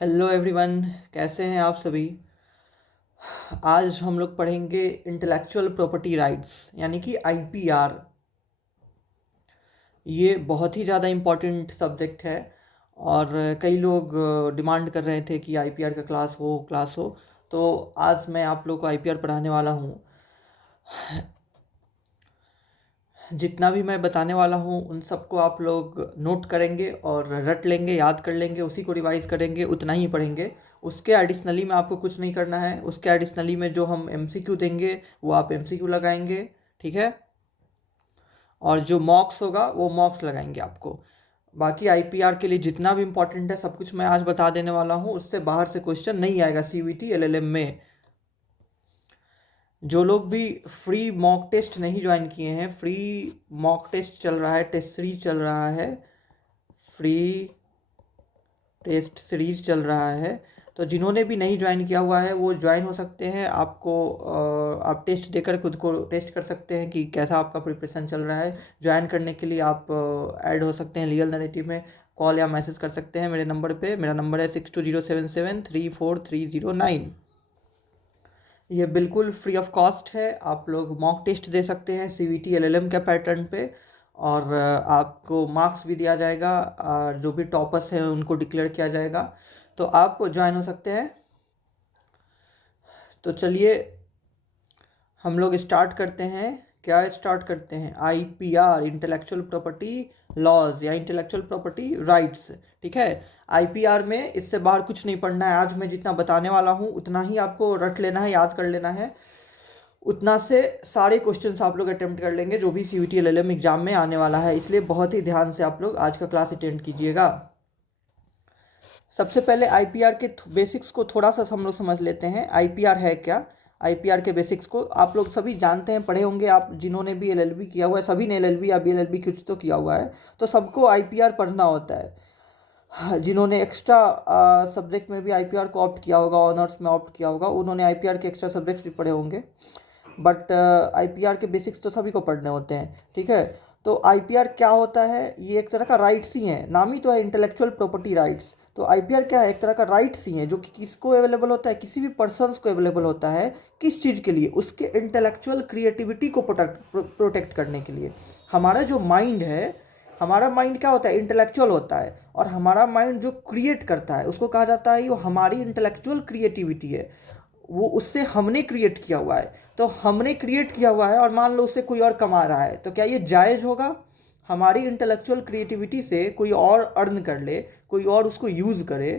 Hello everyone, कैसे हैं आप सभी। आज हम लोग पढ़ेंगे इंटेलेक्चुअल प्रॉपर्टी राइट्स यानी कि आईपीआर। ये बहुत ही ज़्यादा इम्पोर्टेंट सब्जेक्ट है और कई लोग डिमांड कर रहे थे कि आईपीआर का क्लास हो। तो आज मैं आप लोग को आईपीआर पढ़ाने वाला हूँ। जितना भी मैं बताने वाला हूँ उन सबको आप लोग नोट करेंगे और रट लेंगे, याद कर लेंगे, उसी को रिवाइज करेंगे, उतना ही पढ़ेंगे। उसके एडिशनली में आपको कुछ नहीं करना है। उसके एडिशनली में जो हम एमसीक्यू देंगे वो आप एमसीक्यू लगाएंगे, ठीक है। और जो मॉक्स होगा वो मॉक्स लगाएंगे आपको। बाकी आईपीआर के लिए जितना भी इम्पोर्टेंट है सब कुछ मैं आज बता देने वाला हूँ। उससे बाहर से क्वेश्चन नहीं आएगा सीवीटी एलएलएम में। जो लोग भी फ्री मॉक टेस्ट नहीं ज्वाइन किए हैं, फ्री मॉक टेस्ट चल रहा है, टेस्ट सीरीज चल रहा है, फ्री टेस्ट सीरीज चल रहा है। तो जिन्होंने भी नहीं ज्वाइन किया हुआ है वो ज्वाइन हो सकते हैं। आपको आप टेस्ट देकर खुद को टेस्ट कर सकते हैं कि कैसा आपका प्रिपरेशन चल रहा है। ज्वाइन करने के लिए आप ऐड हो सकते हैं लीगल नैरेटिव में। कॉल या मैसेज कर सकते हैं मेरे नंबर पे। मेरा नंबर है 6207734309। ये बिल्कुल फ्री ऑफ कॉस्ट है। आप लोग मॉक टेस्ट दे सकते हैं सीवीटी एलएलएम के पैटर्न पे और आपको मार्क्स भी दिया जाएगा और जो भी टॉपर्स हैं उनको डिक्लेयर किया जाएगा। तो आप ज्वाइन हो सकते हैं। तो चलिए हम लोग स्टार्ट करते हैं। क्या स्टार्ट करते हैं? आईपीआर, इंटेलेक्चुअल प्रॉपर्टी लॉज या इंटेलेक्चुअल प्रॉपर्टी राइट्स, ठीक है। आईपीआर में इससे बाहर कुछ नहीं पढ़ना है। आज मैं जितना बताने वाला हूँ उतना ही आपको रट लेना है, याद कर लेना है। उतना से सारे क्वेश्चंस आप लोग अटेम्प्ट कर लेंगे जो भी सीवीटी एलएलएम एग्जाम में आने वाला है। इसलिए बहुत ही ध्यान से आप लोग आज का क्लास अटेंड कीजिएगा। सबसे पहले आईपीआर के बेसिक्स को थोड़ा सा हम लोग समझ लेते हैं। आईपीआर है क्या? आईपीआर के बेसिक्स को आप लोग सभी जानते हैं, पढ़े होंगे। आप जिन्होंने भी एलएलबी किया हुआ है, सभी ने एलएलबी या बीएलएलबी कुछ तो किया हुआ है, तो सबको आईपीआर पढ़ना होता है। हाँ, जिन्होंने एक्स्ट्रा सब्जेक्ट में भी आईपीआर को ऑप्ट किया होगा, ऑनर्स में ऑप्ट किया होगा, उन्होंने आईपीआर के एक्स्ट्रा सब्जेक्ट्स भी पढ़े होंगे। बट आईपीआर के बेसिक्स तो सभी को पढ़ने होते हैं, ठीक है। तो आईपीआर क्या होता है? ये एक तरह का राइट्स ही है, नाम ही तो है इंटेलेक्चुअल प्रॉपर्टी राइट्स। तो आईपीआर क्या है? एक तरह का राइट्स ही है जो कि किसको अवेलेबल होता है? किसी भी पर्सन्स को अवेलेबल होता है। किस चीज़ के लिए? उसके इंटेलेक्चुअल क्रिएटिविटी को प्रोटेक्ट करने के लिए। हमारा जो माइंड है, हमारा माइंड क्या होता है? इंटेलेक्चुअल होता है। और हमारा माइंड जो क्रिएट करता है उसको कहा जाता है वो हमारी इंटेलेक्चुअल क्रिएटिविटी है। वो उससे हमने क्रिएट किया हुआ है। तो हमने क्रिएट किया हुआ है और मान लो उससे कोई और कमा रहा है, तो क्या ये जायज़ होगा? हमारी इंटेलेक्चुअल क्रिएटिविटी से कोई और अर्न कर ले, कोई और उसको यूज़ करे,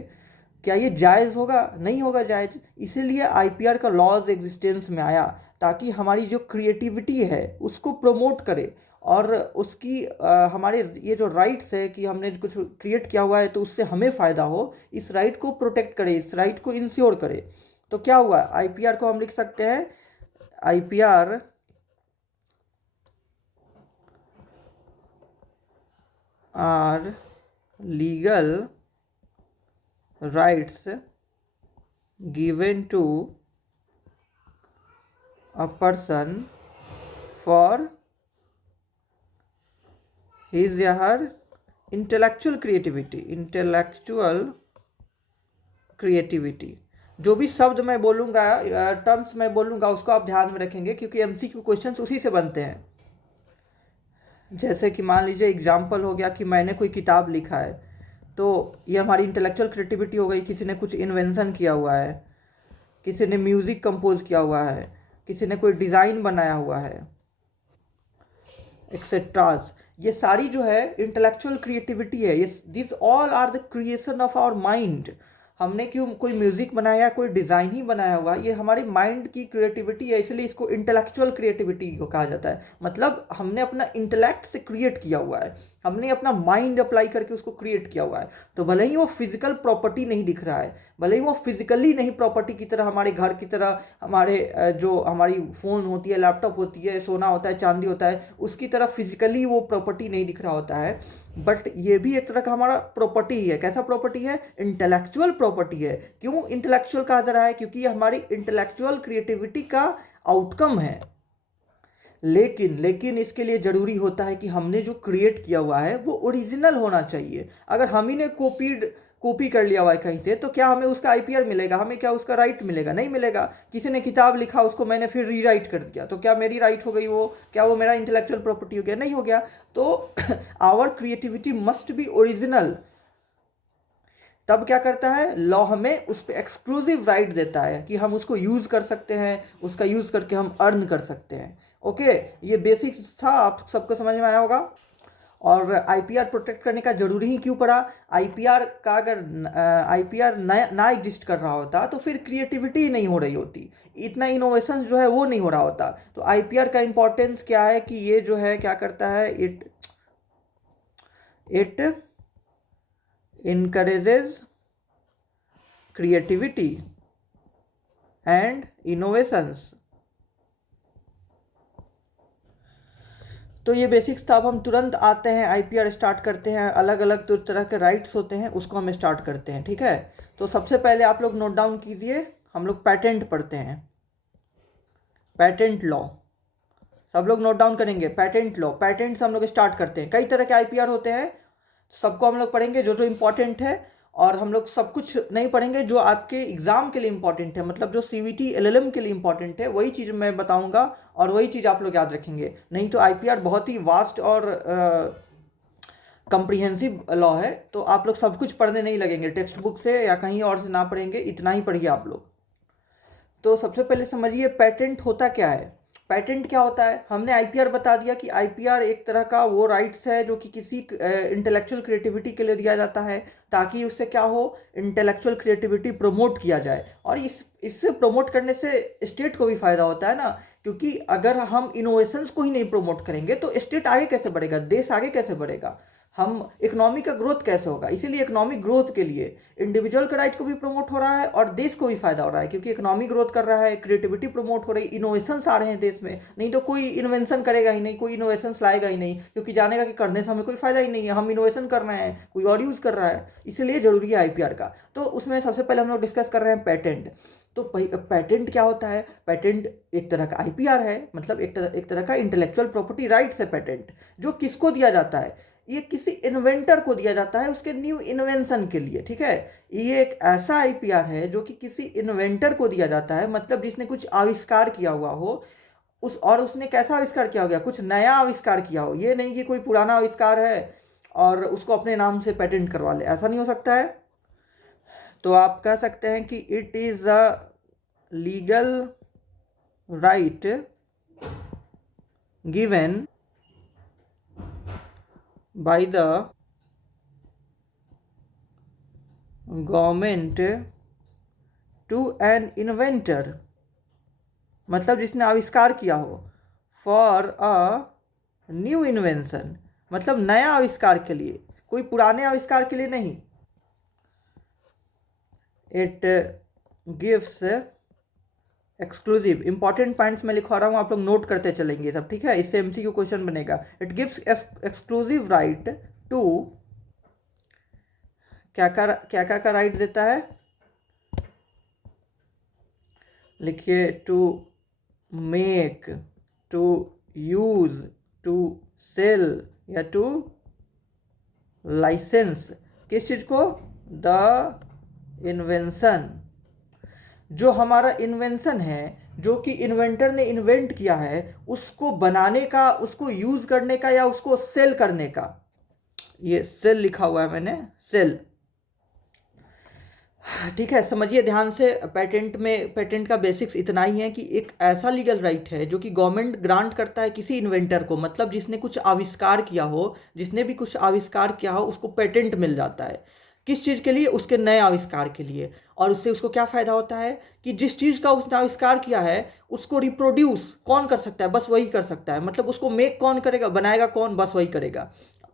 क्या ये जायज़ होगा? नहीं होगा जायज़। इसीलिए आईपीआर का लॉज एग्जिस्टेंस में आया, ताकि हमारी जो क्रिएटिविटी है उसको प्रमोट करे और उसकी हमारे ये जो राइट्स है कि हमने कुछ क्रिएट किया हुआ है तो उससे हमें फ़ायदा हो, इस राइट को प्रोटेक्ट करे, इस राइट को इंश्योर करे। तो क्या हुआ? आईपीआर को हम लिख सकते हैं, IPR are legal rights given to a person for his या हर इंटेलेक्चुअल क्रिएटिविटी। जो भी शब्द मैं बोलूँगा, टर्म्स मैं बोलूँगा, उसको आप ध्यान में रखेंगे क्योंकि एमसीक्यू क्वेश्चंस उसी से बनते हैं। जैसे कि मान लीजिए एग्जाम्पल हो गया कि मैंने कोई किताब लिखा है, तो ये हमारी इंटेलेक्चुअल क्रिएटिविटी हो गई। किसी ने कुछ इन्वेंशन किया हुआ है, किसी ने म्यूज़िक कंपोज किया हुआ है, किसी ने कोई डिज़ाइन बनाया हुआ है, एक्सेट्रास। ये सारी जो है इंटेलेक्चुअल क्रिएटिविटी है। ये this all are the creation of our mind. हमने क्यों कोई म्यूजिक बनाया, कोई डिज़ाइन ही बनाया हुआ, ये हमारे माइंड की क्रिएटिविटी है। इसलिए इसको इंटेलेक्चुअल क्रिएटिविटी को कहा जाता है। मतलब हमने अपना इंटेलेक्ट से क्रिएट किया हुआ है, हमने अपना माइंड अप्लाई करके उसको क्रिएट किया हुआ है। तो भले ही वो फिजिकल प्रॉपर्टी नहीं दिख रहा है, भले ही वो फिजिकली नहीं प्रॉपर्टी की तरह, हमारे घर की तरह, हमारे जो हमारी फ़ोन होती है, लैपटॉप होती है, सोना होता है, चांदी होता है, उसकी तरह फिजिकली वो प्रॉपर्टी नहीं दिख रहा होता है। बट ये भी एक तरह का हमारा प्रॉपर्टी ही है। कैसा प्रॉपर्टी है? इंटेलेक्चुअल प्रॉपर्टी है। क्यों इंटेलेक्चुअल कहा जा रहा है? क्योंकि ये हमारी इंटेलेक्चुअल क्रिएटिविटी का आउटकम है। लेकिन इसके लिए ज़रूरी होता है कि हमने जो क्रिएट किया हुआ है वो ओरिजिनल होना चाहिए। अगर हम ही ने कॉपी कर लिया हुआ है कहीं से, तो क्या हमें उसका आईपीआर मिलेगा? हमें क्या उसका राइट मिलेगा? नहीं मिलेगा। किसी ने किताब लिखा, उसको मैंने फिर रीराइट कर दिया, तो क्या मेरी राइट हो गई वो? क्या वो मेरा इंटेलेक्चुअल प्रॉपर्टी हो गया? नहीं हो गया। तो our creativity must be original. तब क्या करता है लॉ? हमें उस पर एक्सक्लूसिव राइट देता है कि हम उसको यूज कर सकते हैं, उसका यूज करके हम अर्न कर सकते हैं। ओके, ये बेसिक्स था, आप सबको समझ में आया होगा। और आईपीआर प्रोटेक्ट करने का जरूरी ही क्यों पड़ा? आईपीआर का अगर आईपीआर ना एग्जिस्ट कर रहा होता तो फिर क्रिएटिविटी नहीं हो रही होती, इतना इनोवेशन जो है वो नहीं हो रहा होता। तो आईपीआर का इंपॉर्टेंस क्या है कि ये जो है क्या करता है, it encourages creativity and innovations। तो ये बेसिक्स था। अब हम तुरंत आते हैं आईपीआर स्टार्ट करते हैं। अलग अलग तो तरह के राइट्स होते हैं, उसको हम स्टार्ट करते हैं, ठीक है। तो सबसे पहले आप लोग नोट डाउन कीजिए, हम लोग पैटेंट पढ़ते हैं, पैटेंट लॉ। सब लोग नोट डाउन करेंगे, पैटेंट लॉ। पैटेंट से हम लोग स्टार्ट करते हैं। कई तरह के आईपीआर होते हैं, सबको हम लोग पढ़ेंगे जो जो इम्पोर्टेंट है। और हम लोग सब कुछ नहीं पढ़ेंगे जो आपके एग्जाम के लिए इंपॉर्टेंट है, मतलब जो सीवीटी एलएलएम के लिए इंपॉर्टेंट है, वही चीज़ मैं बताऊंगा और वही चीज़ आप लोग याद रखेंगे। नहीं तो आईपीआर बहुत ही वास्ट और कंप्रिहेंसिव लॉ है, तो आप लोग सब कुछ पढ़ने नहीं लगेंगे, टेक्स्ट बुक से या कहीं और से ना पढ़ेंगे, इतना ही पढ़िए आप लोग। तो सबसे पहले समझिए पैटेंट होता क्या है। पैटेंट क्या होता है? हमने आईपीआर बता दिया कि आईपीआर एक तरह का वो राइट्स है जो कि किसी इंटेलेक्चुअल क्रिएटिविटी के लिए दिया जाता है, ताकि उससे क्या हो, इंटेलेक्चुअल क्रिएटिविटी प्रमोट किया जाए। और इससे प्रमोट करने से स्टेट को भी फायदा होता है ना, क्योंकि अगर हम इनोवेशंस को ही नहीं प्रमोट करेंगे तो स्टेट आगे कैसे बढ़ेगा, देश आगे कैसे बढ़ेगा, हम इकोनॉमी का ग्रोथ कैसे होगा। इसीलिए इकोनॉमिक ग्रोथ के लिए इंडिविजुअल का राइट को भी प्रमोट हो रहा है और देश को भी फायदा हो रहा है, क्योंकि इकोनॉमी ग्रोथ कर रहा है, क्रिएटिविटी प्रमोट हो रही, इनोवेशंस आ रहे हैं देश में। नहीं तो कोई इन्वेंशन करेगा ही नहीं, कोई इनोवेशंस लाएगा ही नहीं, क्योंकि जानेगा कि करने से हमें कोई फायदा ही नहीं है, हम इनोवेशन कर रहे हैं, कोई और यूज कर रहा है। इसलिए जरूरी है आईपीआर का। तो उसमें सबसे पहले हम लोग डिस्कस कर रहे हैं पैटेंट। तो पैटेंट क्या होता है? पैटेंट एक तरह का आईपीआर है, मतलब एक तरह का इंटेलेक्चुअल प्रॉपर्टी राइट्स है पैटेंट, जो किसको दिया जाता है? ये किसी इन्वेंटर को दिया जाता है उसके न्यू इन्वेंशन के लिए, ठीक है। ये एक ऐसा आईपीआर है जो कि किसी इन्वेंटर को दिया जाता है, मतलब जिसने कुछ आविष्कार किया हुआ हो, उसने कैसा आविष्कार किया हो गया, कुछ नया आविष्कार किया हो। ये नहीं कि कोई पुराना आविष्कार है और उसको अपने नाम से पेटेंट करवा ले, ऐसा नहीं हो सकता है। तो आप कह सकते हैं कि it is a legal right given by the government to an inventor, मतलब जिसने आविष्कार किया हो, फॉर अ न्यू इन्वेंशन, मतलब नया आविष्कार के लिए, कोई पुराने आविष्कार के लिए नहीं। It gives exclusive, important points मैं लिखवा रहा हूँ, आप लोग नोट करते चलेंगे सब, ठीक है, इससे एमसीक्यू क्वेश्चन बनेगा। It gives exclusive right to, क्या का राइट देता है, लिखिए, to make, to use, to sell या टू लाइसेंस। किस चीज को? The invention. जो हमारा इन्वेंशन है, जो कि इन्वेंटर ने इन्वेंट किया है, उसको बनाने का, उसको यूज करने का या उसको सेल करने का। ये सेल लिखा हुआ है मैंने, सेल, ठीक है। समझिए ध्यान से, पेटेंट का बेसिक्स इतना ही है कि एक ऐसा लीगल राइट है जो कि गवर्नमेंट ग्रांट करता है किसी इन्वेंटर को, मतलब जिसने कुछ आविष्कार किया हो, जिसने भी कुछ आविष्कार किया हो उसको पेटेंट मिल जाता है। किस चीज़ के लिए? उसके नए आविष्कार के लिए। और उससे उसको क्या फ़ायदा होता है कि जिस चीज़ का उसने आविष्कार किया है उसको रिप्रोड्यूस कौन कर सकता है? बस वही कर सकता है, मतलब उसको मेक कौन करेगा, बनाएगा कौन? बस वही करेगा।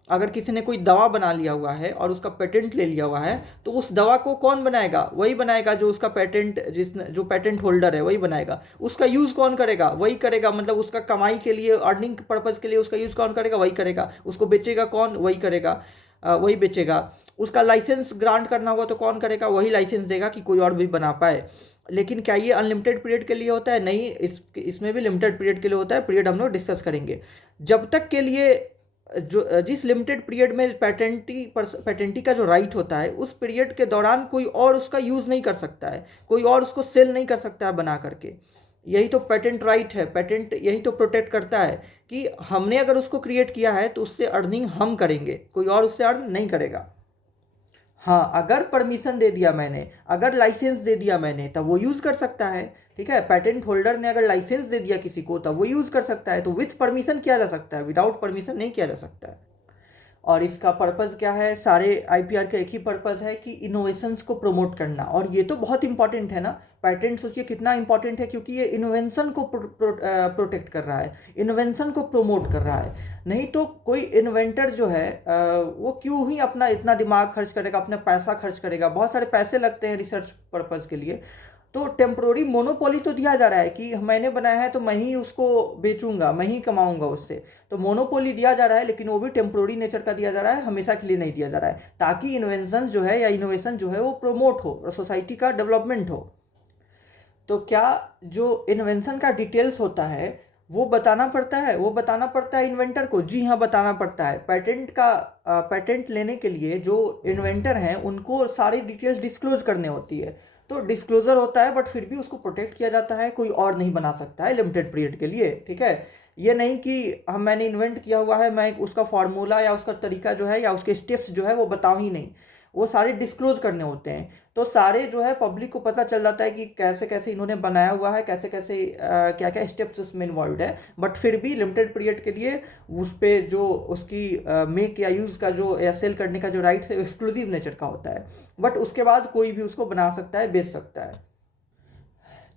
अगर किसी ने कोई दवा बना लिया हुआ है और उसका पेटेंट ले लिया हुआ है, तो उस दवा को कौन बनाएगा? वही बनाएगा जो उसका पेटेंट, जो पेटेंट होल्डर है वही बनाएगा। उसका यूज़ कौन करेगा? वही करेगा, मतलब उसका कमाई के लिए, अर्निंग पर्पज़ के लिए उसका यूज़ कौन करेगा? वही करेगा। उसको बेचेगा कौन? वही करेगा, वही बेचेगा। उसका लाइसेंस ग्रांट करना होगा तो कौन करेगा? वही लाइसेंस देगा कि कोई और भी बना पाए। लेकिन क्या ये अनलिमिटेड पीरियड के लिए होता है? नहीं, इसमें भी लिमिटेड पीरियड के लिए होता है। पीरियड हम लोग डिस्कस करेंगे। जब तक के लिए जो जिस लिमिटेड पीरियड में पेटेंटी का जो राइट होता है, उस पीरियड के दौरान कोई और उसका यूज़ नहीं कर सकता है, कोई और उसको सेल नहीं कर सकता है बना करके। यही तो पेटेंट राइट है। पेटेंट यही तो प्रोटेक्ट करता है कि हमने अगर उसको क्रिएट किया है तो उससे अर्निंग हम करेंगे, कोई और उससे अर्न नहीं करेगा। हाँ, अगर परमिशन दे दिया मैंने, अगर लाइसेंस दे दिया मैंने, तब वो यूज़ कर सकता है। ठीक है, पेटेंट होल्डर ने अगर लाइसेंस दे दिया किसी को, तब वो यूज़ कर सकता है। तो विथ परमिशन किया जा सकता है, विदाउट परमिशन नहीं किया जा सकता है। और इसका पर्पज़ क्या है? सारे आईपीआर का एक ही पर्पज़ है कि इनोवेशंस को प्रमोट करना। और ये तो बहुत इंपॉर्टेंट है ना, पैटेंट सोचिए कितना इंपॉर्टेंट है, क्योंकि ये इन्वेंशन को प्रोटेक्ट कर रहा है, इन्वेंशन को प्रमोट कर रहा है। नहीं तो कोई इन्वेंटर जो है वो क्यों ही अपना इतना दिमाग खर्च करेगा, अपना पैसा खर्च करेगा, बहुत सारे पैसे लगते हैं रिसर्च पर्पज़ के लिए। तो टेम्प्रोरी मोनोपोली तो दिया जा रहा है कि मैंने बनाया है तो मैं ही उसको बेचूंगा, मैं ही कमाऊंगा उससे। तो मोनोपोली दिया जा रहा है, लेकिन वो भी टेम्प्रोरी नेचर का दिया जा रहा है, हमेशा के लिए नहीं दिया जा रहा है, ताकि इन्वेंशन जो है या इनोवेशन जो है वो प्रमोट हो और सोसाइटी का डेवलपमेंट हो। तो क्या जो इन्वेंशन का डिटेल्स होता है वो बताना पड़ता है, वो बताना पड़ता है इन्वेंटर को? जी हाँ, बताना पड़ता है। पेटेंट लेने के लिए जो इन्वेंटर हैं उनको सारी डिटेल्स डिस्क्लोज करने होती है। तो डिस्क्लोजर होता है, बट फिर भी उसको प्रोटेक्ट किया जाता है, कोई और नहीं बना सकता है लिमिटेड पीरियड के लिए। ठीक है, ये नहीं कि मैंने इन्वेंट किया हुआ है, मैं उसका फार्मूला या उसका तरीका जो है या उसके स्टेप्स जो है वो बताऊँ ही नहीं, वो सारे डिस्क्लोज करने होते हैं। तो सारे जो है पब्लिक को पता चल जाता है कि कैसे कैसे इन्होंने बनाया हुआ है, कैसे कैसे क्या क्या स्टेप्स उसमें इन्वॉल्व है। बट फिर भी लिमिटेड पीरियड के लिए उस पर जो उसकी मेक या यूज़ का जो या सेल करने का जो राइट्स है एक्सक्लूसिव नेचर का होता है। बट उसके बाद कोई भी उसको बना सकता है, बेच सकता है।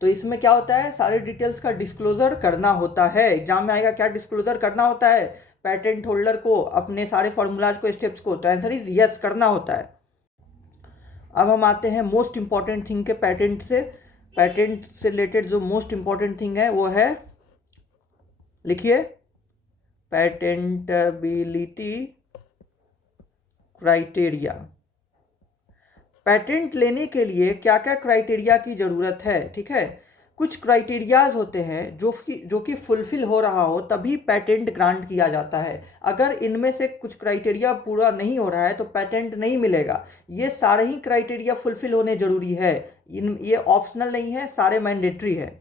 तो इसमें क्या होता है, सारे डिटेल्स का डिस्क्लोजर करना होता है। एग्जाम में आएगा क्या डिस्क्लोजर करना होता है पेटेंट होल्डर को, अपने सारे फॉर्मूलाज को, स्टेप्स को? तो आंसर इज यस, करना होता है। अब हम आते हैं मोस्ट इंपॉर्टेंट थिंग के पैटेंट से। पैटेंट से रिलेटेड जो मोस्ट इंपॉर्टेंट थिंग है वो है, लिखिए, पैटेंटेबिलिटी क्राइटेरिया। पैटेंट लेने के लिए क्या क्या क्राइटेरिया की ज़रूरत है? ठीक है, कुछ क्राइटेरियाज होते हैं जो कि फुलफिल हो रहा हो तभी पैटेंट ग्रांट किया जाता है। अगर इनमें से कुछ क्राइटेरिया पूरा नहीं हो रहा है तो पैटेंट नहीं मिलेगा। ये सारे ही क्राइटेरिया फुलफिल होने ज़रूरी है, ये ऑप्शनल नहीं है, सारे मैंडेटरी है।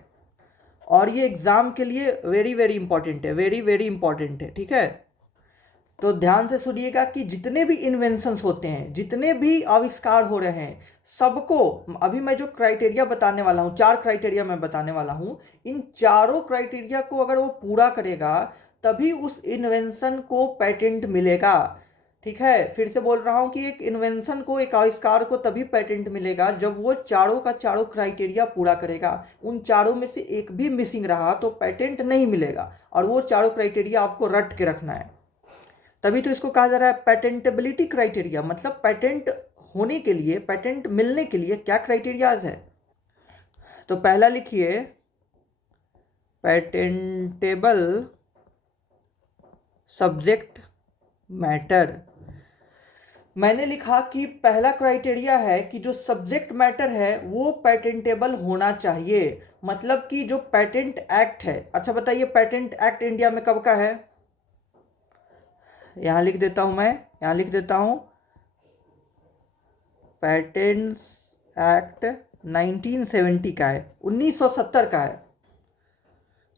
और ये एग्ज़ाम के लिए वेरी वेरी इंपॉर्टेंट है, वेरी वेरी इंपॉर्टेंट है। ठीक है, तो ध्यान से सुनिएगा कि जितने भी इन्वेंशंस होते हैं, जितने भी आविष्कार हो रहे हैं, सबको अभी मैं जो क्राइटेरिया बताने वाला हूँ, 4 क्राइटेरिया मैं बताने वाला हूँ, इन चारों क्राइटेरिया को अगर वो पूरा करेगा तभी उस इन्वेंशन को पेटेंट मिलेगा। ठीक है, फिर से बोल रहा हूँ कि एक इन्वेंशन को, एक आविष्कार को तभी पेटेंट मिलेगा जब वो चारों का चारों क्राइटेरिया पूरा करेगा। उन चारों में से एक भी मिसिंग रहा तो पेटेंट नहीं मिलेगा, और वो चारों क्राइटेरिया आपको रट के रखना है। तभी तो इसको कहा जा रहा है पैटेंटेबिलिटी क्राइटेरिया। मतलब पैटेंट होने के लिए, पैटेंट मिलने के लिए क्या क्राइटेरियाज है? तो पहला लिखिए, पैटेंटेबल सब्जेक्ट मैटर। मैंने लिखा कि पहला क्राइटेरिया है कि जो सब्जेक्ट मैटर है वो पैटेंटेबल होना चाहिए। मतलब कि जो पेटेंट एक्ट है, अच्छा बताइए, पेटेंट एक्ट इंडिया में कब का है? यहाँ लिख देता हूँ मैं, यहाँ लिख देता हूँ, पेटेंट्स एक्ट 1970 का है, 1970 का है।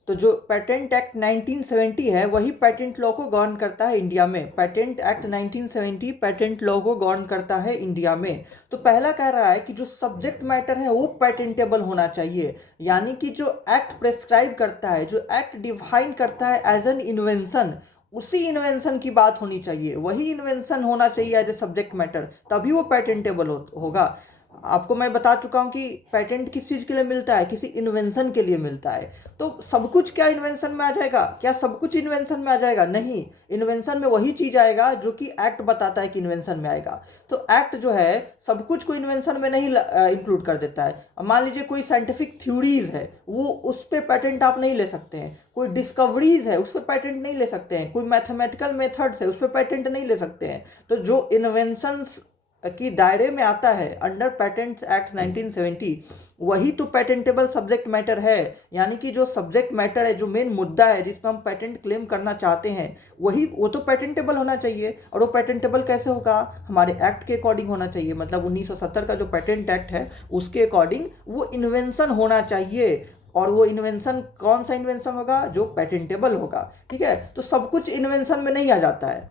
तो जो पेटेंट एक्ट 1970 है वही पेटेंट लॉ को गवर्न करता है इंडिया में। पेटेंट एक्ट 1970 पेटेंट लॉ को गवर्न करता है इंडिया में। तो पहला कह रहा है कि जो सब्जेक्ट मैटर है वो पेटेंटेबल होना चाहिए, यानी कि जो एक्ट प्रेस्क्राइब करता है, जो एक्ट डिफाइन करता है एज एन इन्वेंशन, उसी इन्वेंशन की बात होनी चाहिए, वही इन्वेंशन होना चाहिए एज ए सब्जेक्ट मैटर, तभी वो पेटेंटेबल होगा। आपको मैं बता चुका हूं कि पेटेंट किस चीज़ के लिए मिलता है, किसी इन्वेंशन के लिए मिलता है। तो सब कुछ क्या इन्वेंशन में आ जाएगा? क्या सब कुछ इन्वेंशन में आ जाएगा? नहीं, इन्वेंशन में वही चीज़ आएगा जो कि एक्ट बताता है कि इन्वेंशन में आएगा। तो एक्ट जो है सब कुछ को इन्वेंशन में नहीं इंक्लूड कर देता है। अब मान लीजिए कोई साइंटिफिक थ्योरीज है, वो उस पर पेटेंट आप नहीं ले सकते हैं। कोई डिस्कवरीज है उस पर पेटेंट नहीं ले सकते हैं। कोई मैथमेटिकल मेथड्स है उस पर पेटेंट नहीं ले सकते हैं। तो जो इन्वेंशंस कि दायरे में आता है अंडर पेटेंट एक्ट 1970, वही तो पेटेंटेबल सब्जेक्ट मैटर है। यानी कि जो सब्जेक्ट मैटर है, जो मेन मुद्दा है जिस पर हम पेटेंट क्लेम करना चाहते हैं, वो तो पेटेंटेबल होना चाहिए। और वो पेटेंटेबल कैसे होगा? हमारे एक्ट के अकॉर्डिंग होना चाहिए। मतलब 1970 का जो पेटेंट एक्ट है उसके अकॉर्डिंग वो इन्वेंशन होना चाहिए। और वो इन्वेंशन कौन सा इन्वेंशन होगा? जो पेटेंटेबल होगा। ठीक है, तो सब कुछ इन्वेंशन में नहीं आ जाता है।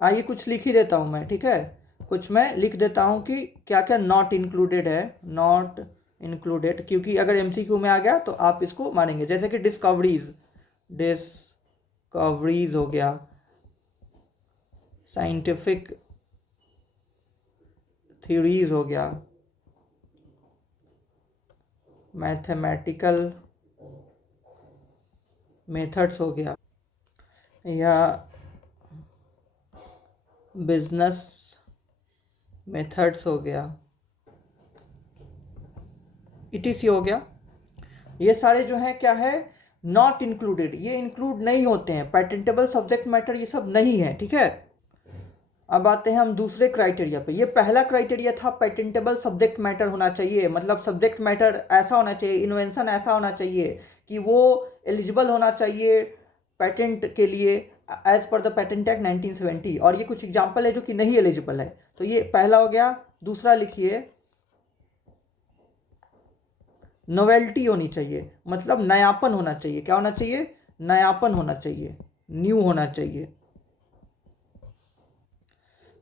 आइए कुछ लिख ही देता हूँ मैं, ठीक है। कुछ मैं लिख देता हूँ कि क्या क्या नॉट इंक्लूडेड है, नॉट इंक्लूडेड, क्योंकि अगर एमसीक्यू में आ गया तो आप इसको मानेंगे। जैसे कि डिस्कवरीज, डिस्कवरीज हो गया, साइंटिफिक थ्योरीज हो गया, मैथमेटिकल मेथड्स हो गया, या बिजनेस मेथड्स हो गया, ETC हो गया। ये सारे जो हैं क्या है? नॉट इंक्लूडेड, ये इंक्लूड नहीं होते हैं। पेटेंटेबल सब्जेक्ट मैटर ये सब नहीं है, ठीक है। अब आते हैं हम दूसरे क्राइटेरिया पे। ये पहला क्राइटेरिया था पेटेंटेबल सब्जेक्ट मैटर होना चाहिए, मतलब सब्जेक्ट मैटर ऐसा होना चाहिए, इन्वेंशन ऐसा होना चाहिए कि वो एलिजिबल होना चाहिए पेटेंट के लिए as per the patent act 1970। और ये कुछ एग्जाम्पल है जो कि नहीं एलिजिबल है। तो ये पहला हो गया। दूसरा लिखिए, नोवेल्टी होनी चाहिए, मतलब नयापन होना चाहिए। क्या होना चाहिए? नयापन होना चाहिए, न्यू होना चाहिए।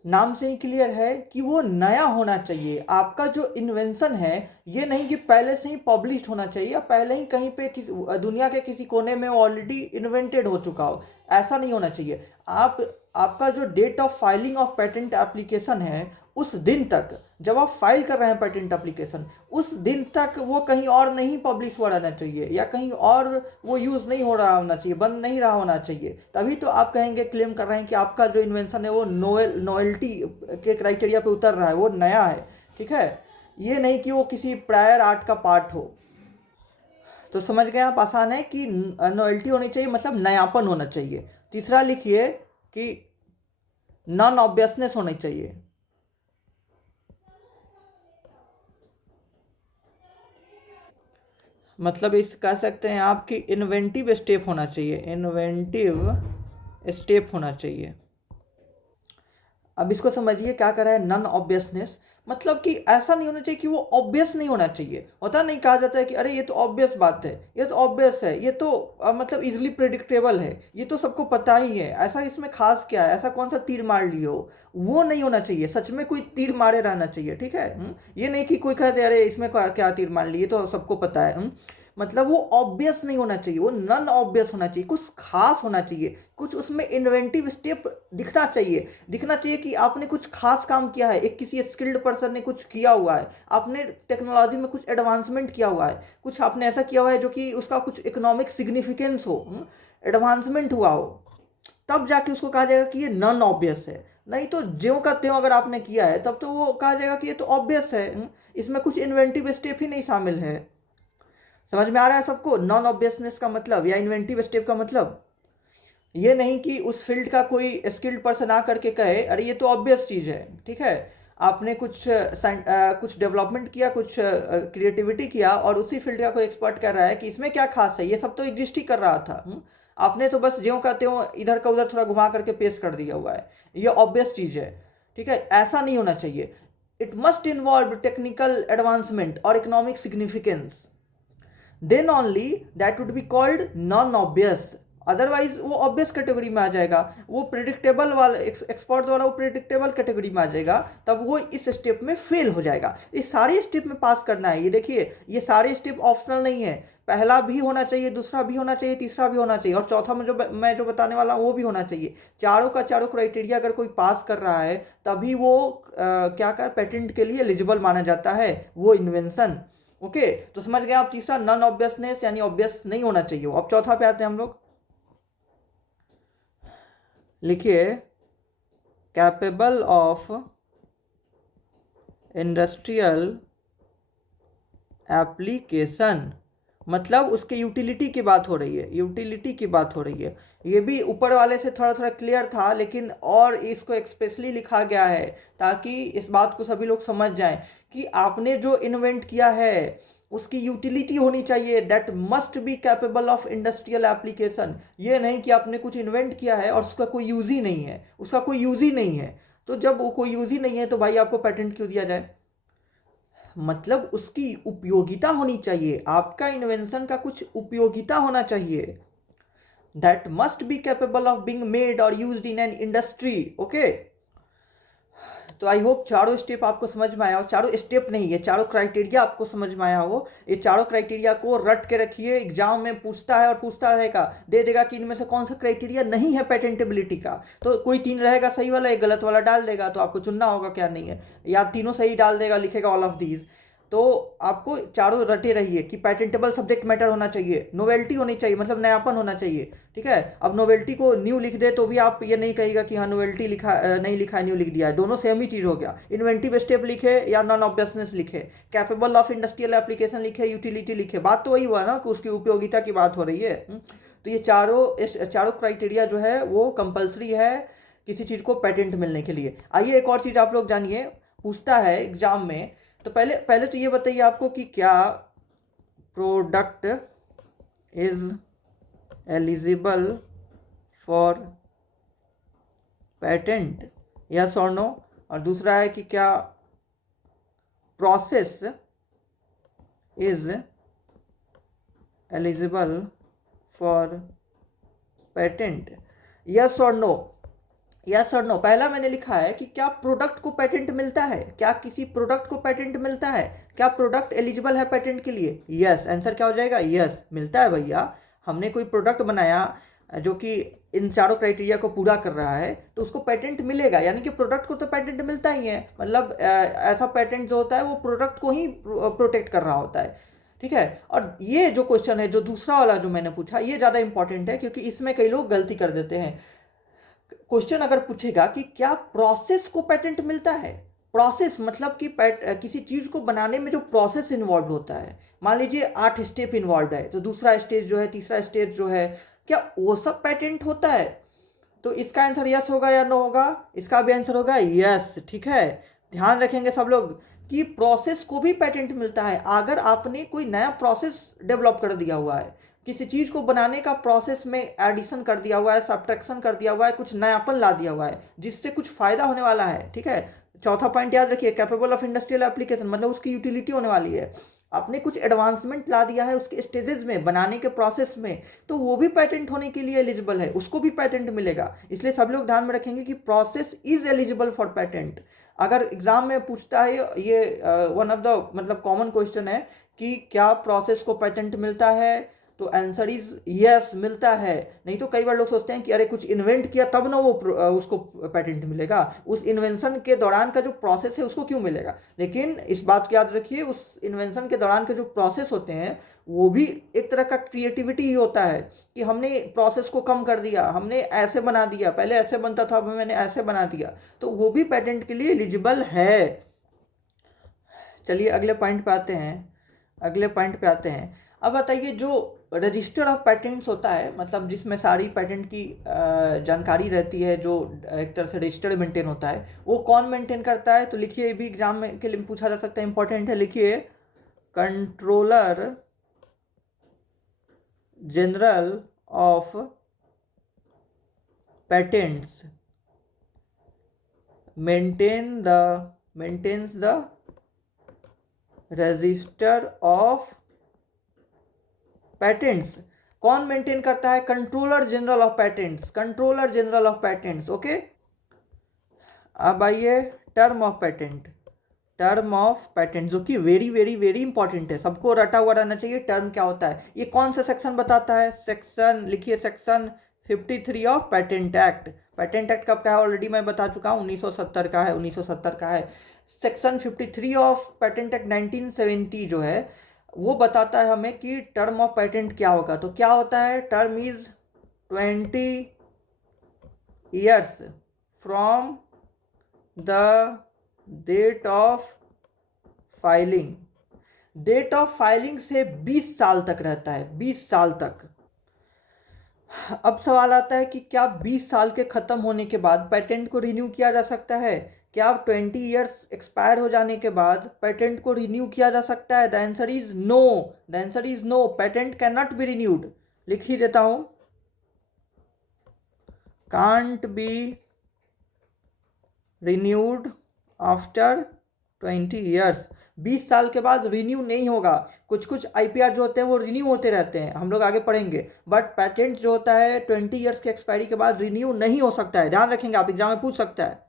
नाम से ही क्लियर है कि वो नया होना चाहिए। आपका जो इन्वेंशन है ये नहीं कि पहले से ही पब्लिश होना चाहिए या पहले ही कहीं पे दुनिया के किसी कोने में ऑलरेडी इन्वेंटेड हो चुका हो। ऐसा नहीं होना चाहिए। आपका जो date of filing of patent application है, उस दिन तक, जब आप फाइल कर रहे हैं पेटेंट एप्लीकेशन, उस दिन तक वो कहीं और नहीं पब्लिश हो रहना चाहिए या कहीं और वो यूज़ नहीं हो रहा होना चाहिए, बंद नहीं रहा होना चाहिए। तभी तो आप कहेंगे, क्लेम कर रहे हैं कि आपका जो इन्वेंशन है वो नोवेल्टी के क्राइटेरिया पे उतर रहा है, वो नया है। ठीक है, ये नहीं कि वो किसी प्रायर आर्ट का पार्ट हो। तो समझ गए आप? आसान है कि नोवेल्टी होनी चाहिए, मतलब नयापन होना चाहिए। तीसरा लिखिए कि नॉन ऑब्वियसनेस होनी चाहिए, मतलब इस कह सकते हैं आप कि इन्वेंटिव स्टेप होना चाहिए, इन्वेंटिव स्टेप होना चाहिए। अब इसको समझिए क्या कर रहा है नॉन ऑब्वियसनेस, मतलब कि ऐसा नहीं होना चाहिए कि वो ऑब्वियस नहीं होना चाहिए। होता नहीं, कहा जाता है कि अरे ये तो ऑब्वियस बात है, ये तो ऑब्वियस है, ये तो मतलब इजिली प्रिडिक्टेबल है, ये तो सबको पता ही है, ऐसा इसमें खास क्या है, ऐसा कौन सा तीर मार लिए हो। वो नहीं होना चाहिए। सच में कोई तीर मारे रहना चाहिए, ठीक है। ये नहीं कि कोई कहते अरे इसमें क्या तीर मार लिए, तो सबको पता है। मतलब वो ऑब्वियस नहीं होना चाहिए, वो नॉन ऑब्वियस होना चाहिए, कुछ खास होना चाहिए, कुछ उसमें इन्वेंटिव स्टेप दिखना चाहिए कि आपने कुछ खास काम किया है, एक किसी स्किल्ड पर्सन ने कुछ किया हुआ है, आपने टेक्नोलॉजी में कुछ एडवांसमेंट किया हुआ है, कुछ आपने ऐसा किया हुआ है जो कि उसका कुछ इकोनॉमिक सिग्निफिकेंस हो, एडवांसमेंट हुआ हो, तब जाके उसको कहा जाएगा कि ये नॉन ऑब्वियस है। नहीं तो ज्यों का त्यों अगर आपने किया है तब तो वो कहा जाएगा कि ये तो ऑब्वियस है, इसमें कुछ इन्वेंटिव स्टेप ही नहीं शामिल है। समझ में आ रहा है सबको नॉन ऑब्वियसनेस का मतलब या इन्वेंटिव स्टेप का मतलब? ये नहीं कि उस फील्ड का कोई स्किल्ड पर्सन आ करके कहे अरे ये तो ऑब्वियस चीज़ है, ठीक है। आपने कुछ डेवलपमेंट किया, कुछ क्रिएटिविटी किया, और उसी फील्ड का कोई एक्सपर्ट कह रहा है कि इसमें क्या खास है, ये सब तो एग्जिस्ट ही कर रहा था। आपने तो बस ज्यों का त्यों इधर का उधर थोड़ा घुमा करके पेश कर दिया हुआ है, ये ऑब्वियस चीज़ है, ठीक है। ऐसा नहीं होना चाहिए। It must involve technical advancement और economic significance, then only that would be called non obvious। Otherwise वो ऑब्वियस कैटेगरी में आ जाएगा, वो प्रिडिक्टेबल वाला एक्सपर्ट द्वारा वो प्रिडिक्टेबल कैटेगरी में आ जाएगा, तब वो इस स्टेप में फेल हो जाएगा। इस सारे स्टेप में पास करना है। ये देखिए, ये सारे स्टेप ऑप्शनल नहीं है, पहला भी होना चाहिए, दूसरा भी होना चाहिए, तीसरा भी होना चाहिए, और चौथा में जो मैं जो बताने वाला हूँ वो भी होना चाहिए। चारों का चारों क्राइटेरिया अगर कोई पास कर रहा है तभी वो क्या कर पेटेंट के लिए एलिजिबल माना जाता है, वो इन्वेंशन। ओके, तो समझ गए आप? तीसरा नॉन ऑब्वियसनेस यानी ऑब्वियस नहीं होना चाहिए। अब चौथा पे आते हैं हम लोग। लिखिए, कैपेबल ऑफ इंडस्ट्रियल एप्लीकेशन, मतलब उसके यूटिलिटी की बात हो रही है, यूटिलिटी की बात हो रही है। ये भी ऊपर वाले से थोड़ा थोड़ा क्लियर था, लेकिन और इसको एक्सप्रेसली लिखा गया है ताकि इस बात को सभी लोग समझ जाएं कि आपने जो इन्वेंट किया है उसकी यूटिलिटी होनी चाहिए, that must be capable of industrial application. ये नहीं कि आपने कुछ इन्वेंट किया है और उसका कोई यूज ही नहीं है, उसका कोई यूज ही नहीं है। तो जब वो कोई यूज ही नहीं है तो भाई आपको पेटेंट क्यों दिया जाए? मतलब उसकी उपयोगिता होनी चाहिए, आपका इन्वेंशन का कुछ उपयोगिता होना चाहिए। That must be capable of being made और used in an industry. Okay, तो आई होप चारों स्टेप आपको समझ में आया हो। चारों स्टेप नहीं, ये चारों क्राइटेरिया आपको समझ में आया हो। ये चारों क्राइटेरिया को रट के रखिए, एग्जाम में पूछता है और पूछता रहेगा, दे देगा कि इनमें से कौन सा क्राइटेरिया नहीं है पेटेंटेबिलिटी का, तो कोई तीन रहेगा सही वाला, एक गलत वाला डाल देगा, तो आपको चुनना होगा क्या नहीं है, या तीनों सही डाल देगा, लिखेगा ऑल ऑफ दीज। तो आपको चारों रटे रहिए कि पैटेंटेबल सब्जेक्ट मैटर होना चाहिए, नोवेल्टी होनी चाहिए, मतलब नयापन होना चाहिए। ठीक है, अब नोवेल्टी को न्यू लिख दे तो भी आप ये नहीं कहिएगा कि हाँ नोवेल्टी लिखा नहीं लिखा है, न्यू लिख दिया है, दोनों सेम ही चीज हो गया। इन्वेंटिव स्टेप लिखे या नॉन ऑब्वियसनेस लिखे, कैपेबल ऑफ इंडस्ट्रियल एप्लीकेशन लिखे, यूटिलिटी लिखे, बात तो वही हुआ ना कि उसकी उपयोगिता की बात हो रही है। तो ये चारों क्राइटेरिया जो है वो कंपलसरी है किसी चीज को पेटेंट मिलने के लिए। आइए एक और चीज आप लोग जानिए, पूछता है एग्जाम में, तो पहले पहले तो ये बताइए आपको कि क्या product is eligible for patent, yes और नो। और दूसरा है कि क्या process is eligible for patent, yes और नो। यस और नो, पहला मैंने लिखा है कि क्या प्रोडक्ट को पेटेंट मिलता है, क्या किसी प्रोडक्ट को पेटेंट मिलता है, क्या प्रोडक्ट एलिजिबल है पेटेंट के लिए? यस, आंसर क्या हो जाएगा? यस, मिलता है भैया। हमने कोई प्रोडक्ट बनाया जो कि इन चारों क्राइटेरिया को पूरा कर रहा है तो उसको पेटेंट मिलेगा, यानी कि प्रोडक्ट को तो पेटेंट मिलता ही है। मतलब ऐसा पेटेंट जो होता है वो प्रोडक्ट को ही प्रोटेक्ट कर रहा होता है। ठीक है, और ये जो क्वेश्चन है, जो दूसरा वाला जो मैंने पूछा, ये ज़्यादा इंपॉर्टेंट है क्योंकि इसमें कई लोग गलती कर देते हैं। क्वेश्चन अगर पूछेगा कि क्या प्रोसेस को पेटेंट मिलता है, प्रोसेस मतलब कि किसी चीज को बनाने में जो प्रोसेस इन्वॉल्व होता है, मान लीजिए 8 स्टेप इन्वॉल्व है, तो दूसरा स्टेज जो है, तीसरा स्टेज जो है, क्या वो सब पेटेंट होता है? तो इसका आंसर यस होगा या नो होगा? इसका भी आंसर होगा यस। ठीक है, ध्यान रखेंगे सब लोग कि प्रोसेस को भी पेटेंट मिलता है। अगर आपने कोई नया प्रोसेस डेवलप कर दिया हुआ है, किसी चीज को बनाने का प्रोसेस में एडिशन कर दिया हुआ है, सब्ट्रैक्शन कर दिया हुआ है, कुछ नयापन ला दिया हुआ है जिससे कुछ फायदा होने वाला है। ठीक है, चौथा पॉइंट याद रखिए, कैपेबल ऑफ इंडस्ट्रियल एप्लीकेशन, मतलब उसकी यूटिलिटी होने वाली है। आपने कुछ एडवांसमेंट ला दिया है उसके स्टेजेस में, बनाने के प्रोसेस में, तो वो भी पेटेंट होने के लिए एलिजिबल है, उसको भी पेटेंट मिलेगा। इसलिए सब लोग ध्यान में रखेंगे कि process is eligible for patent. अगर एग्जाम में पूछता है ये वन ऑफ द मतलब कॉमन क्वेश्चन है कि क्या प्रोसेस को पेटेंट मिलता है, तो आंसर इज यस, मिलता है। नहीं तो कई बार लोग सोचते हैं कि अरे कुछ इन्वेंट किया तब ना वो उसको पेटेंट मिलेगा, उस इन्वेंशन के दौरान का जो प्रोसेस है उसको क्यों मिलेगा? लेकिन इस बात को याद रखिए, उस इन्वेंशन के दौरान के जो प्रोसेस होते हैं वो भी एक तरह का क्रिएटिविटी ही होता है कि हमने प्रोसेस को कम कर दिया, हमने ऐसे बना दिया, पहले ऐसे बनता था अब मैंने ऐसे बना दिया, तो वो भी पेटेंट के लिए एलिजिबल है। चलिए अगले पॉइंट पे आते हैं, अगले पॉइंट पे आते हैं। अब बताइए, जो रजिस्टर ऑफ पेटेंट्स होता है, मतलब जिसमें सारी पेटेंट की जानकारी रहती है, जो एक तरह से रजिस्टर मेंटेन होता है, वो कौन मेंटेन करता है? तो लिखिए, ये भी एग्जाम में के लिए पूछा जा सकता है, इंपॉर्टेंट है, लिखिए controller general of patents maintains the register of patents. कौन मेंटेन करता है? Controller general of patents, controller general of patents. Okay, अब आइए term of patent, term of patent जो कि वेरी वेरी वेरी इंपॉर्टेंट है, सबको रटा हुआ रहना चाहिए। टर्म क्या होता है, ये कौन सा सेक्शन बताता है? सेक्शन लिखिए, section 53 of patent act. Patent act कब का है ऑलरेडी मैं बता चुका हूँ, 1970 का है, 1970 का है। सेक्शन 53 ऑफ पेटेंट एक्ट 1970 जो है वो बताता है हमें कि टर्म ऑफ पेटेंट क्या होगा। तो क्या होता है? Term is 20 years from the date of filing. Date of filing से 20 साल तक रहता है, 20 साल तक। अब सवाल आता है कि क्या 20 साल के ख़त्म होने के बाद पेटेंट को रिन्यू किया जा सकता है? क्या 20 ईयर्स एक्सपायर हो जाने के बाद पेटेंट को रिन्यू किया जा सकता है? The answer is no, the answer is no, patent can not be renewed. लिख ही देता हूं, can't be renewed after 20 years. 20 साल के बाद रिन्यू नहीं होगा। कुछ कुछ आईपीआर जो होते हैं वो रिन्यू होते रहते हैं, हम लोग आगे पढ़ेंगे, बट पेटेंट जो होता है 20 ईयर्स के एक्सपायरी के बाद रिन्यू नहीं हो सकता है। ध्यान रखेंगे, आप एग्जाम में पूछ सकता है।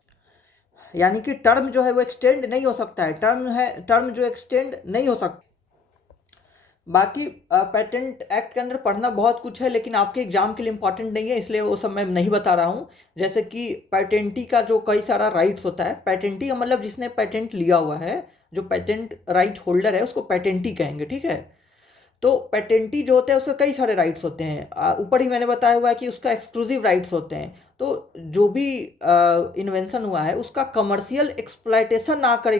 यानी कि टर्म जो है वो एक्सटेंड नहीं हो सकता है, टर्म जो एक्सटेंड नहीं हो सकता। बाकी पेटेंट एक्ट के अंदर पढ़ना बहुत कुछ है, लेकिन आपके एग्जाम के लिए इंपॉर्टेंट नहीं है, इसलिए वो सब मैं नहीं बता रहा हूँ। जैसे कि पेटेंटी का जो कई सारा राइट्स होता है, पेटेंटी का मतलब जिसने पेटेंट लिया हुआ है, जो पेटेंट राइट होल्डर है उसको पेटेंटी कहेंगे, ठीक है। तो पेटेंटी जो होता है उसके कई सारे राइट्स होते हैं, ऊपर ही मैंने बताया हुआ है कि उसका एक्सक्लूसिव राइट्स होते हैं। तो जो भी इन्वेंशन हुआ है उसका कमर्शियल एक्सप्लॉयटेशन ना करे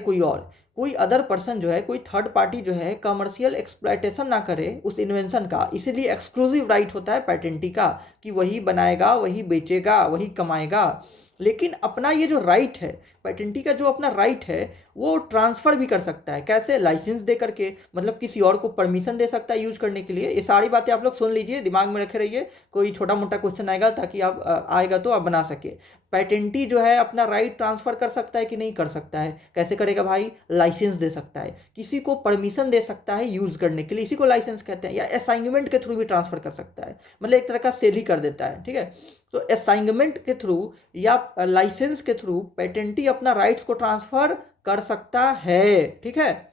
कोई अदर पर्सन जो है, कोई थर्ड पार्टी जो है कमर्शियल एक्सप्लॉयटेशन ना करे उस इन्वेंशन का, इसीलिए एक्सक्लूसिव राइट होता है पेटेंटी का कि वही बनाएगा, वही बेचेगा, वही कमाएगा। लेकिन अपना ये जो राइट है, पेटेंटी का जो अपना राइट है, वो ट्रांसफ़र भी कर सकता है। कैसे? लाइसेंस दे करके, मतलब किसी और को परमिशन दे सकता है यूज करने के लिए। ये सारी बातें आप लोग सुन लीजिए, दिमाग में रखे रहिए, कोई छोटा मोटा क्वेश्चन आएगा ताकि आप आएगा तो आप बना सके। पेटेंटी जो है अपना राइट ट्रांसफ़र कर सकता है कि नहीं कर सकता है? कैसे करेगा भाई? लाइसेंस दे सकता है, किसी को परमिशन दे सकता है यूज़ करने के लिए, इसी को लाइसेंस कहते हैं। या असाइनमेंट के थ्रू भी ट्रांसफ़र कर सकता है, मतलब एक तरह का सेल ही कर देता है, ठीक है। तो असाइनमेंट के थ्रू या लाइसेंस के थ्रू पेटेंटी अपना राइट्स को ट्रांसफ़र कर सकता है, ठीक है।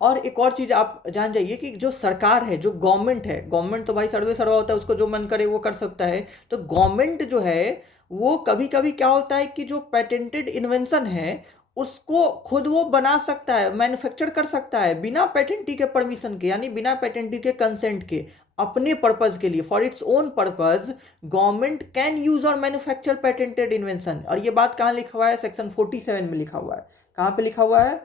और एक और चीज आप जान जाइए कि जो सरकार है, जो गवर्नमेंट है, गवर्नमेंट तो भाई सर्वे सर्वा होता है, उसको जो मन करे वो कर सकता है। तो गवर्नमेंट जो है वो कभी कभी क्या होता है कि जो पेटेंटेड इन्वेंशन है उसको खुद वो बना सकता है, मैन्युफैक्चर कर सकता है बिना पेटेंटी के परमिशन के, यानी बिना पेटेंटी के कंसेंट के, अपने पर्पज के लिए, for its own purpose government can use और मैन्युफैक्चर पेटेंटेड इन्वेंशन। और ये बात कहाँ लिखा हुआ है? सेक्शन 47 में लिखा हुआ है। कहाँ पे लिखा हुआ है?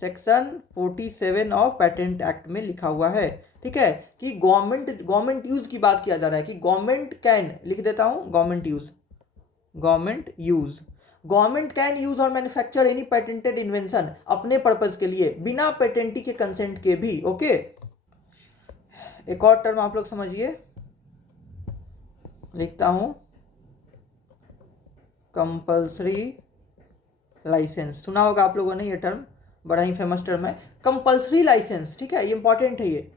सेक्शन 47 ऑफ पेटेंट एक्ट में लिखा हुआ है, ठीक है। कि गवर्नमेंट यूज की बात किया जा रहा है कि गवर्नमेंट कैन, लिख देता हूं, गवर्नमेंट कैन यूज और मैन्युफैक्चर एनी पेटेंटेड इन्वेंशन अपने पर्पज के लिए बिना पेटेंटी के कंसेंट के भी, ओके। एक और टर्म आप लोग समझिए, लिखता हूं, कंपल्सरी लाइसेंस। सुना होगा आप लोगों ने ये टर्म, बड़ा ही फेमस टर्म है, कंपल्सरी लाइसेंस, ठीक है, ये इंपॉर्टेंट है ये।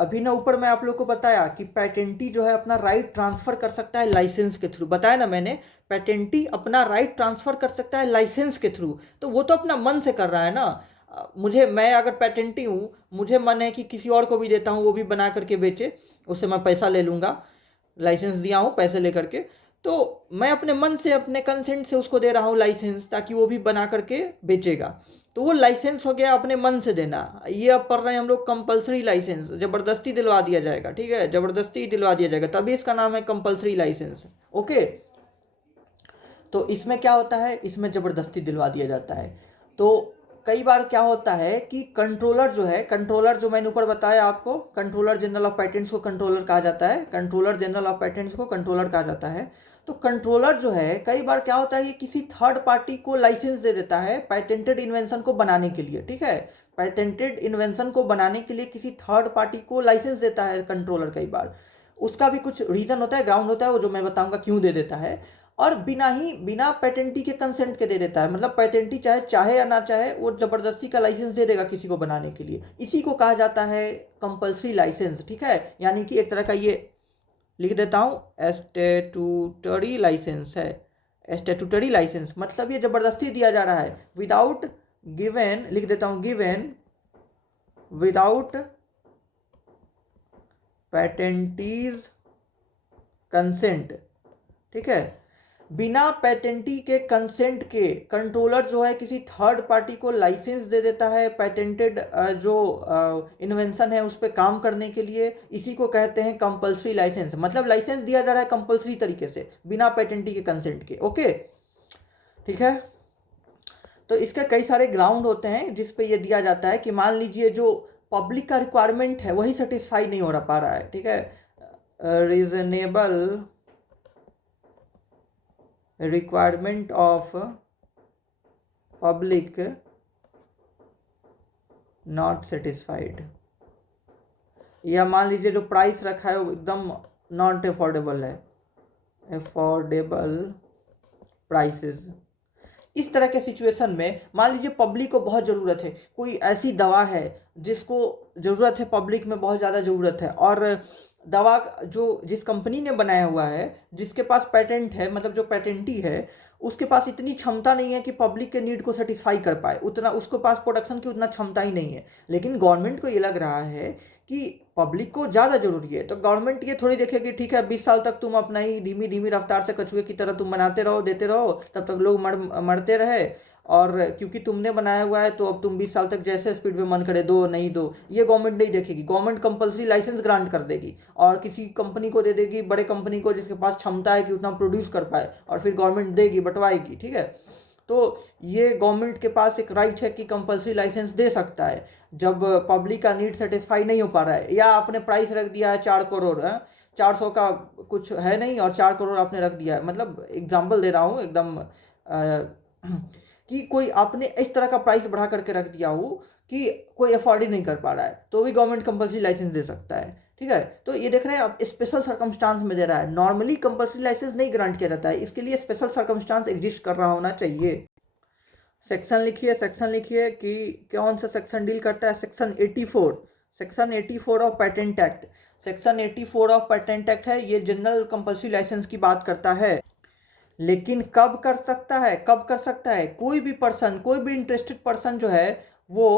अभी ना ऊपर मैं आप लोग को बताया कि पेटेंटी जो है अपना राइट ट्रांसफर कर सकता है लाइसेंस के थ्रू, बताया ना मैंने, पेटेंटी अपना राइट ट्रांसफर कर सकता है लाइसेंस के थ्रू। तो वो तो अपना मन से कर रहा है ना। मैं अगर पेटेंटी हूँ, मुझे मन है कि किसी और को भी देता हूँ, वो भी बना करके बेचे, उससे मैं पैसा ले लूँगा, लाइसेंस दिया हूँ पैसे लेकर के, तो मैं अपने मन से, अपने कंसेंट से उसको दे रहा हूँ लाइसेंस, ताकि वो भी बना करके बेचेगा। तो वो लाइसेंस हो गया अपने मन से देना। ये अब पढ़ रहे हैं हम लोग कंपलसरी लाइसेंस, जबरदस्ती दिलवा दिया जाएगा, ठीक है, जबरदस्ती दिलवा दिया जाएगा, तभी इसका नाम है कंपलसरी लाइसेंस, ओके। तो इसमें क्या होता है? इसमें जबरदस्ती दिलवा दिया जाता है। तो कई बार क्या होता है कि कंट्रोलर जो है, कंट्रोलर जो मैंने ऊपर बताया आपको, कंट्रोलर जनरल ऑफ पेटेंट्स को कंट्रोलर कहा जाता है, कंट्रोलर जनरल ऑफ पेटेंट्स को कंट्रोलर कहा जाता है। तो कंट्रोलर जो है कई बार क्या होता है कि किसी थर्ड पार्टी को लाइसेंस दे देता है पेटेंटेड इन्वेंशन को बनाने के लिए, ठीक है। पेटेंटेड इन्वेंशन को बनाने के लिए किसी थर्ड पार्टी को लाइसेंस देता है कंट्रोलर कई बार। उसका भी कुछ रीजन होता है, ग्राउंड होता है, वो जो मैं बताऊंगा क्यों दे देता है। और बिना पेटेंटी के कंसेंट के दे देता है, मतलब पेटेंटी चाहे चाहे या ना चाहे वो जबरदस्ती का लाइसेंस दे देगा किसी को बनाने के लिए। इसी को कहा जाता है कंपल्सरी लाइसेंस, ठीक है। यानी कि एक तरह का ये लिख देता हूं, स्टैट्यूटरी लाइसेंस है। स्टैट्यूटरी लाइसेंस मतलब ये जबरदस्ती दिया जा रहा है, विदाउट गिवन, लिख देता हूं, गिवन विदाउट पेटेंटीज कंसेंट, ठीक है। बिना पेटेंटी के कंसेंट के कंट्रोलर जो है किसी थर्ड पार्टी को लाइसेंस दे देता है पेटेंटेड जो इन्वेंशन है उस पर काम करने के लिए। इसी को कहते हैं कंपल्सरी लाइसेंस, मतलब लाइसेंस दिया जा रहा है कंपल्सरी तरीके से बिना पेटेंटी के कंसेंट के, ओके, ठीक है। तो इसके कई सारे ग्राउंड होते हैं जिस पे ये दिया जाता है कि मान लीजिए जो पब्लिक का रिक्वायरमेंट है वही सेटिस्फाई नहीं हो पा रहा है, ठीक है, reasonable requirement of public not satisfied, या मान लीजिए जो प्राइस रखा है वो एकदम नॉट अफोर्डेबल है, अफोर्डेबल प्राइसेस। इस तरह के सिचुएशन में मान लीजिए पब्लिक को बहुत ज़रूरत है, कोई ऐसी दवा है जिसको ज़रूरत है, पब्लिक में बहुत ज़्यादा ज़रूरत है, और दवा जो जिस कंपनी ने बनाया हुआ है, जिसके पास पेटेंट है, मतलब जो पेटेंटी है, उसके पास इतनी क्षमता नहीं है कि पब्लिक के नीड को सेटिस्फाई कर पाए, उतना उसके पास प्रोडक्शन की उतना क्षमता ही नहीं है। लेकिन गवर्नमेंट को ये लग रहा है कि पब्लिक को ज़्यादा जरूरी है, तो गवर्नमेंट ये थोड़ी देखेगी ठीक है 20 साल तक तुम अपना ही धीमी धीमी रफ्तार से कछुए की तरह तुम बनाते रहो, देते रहो, तब तक लोग मरते रहे, और क्योंकि तुमने बनाया हुआ है तो अब तुम 20 साल तक जैसे स्पीड में मन करे दो नहीं दो, ये गवर्नमेंट नहीं देखेगी। गवर्नमेंट कंपलसरी लाइसेंस ग्रांट कर देगी और किसी कंपनी को दे देगी, बड़े कंपनी को जिसके पास क्षमता है कि उतना प्रोड्यूस कर पाए, और फिर गवर्नमेंट देगी, बंटवाएगी, ठीक है। तो ये गवर्नमेंट के पास एक राइट है कि कंपलसरी लाइसेंस दे सकता है जब पब्लिक का नीड सेटिस्फाई नहीं हो पा रहा है, या आपने प्राइस रख दिया है 4 करोड़, 400 का कुछ है नहीं और 4 करोड़ आपने रख दिया है, मतलब एग्जाम्पल दे रहा हूँ एकदम कि कोई आपने इस तरह का प्राइस बढ़ा करके रख दिया हो कि कोई अफोर्ड ही नहीं कर पा रहा है, तो भी गवर्नमेंट कंपलसरी लाइसेंस दे सकता है, ठीक है। तो ये देख रहे हैं आप, स्पेशल सर्कमस्टांस में दे रहा है, नॉर्मली कंपलसरी लाइसेंस नहीं ग्रांट किया जाता है, इसके लिए स्पेशल सर्कमस्टांस एग्जिस्ट कर रहा होना चाहिए। सेक्शन लिखिए कि कौन सा सेक्शन डील करता है, section 84 of patent act. Section 84 of patent act है, ये जनरल कंपलसरी लाइसेंस की बात करता है। लेकिन कब कर सकता है कोई भी पर्सन, कोई भी इंटरेस्टेड पर्सन जो है वो,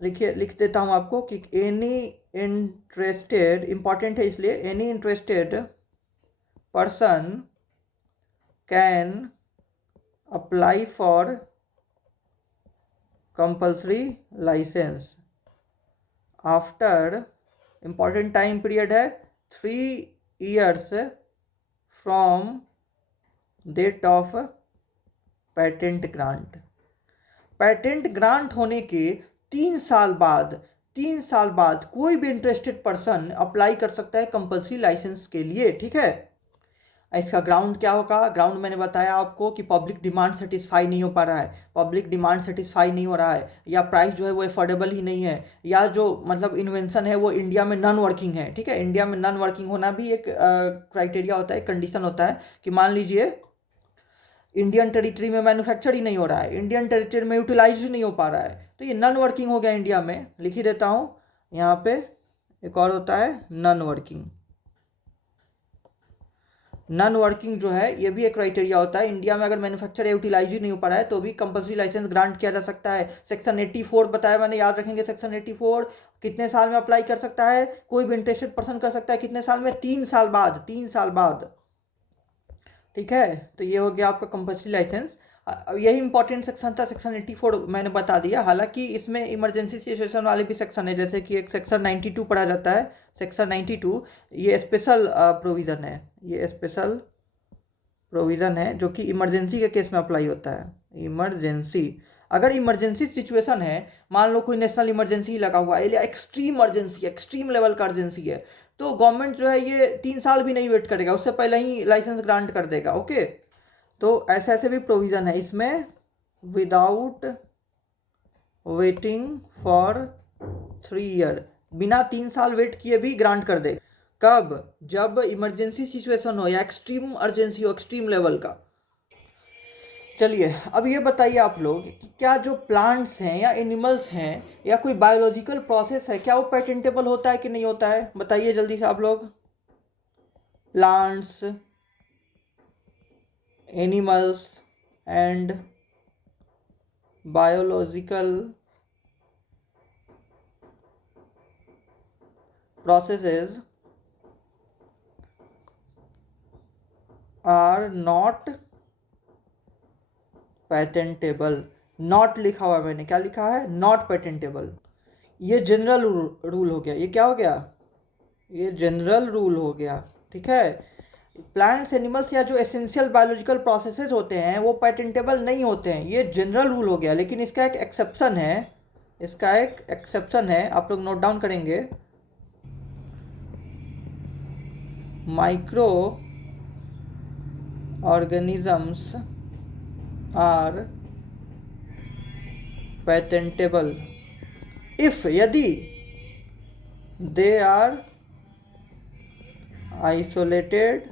लिख देता हूं आपको कि एनी इंटरेस्टेड, इंपॉर्टेंट है इसलिए, any interested person can apply for compulsory license after, important time period है 3 years from date of patent grant. Patent grant होने के 3 साल बाद कोई भी इंटरेस्टेड पर्सन अप्लाई कर सकता है कंपलसरी लाइसेंस के लिए, ठीक है। इसका ग्राउंड क्या होगा, ग्राउंड मैंने बताया आपको कि पब्लिक डिमांड सेटिस्फाई नहीं हो पा रहा है, पब्लिक डिमांड सेटिस्फाई नहीं हो रहा है, या प्राइस जो है वो अफोर्डेबल ही नहीं है, या जो मतलब इन्वेंशन है वो इंडिया में नॉन वर्किंग है, ठीक है। इंडिया में नॉन वर्किंग होना भी एक क्राइटेरिया होता है, कंडीशन होता है कि मान लीजिए इंडियन टेरिटरी में मैन्युफैक्चर ही नहीं हो रहा है, इंडियन टेरिटरी में यूटिलाइज ही नहीं हो पा रहा है, तो ये नॉन वर्किंग हो गया इंडिया में। लिख ही देता हूँ यहाँ पे, एक और होता है नॉन वर्किंग। नॉन वर्किंग जो है ये भी एक क्राइटेरिया होता है, इंडिया में अगर मैन्युफैक्चर यूटिलाइज ही नहीं हो पा रहा है तो भी कंपल्सरी लाइसेंस ग्रांट किया जा सकता है। सेक्शन 84 बताया मैंने, याद रखेंगे। सेक्शन 84 कितने साल में अप्लाई कर सकता है, कोई भी इंटरेस्टेड पर्सन कर सकता है, कितने साल में, 3 साल बाद, ठीक है। तो ये हो गया आपका कंपल्सरी लाइसेंस। यही इंपॉर्टेंट सेक्शन था, सेक्शन 84 मैंने बता दिया। हालांकि इसमें इमरजेंसी सिचुएशन वाले भी सेक्शन है, जैसे कि एक सेक्शन 92 पढ़ा जाता है। सेक्शन 92 ये स्पेशल प्रोविज़न है, ये स्पेशल प्रोविज़न है जो कि इमरजेंसी के केस में अप्लाई होता है। इमरजेंसी, अगर इमरजेंसी सिचुएशन है, मान लो कोई नेशनल इमरजेंसी लगा हुआ है या एक्सट्रीम इमरजेंसी, एक्सट्रीम लेवल का अर्जेंसी है, तो गवर्नमेंट जो है ये 3 साल भी नहीं वेट करेगा, उससे पहले ही लाइसेंस ग्रांट कर देगा, ओके। तो ऐसे ऐसे भी प्रोविज़न है इसमें, विदाउट वेटिंग फॉर 3 ईयर, बिना 3 साल वेट किए भी ग्रांट कर देगा। कब, जब इमरजेंसी सिचुएशन हो या एक्सट्रीम अर्जेंसी हो, एक्सट्रीम लेवल का। चलिए अब ये बताइए आप लोग कि क्या जो प्लांट्स हैं या एनिमल्स हैं या कोई बायोलॉजिकल प्रोसेस है, क्या वो पेटेंटेबल होता है कि नहीं होता है, बताइए जल्दी से आप लोग। Plants, animals and biological processes are not patentable. Not लिखा हुआ है मैंने, क्या लिखा है, नॉट पेटेंटेबल। ये जनरल रूल हो गया, ये क्या हो गया, ये जनरल रूल हो गया, ठीक है। प्लांट्स एनिमल्स या जो एसेंशियल बायोलॉजिकल प्रोसेसेस होते हैं वो पेटेंटेबल नहीं होते हैं, ये जनरल रूल हो गया। लेकिन इसका एक एक्सेप्शन है, इसका एक एक्सेप्शन है, आप लोग नोट डाउन करेंगे। Micro organisms are patentable if, यदि they are isolated,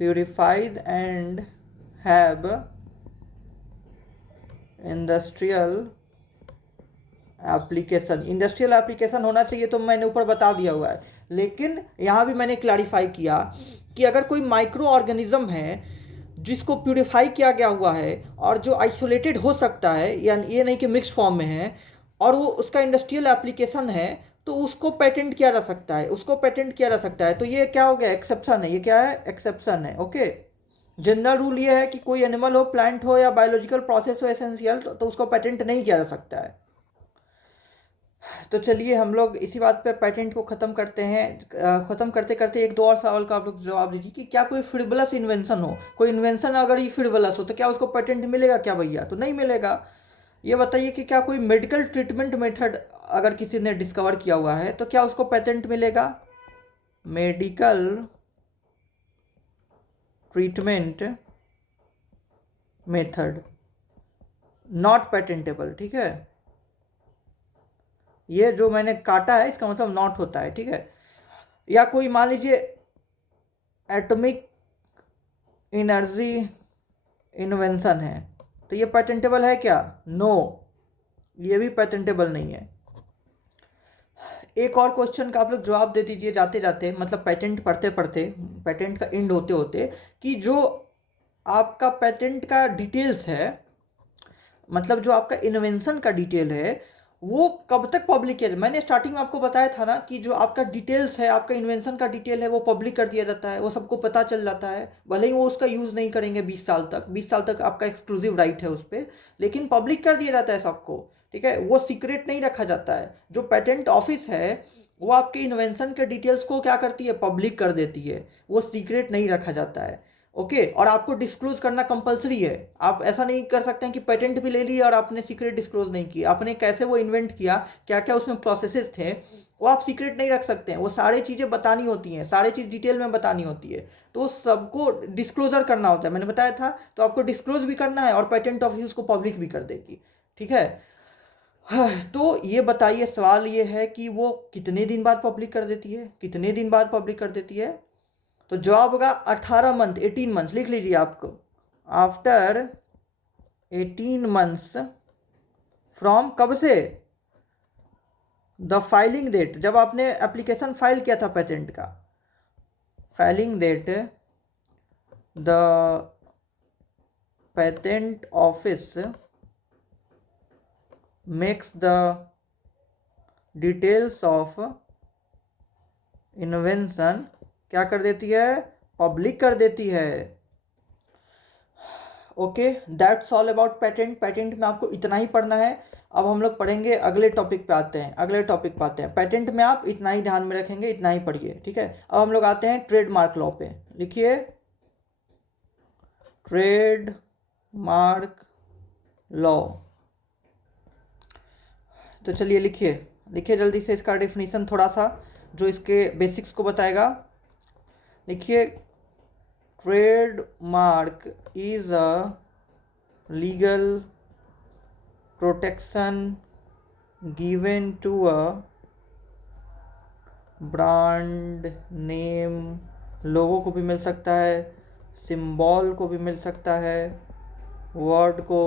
purified and have industrial application। Industrial application होना चाहिए तो मैंने ऊपर बता दिया हुआ है, लेकिन यहाँ भी मैंने क्लैरिफाई किया कि अगर कोई माइक्रो ऑर्गेनिज्म है जिसको प्यूरिफाई किया गया हुआ है और जो आइसोलेटेड हो सकता है, यानी ये नहीं कि मिक्स फॉर्म में है, और वो उसका इंडस्ट्रियल एप्लीकेशन है, तो उसको पेटेंट किया जा सकता है, उसको पेटेंट किया जा सकता है। तो ये क्या हो गया, एक्सेप्शन है। ये क्या है, एक्सेप्शन है। ओके, जनरल रूल ये है कि कोई एनिमल हो, प्लांट हो या बायोलॉजिकल प्रोसेस हो एसेंशियल, तो उसको पेटेंट नहीं किया जा सकता है। तो चलिए हम लोग इसी बात पे पेटेंट को ख़त्म करते हैं। ख़त्म करते करते एक दो और सवाल का आप लोग जवाब दीजिए कि क्या कोई फ्रिवलस इन्वेंशन हो, कोई इन्वेंशन अगर ये फ्रिवलस हो तो क्या उसको पेटेंट मिलेगा क्या भैया? तो नहीं मिलेगा। ये बताइए कि क्या कोई मेडिकल ट्रीटमेंट मेथड अगर किसी ने डिस्कवर किया हुआ है तो क्या उसको पेटेंट मिलेगा? Medical treatment method not patentable, ठीक है। ये जो मैंने काटा है इसका मतलब नॉट होता है, ठीक है। या कोई मान लीजिए एटॉमिक एनर्जी इन्वेंशन है, तो ये पेटेंटेबल है क्या? नो, ये भी पेटेंटेबल नहीं है। एक और क्वेश्चन का आप लोग जवाब दे दीजिए जाते जाते, मतलब पेटेंट पढ़ते पढ़ते, पेटेंट का एंड होते होते, कि जो आपका पेटेंट का डिटेल्स है, मतलब जो आपका इन्वेंशन का डिटेल है, वो कब तक पब्लिक किया जाए? मैंने स्टार्टिंग में आपको बताया था ना कि जो आपका डिटेल्स है, आपका इन्वेंशन का डिटेल है, वो पब्लिक कर दिया जाता है, वो सबको पता चल जाता है। भले ही वो उसका यूज़ नहीं करेंगे 20 साल तक, 20 साल तक आपका एक्सक्लूसिव राइट है उस पर, लेकिन पब्लिक कर दिया जाता है सबको, ठीक है। वो सीक्रेट नहीं रखा जाता है। जो पेटेंट ऑफिस है वो आपके इन्वेंशन के डिटेल्स को क्या करती है, पब्लिक कर देती है, वो सीक्रेट नहीं रखा जाता है। ओके, और आपको डिस्क्लोज करना कंपलसरी है। आप ऐसा नहीं कर सकते हैं कि पेटेंट भी ले लिया और आपने सीक्रेट डिस्क्लोज नहीं किया, आपने कैसे वो इन्वेंट किया, क्या क्या उसमें प्रोसेसेस थे, वो आप सीक्रेट नहीं रख सकते हैं। वो सारी चीज़ें बतानी होती हैं, सारी चीज़ डिटेल में बतानी होती है, तो सबको डिस्क्लोजर करना होता है, मैंने बताया था। तो आपको डिस्क्लोज भी करना है और पेटेंट ऑफिस उसको पब्लिक भी कर देगी, ठीक है। तो ये बताइए, सवाल ये है कि वो कितने दिन बाद पब्लिक कर देती है, कितने दिन बाद पब्लिक कर देती है? तो जवाब होगा 18 मंथ, 18 मंथ्स। लिख लीजिए आपको, आफ्टर 18 मंथ्स फ्रॉम, कब से? द फाइलिंग डेट, जब आपने एप्लीकेशन फाइल किया था पेटेंट का, filing date the patent office makes the details of invention क्या कर देती है, पब्लिक कर देती है। Okay, that's all about patent. Patent में आपको इतना ही पढ़ना है। अब हम लोग पढ़ेंगे अगले टॉपिक पे आते हैं, अगले टॉपिक पे आते हैं। पेटेंट में आप इतना ही ध्यान में रखेंगे, इतना ही पढ़िए, ठीक है। अब हम लोग आते हैं ट्रेडमार्क लॉ पे। लिखिए, ट्रेडमार्क लॉ। तो चलिए लिखिए, लिखिए जल्दी से इसका डेफिनेशन थोड़ा सा जो इसके बेसिक्स को बताएगा। लिखिए, trademark is a legal protection given to a brand name, logo को भी मिल सकता है, सिंबल को भी मिल सकता है, वर्ड को,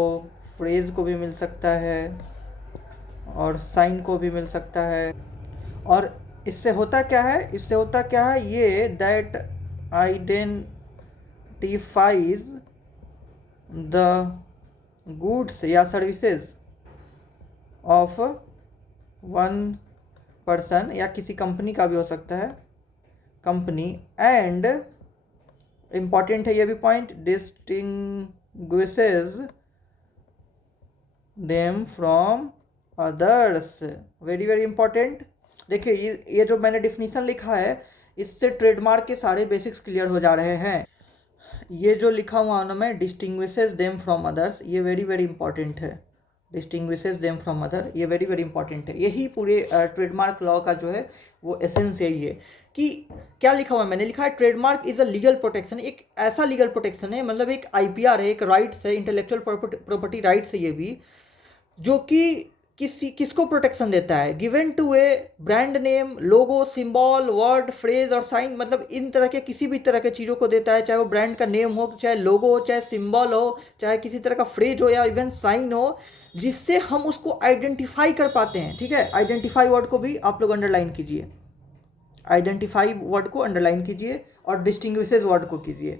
फ्रेज को भी मिल सकता है, और साइन को भी मिल सकता है। और इससे होता क्या है, इससे होता क्या है, ये दैट आइडेंटिफाइज द गुड्स या सर्विसेज ऑफ वन पर्सन, या किसी कंपनी का भी हो सकता है, कंपनी, एंड इम्पॉर्टेंट है ये भी point, distinguishes them from others. Very very important. देखिए ये जो मैंने डिफिनीशन लिखा है, इससे ट्रेडमार्क के सारे बेसिक्स क्लियर हो जा रहे हैं। ये जो लिखा हुआ है ना मैं, डिस्टिंग्विशेस देम फ्रॉम अदर्स, ये वेरी वेरी इंपॉर्टेंट है। डिस्टिंग्विशेस देम फ्रॉम अदर, ये वेरी वेरी इंपॉर्टेंट है। यही पूरे ट्रेडमार्क लॉ का जो है वो एसेंस यही है कि क्या लिखा हुआ है, मैंने लिखा है trademark is a legal protection, एक ऐसा लीगल प्रोटेक्शन है, मतलब एक आईपीआर है, एक राइट्स है, इंटेलेक्चुअल प्रॉपर्टी राइट्स है ये भी, जो कि किसको प्रोटेक्शन देता है, given to a brand name, logo, symbol, word, phrase और साइन, मतलब इन तरह के किसी भी तरह के चीज़ों को देता है, चाहे वो ब्रांड का नेम हो, चाहे लोगो हो, चाहे सिंबल हो, चाहे किसी तरह का फ्रेज हो या इवन साइन हो, जिससे हम उसको आइडेंटिफाई कर पाते हैं। ठीक है, आइडेंटिफाई वर्ड को भी आप लोग अंडरलाइन कीजिए, आइडेंटिफाई वर्ड को अंडरलाइन कीजिए और डिस्टिंग्विशेस वर्ड को कीजिए।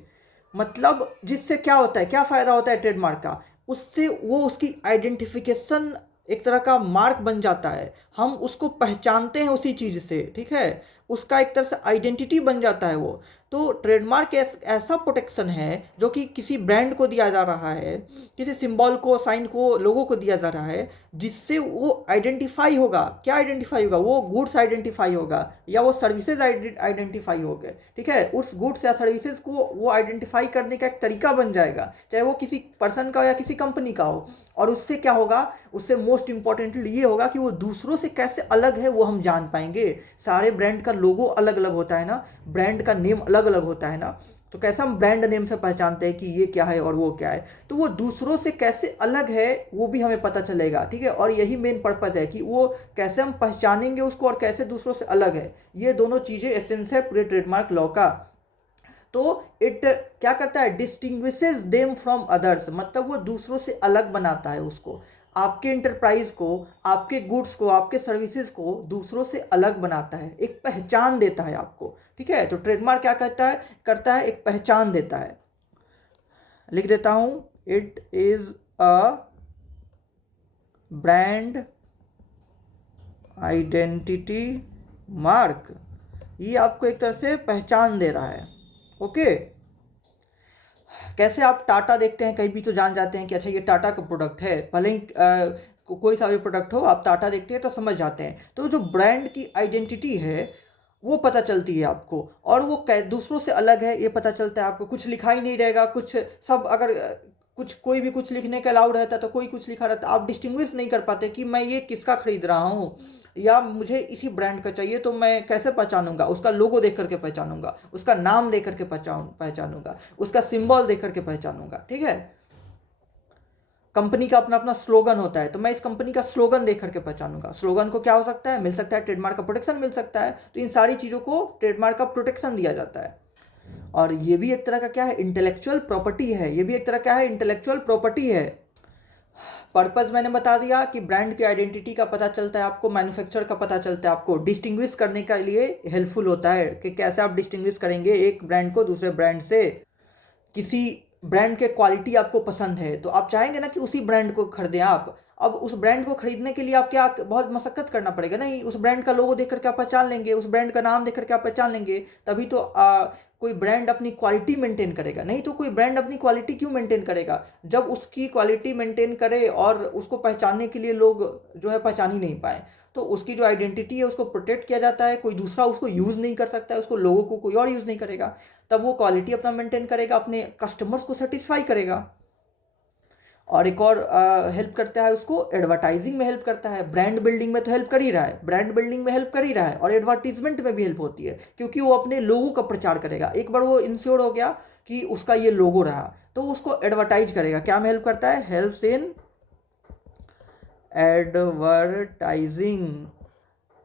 मतलब जिससे क्या होता है, क्या फ़ायदा होता है ट्रेडमार्क का, उससे वो उसकी आइडेंटिफिकेशन एक तरह का मार्क बन जाता है, हम उसको पहचानते हैं उसी चीज़ से। ठीक है, उसका एक तरह से आइडेंटिटी बन जाता है वो। तो ट्रेडमार्क ऐसा प्रोटेक्शन है जो कि किसी ब्रांड को दिया जा रहा है, किसी सिंबल को, साइन को, लोगों को दिया जा रहा है, जिससे वो आइडेंटिफाई होगा। क्या आइडेंटिफाई होगा, वो गुड्स आइडेंटिफाई होगा या वो सर्विसेज आइडेंटिफाई हो गए। ठीक है, उस गुड्स या सर्विसेज को वो आइडेंटिफाई करने का एक तरीका बन जाएगा, चाहे वो किसी पर्सन का हो या किसी कंपनी का हो। और उससे क्या होगा, उससे मोस्ट इंपॉर्टेंटली ये होगा कि वो दूसरों से कैसे अलग है वो हम जान पाएंगे। सारे ब्रांड का लोगो अलग अलग होता है ना, ब्रांड का नेम अलग अलग होता है ना, तो कैसे हम ब्रांड नेम से पहचानते हैं कि ये क्या है और वो क्या है, तो वो दूसरों से कैसे अलग है वो भी हमें पता चलेगा। ठीक है, और यही मेन पर्पज है कि वो कैसे हम पहचानेंगे उसको और कैसे दूसरों से अलग है। ये दोनों चीज़ें एसेंस है पूरे ट्रेडमार्क लॉ का। तो इट क्या करता है, डिस्टिंग्विशेस देम फ्रॉम अदर्स, मतलब वो दूसरों से अलग बनाता है उसको, आपके इंटरप्राइज को, आपके गुड्स को, आपके सर्विसेज को दूसरों से अलग बनाता है, एक पहचान देता है आपको। ठीक है, तो ट्रेडमार्क क्या करता है, एक पहचान देता है। लिख देता हूं, it is a brand identity mark, ये आपको एक तरह से पहचान दे रहा है। ओके, कैसे आप टाटा देखते हैं कहीं भी तो जान जाते हैं कि अच्छा ये टाटा का प्रोडक्ट है, भले ही कोई सा भी प्रोडक्ट हो, आप टाटा देखते हैं तो समझ जाते हैं। तो जो ब्रांड की आइडेंटिटी है वो पता चलती है आपको, और वो दूसरों से अलग है ये पता चलता है आपको। कुछ लिखा ही नहीं रहेगा, कुछ सब अगर कुछ कोई भी कुछ लिखने का अलाउड रहता है तो कोई कुछ लिखा रहता है, आप डिस्टिंग्विश नहीं कर पाते कि मैं ये किसका खरीद रहा हूँ या मुझे इसी ब्रांड का चाहिए, तो मैं कैसे पहचानूंगा, उसका लोगो देख करके पहचानूंगा, उसका नाम देख करके पहचानूंगा, उसका सिंबल देख करके पहचानूंगा। ठीक है, कंपनी का अपना अपना स्लोगन होता है, तो मैं इस कंपनी का स्लोगन देख करके पहचानूंगा। स्लोगन को क्या हो सकता है, मिल सकता है ट्रेडमार्क का प्रोटेक्शन मिल सकता है। तो इन सारी चीज़ों को ट्रेडमार्क का प्रोटेक्शन दिया जाता है। और ये भी एक तरह का क्या है, इंटेलेक्चुअल प्रॉपर्टी है, ये भी एक तरह क्या है, इंटेलेक्चुअल प्रॉपर्टी है। पर्पस मैंने बता दिया कि ब्रांड की आइडेंटिटी का पता चलता है आपको, मैन्युफैक्चर का पता चलता है आपको, डिस्टिंग्विश करने के लिए हेल्पफुल होता है कि कैसे आप डिस्टिंग्विश करेंगे एक ब्रांड को दूसरे ब्रांड से। किसी ब्रांड के क्वालिटी आपको पसंद है तो आप चाहेंगे ना कि उसी ब्रांड को खरीदें आप। अब उस ब्रांड को खरीदने के लिए आप क्या बहुत मशक्कत करना पड़ेगा, नहीं, उस ब्रांड का लोगो देख करके आप पहचान लेंगे, उस ब्रांड का नाम देख करके आप पहचान लेंगे, तभी तो कोई ब्रांड अपनी क्वालिटी मेंटेन करेगा। नहीं तो कोई ब्रांड अपनी क्वालिटी क्यों मेंटेन करेगा, जब उसकी क्वालिटी मेंटेन करे और उसको पहचानने के लिए लोग जो है पहचान ही नहीं पाए। तो उसकी जो आइडेंटिटी है उसको प्रोटेक्ट किया जाता है, कोई दूसरा उसको यूज़ नहीं कर सकता है, उसको लोगों को कोई और यूज़ नहीं करेगा, तब वो क्वालिटी अपना मेंटेन करेगा, अपने कस्टमर्स को सेटिस्फाई करेगा। और एक और हेल्प करता है उसको, एडवर्टाइजिंग में हेल्प करता है, ब्रांड बिल्डिंग में तो हेल्प कर ही रहा है, ब्रांड बिल्डिंग में हेल्प कर ही रहा है, और एडवर्टीजमेंट में भी हेल्प होती है, क्योंकि वो अपने लोगों का प्रचार करेगा। एक बार वो इंश्योर हो गया कि उसका ये लोगो रहा तो उसको एडवर्टाइज करेगा। क्या में हेल्प करता है, हेल्प्स इन एडवर्टाइजिंग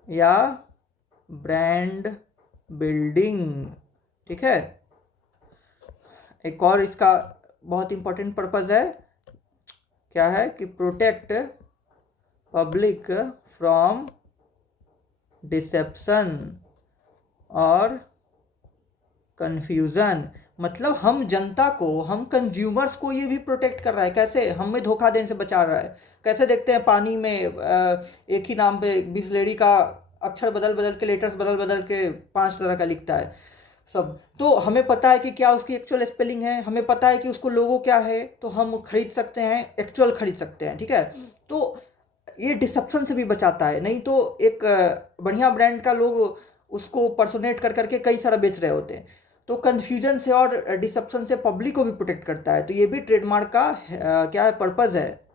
या ब्रांड बिल्डिंग। ठीक है, एक और इसका बहुत इंपॉर्टेंट पर्पस है, क्या है कि प्रोटेक्ट पब्लिक फ्रॉम डिसेप्शन और कंफ्यूजन, मतलब हम जनता को, हम कंज्यूमर्स को ये भी प्रोटेक्ट कर रहा है। कैसे, हमें धोखा देने से बचा रहा है। कैसे देखते हैं पानी में एक ही नाम पे बिसलेरी का अक्षर बदल बदल के, लेटर्स बदल बदल के 5 तरह का लिखता है सब, तो हमें पता है कि क्या उसकी एक्चुअल स्पेलिंग है, हमें पता है कि उसको लोगो क्या है, तो हम खरीद सकते हैं, एक्चुअल खरीद सकते हैं। ठीक है, तो ये डिसेप्शन से भी बचाता है। नहीं तो एक बढ़िया ब्रांड का लोगो उसको पर्सोनेट कर करके कई सारा बेच रहे होते हैं। तो कन्फ्यूजन से और डिसेप्शन से पब्लिक को भी प्रोटेक्ट करता है। तो ये भी ट्रेडमार्क का क्या है, पर्पज़ है।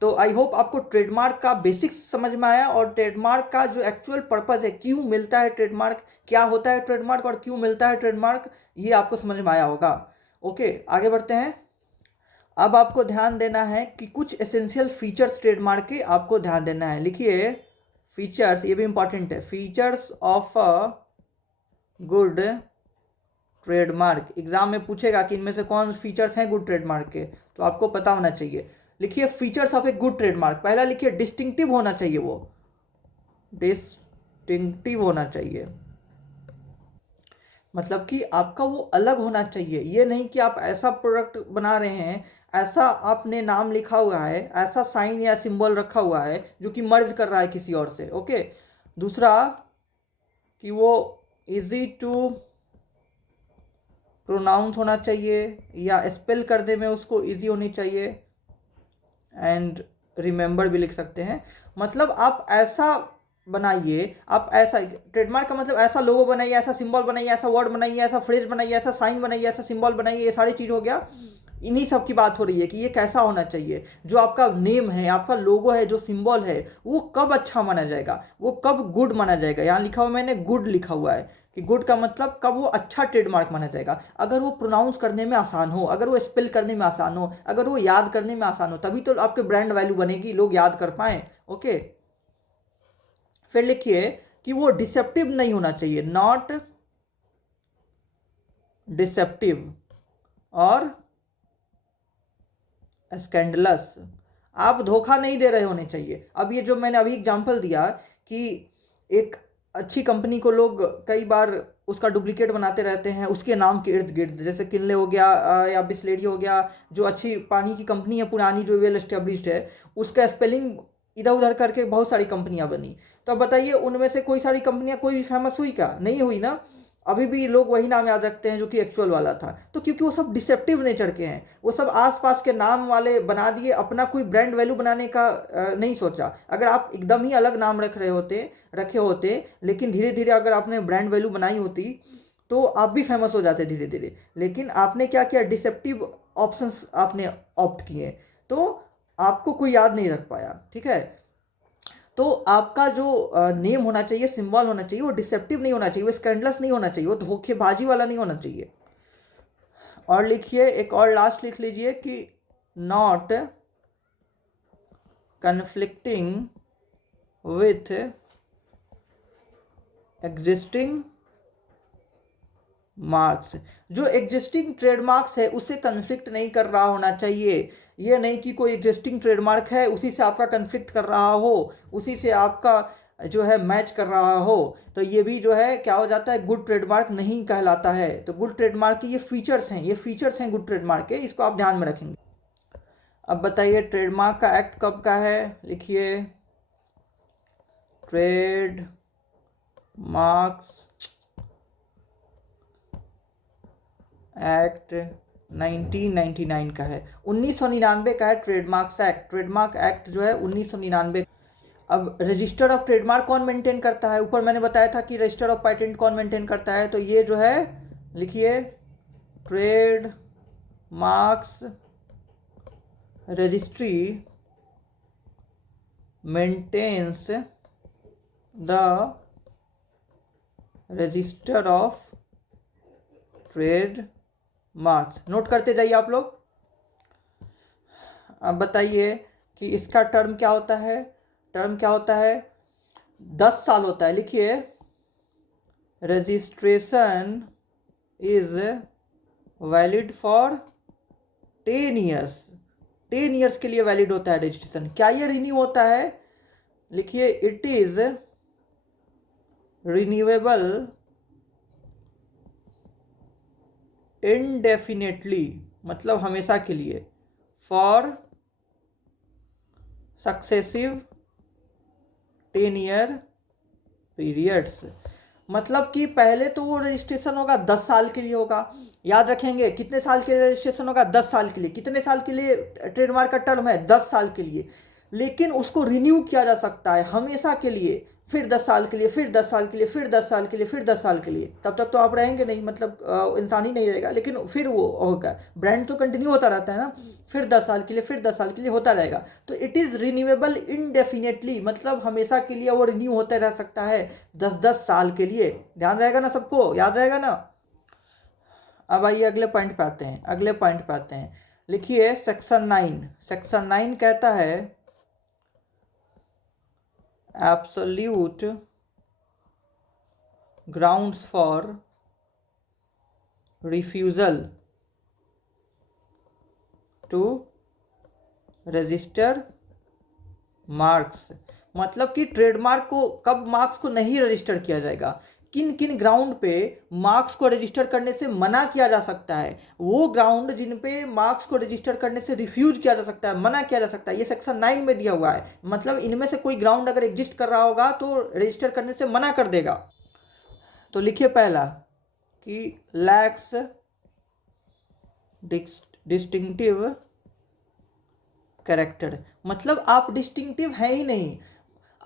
तो आई होप आपको ट्रेडमार्क का बेसिक्स समझ में आया और ट्रेडमार्क का जो एक्चुअल पर्पज़ है, क्यों मिलता है ट्रेडमार्क, क्या होता है ट्रेडमार्क और क्यों मिलता है ट्रेडमार्क, ये आपको समझ में आया होगा। ओके, आगे बढ़ते हैं। अब आपको ध्यान देना है कि कुछ एसेंशियल फीचर्स ट्रेडमार्क के आपको ध्यान देना है। लिखिए फीचर्स, ये भी इंपॉर्टेंट है। Features of a good trademark, exam में पूछेगा कि इनमें से कौन फीचर्स हैं गुड ट्रेडमार्क के, तो आपको पता होना चाहिए। लिखिए features of a good trademark. पहला लिखिए डिस्टिंक्टिव होना चाहिए, वो डिस्टिंक्टिव होना चाहिए, मतलब कि आपका वो अलग होना चाहिए। ये नहीं कि आप ऐसा प्रोडक्ट बना रहे हैं, ऐसा आपने नाम लिखा हुआ है, ऐसा साइन या सिंबल रखा हुआ है जो कि मर्ज कर रहा है किसी और से। ओके, दूसरा कि वो इजी टू प्रोनाउंस होना चाहिए या स्पेल करने में उसको इजी होनी चाहिए, एंड रिमेंबर भी लिख सकते हैं। मतलब आप ऐसा बनाइए, आप ऐसा, ट्रेडमार्क का मतलब ऐसा लोगो बनाइए, ऐसा सिंबल बनाइए, ऐसा वर्ड बनाइए, ऐसा फ्रेज बनाइए, ऐसा साइन बनाइए, ऐसा सिंबल बनाइए। ये सारी चीज़ हो गया, इन्हीं सब की बात हो रही है कि ये कैसा होना चाहिए। जो आपका नेम है, आपका लोगो है, जो सिंबल है, वो कब अच्छा माना जाएगा, वो कब गुड माना जाएगा। यहाँ लिखा हुआ, मैंने गुड लिखा हुआ है कि गुड का मतलब कब वो अच्छा ट्रेडमार्क माना जाएगा। अगर वो प्रोनाउंस करने में आसान हो, अगर वो स्पेल करने में आसान हो, अगर वो याद करने में आसान हो, तभी तो आपके ब्रांड वैल्यू बनेगी, लोग याद कर पाए। ओके, फिर लिखिए कि वो डिसेप्टिव नहीं होना चाहिए, नॉट डिसेप्टिव और स्कैंडलस। आप धोखा नहीं दे रहे होने चाहिए। अब ये जो मैंने अभी एग्जांपल दिया कि एक अच्छी कंपनी को लोग कई बार उसका डुप्लीकेट बनाते रहते हैं उसके नाम के इर्द गिर्द, जैसे किनले हो गया या बिस्लेरी हो गया, जो अच्छी पानी की कंपनी है पुरानी, जो वेल एस्टेब्लिश्ड है, उसका स्पेलिंग इधर उधर करके बहुत सारी कंपनियां बनी। तो अब बताइए उनमें से कोई सारी कंपनियां कोई भी फेमस हुई क्या? नहीं हुई ना। अभी भी लोग वही नाम याद रखते हैं जो कि एक्चुअल वाला था। तो क्योंकि वो सब डिसेप्टिव नेचर के हैं, वो सब आसपास के नाम वाले बना दिए, अपना कोई ब्रांड वैल्यू बनाने का नहीं सोचा। अगर आप एकदम ही अलग नाम रखे होते, लेकिन धीरे धीरे अगर आपने ब्रांड वैल्यू बनाई होती तो आप भी फेमस हो जाते धीरे धीरे। लेकिन आपने क्या किया, डिसेप्टिव ऑप्शंस आपने ऑप्ट किए, तो आपको कोई याद नहीं रख पाया। ठीक है, तो आपका जो नेम होना चाहिए, सिंबल होना चाहिए, वो डिसेप्टिव नहीं होना चाहिए, वो स्कैंडलस नहीं होना चाहिए, वो धोखेबाजी वाला नहीं होना चाहिए। और लिखिए एक और लास्ट लिख लीजिए कि not conflicting with existing marks. जो एग्जिस्टिंग ट्रेडमार्क्स है उससे कन्फ्लिक्ट नहीं कर रहा होना चाहिए। ये नहीं कि कोई एग्जिस्टिंग ट्रेडमार्क है उसी से आपका कन्फ्लिक्ट कर रहा हो, उसी से आपका जो है मैच कर रहा हो, तो ये भी जो है क्या हो जाता है, गुड ट्रेडमार्क नहीं कहलाता है। तो गुड ट्रेडमार्क के ये फीचर्स हैं, ये फीचर्स हैं गुड ट्रेडमार्क के, इसको आप ध्यान में रखेंगे। अब बताइए ट्रेडमार्क का एक्ट कब का है? लिखिए ट्रेड मार्क्स एक्ट 1999 का है, 1999 का है ट्रेडमार्क्स एक्ट। ट्रेडमार्क एक्ट जो है 1999। अब रजिस्टर ऑफ ट्रेडमार्क कौन मेंटेन करता है? ऊपर मैंने बताया था कि रजिस्टर ऑफ पेटेंट कौन मेंटेन करता है, तो ये जो है लिखिए trade marks registry maintains the register of trade marks. Note करते जाइए आप लोग। अब बताइए कि इसका टर्म क्या होता है? टर्म क्या होता है? 10 साल होता है। लिखिए registration is valid for 10 years. 10 years के लिए वैलिड होता है रजिस्ट्रेशन। क्या ये रिन्यू होता है? लिखिए इट इज रिन्यूएबल इनडेफिनेटली, मतलब हमेशा के लिए, फॉर सक्सेसिव 10 ईयर पीरियड्स। मतलब कि पहले तो वो रजिस्ट्रेशन होगा 10 साल के लिए होगा। याद रखेंगे कितने साल के लिए रजिस्ट्रेशन होगा? 10 साल के लिए। कितने साल के लिए ट्रेडमार्क का टर्म है? 10 साल के लिए। लेकिन उसको रिन्यू किया जा सकता है हमेशा के लिए फिर 10 साल के लिए, फिर 10 साल के लिए, फिर 10 साल के लिए, फिर 10 साल के लिए, तब तक तो आप रहेंगे नहीं, मतलब इंसान ही नहीं रहेगा, लेकिन फिर वो होगा, ब्रांड तो कंटिन्यू होता रहता है ना, फिर 10 साल के लिए, फिर 10 साल के लिए होता रहेगा। तो इट इज़ रिन्यूएबल इनडेफिनेटली, मतलब हमेशा के लिए वो रिन्यू होता रह सकता है 10-10 साल के लिए। ध्यान रहेगा ना, सबको याद रहेगा ना। अब आइए अगले पॉइंट पे आते हैं, अगले पॉइंट पे आते हैं। लिखिए सेक्शन 9, सेक्शन 9 कहता है absolute grounds for refusal to register marks, मतलब कि ट्रेडमार्क को कब मार्क्स को नहीं रजिस्टर किया जाएगा, किन किन ग्राउंड पे मार्क्स को रजिस्टर करने से मना किया जा सकता है, वो ग्राउंड जिन पे मार्क्स को रजिस्टर करने से रिफ्यूज किया जा सकता है, मना किया जा सकता है, ये सेक्शन 9 में दिया हुआ है। मतलब इनमें से कोई ग्राउंड अगर एग्जिस्ट कर रहा होगा तो रजिस्टर करने से मना कर देगा। तो लिखिए पहला कि लैक्स डिस्टिंक्टिव कैरेक्टर, मतलब आप डिस्टिंक्टिव हैं ही नहीं,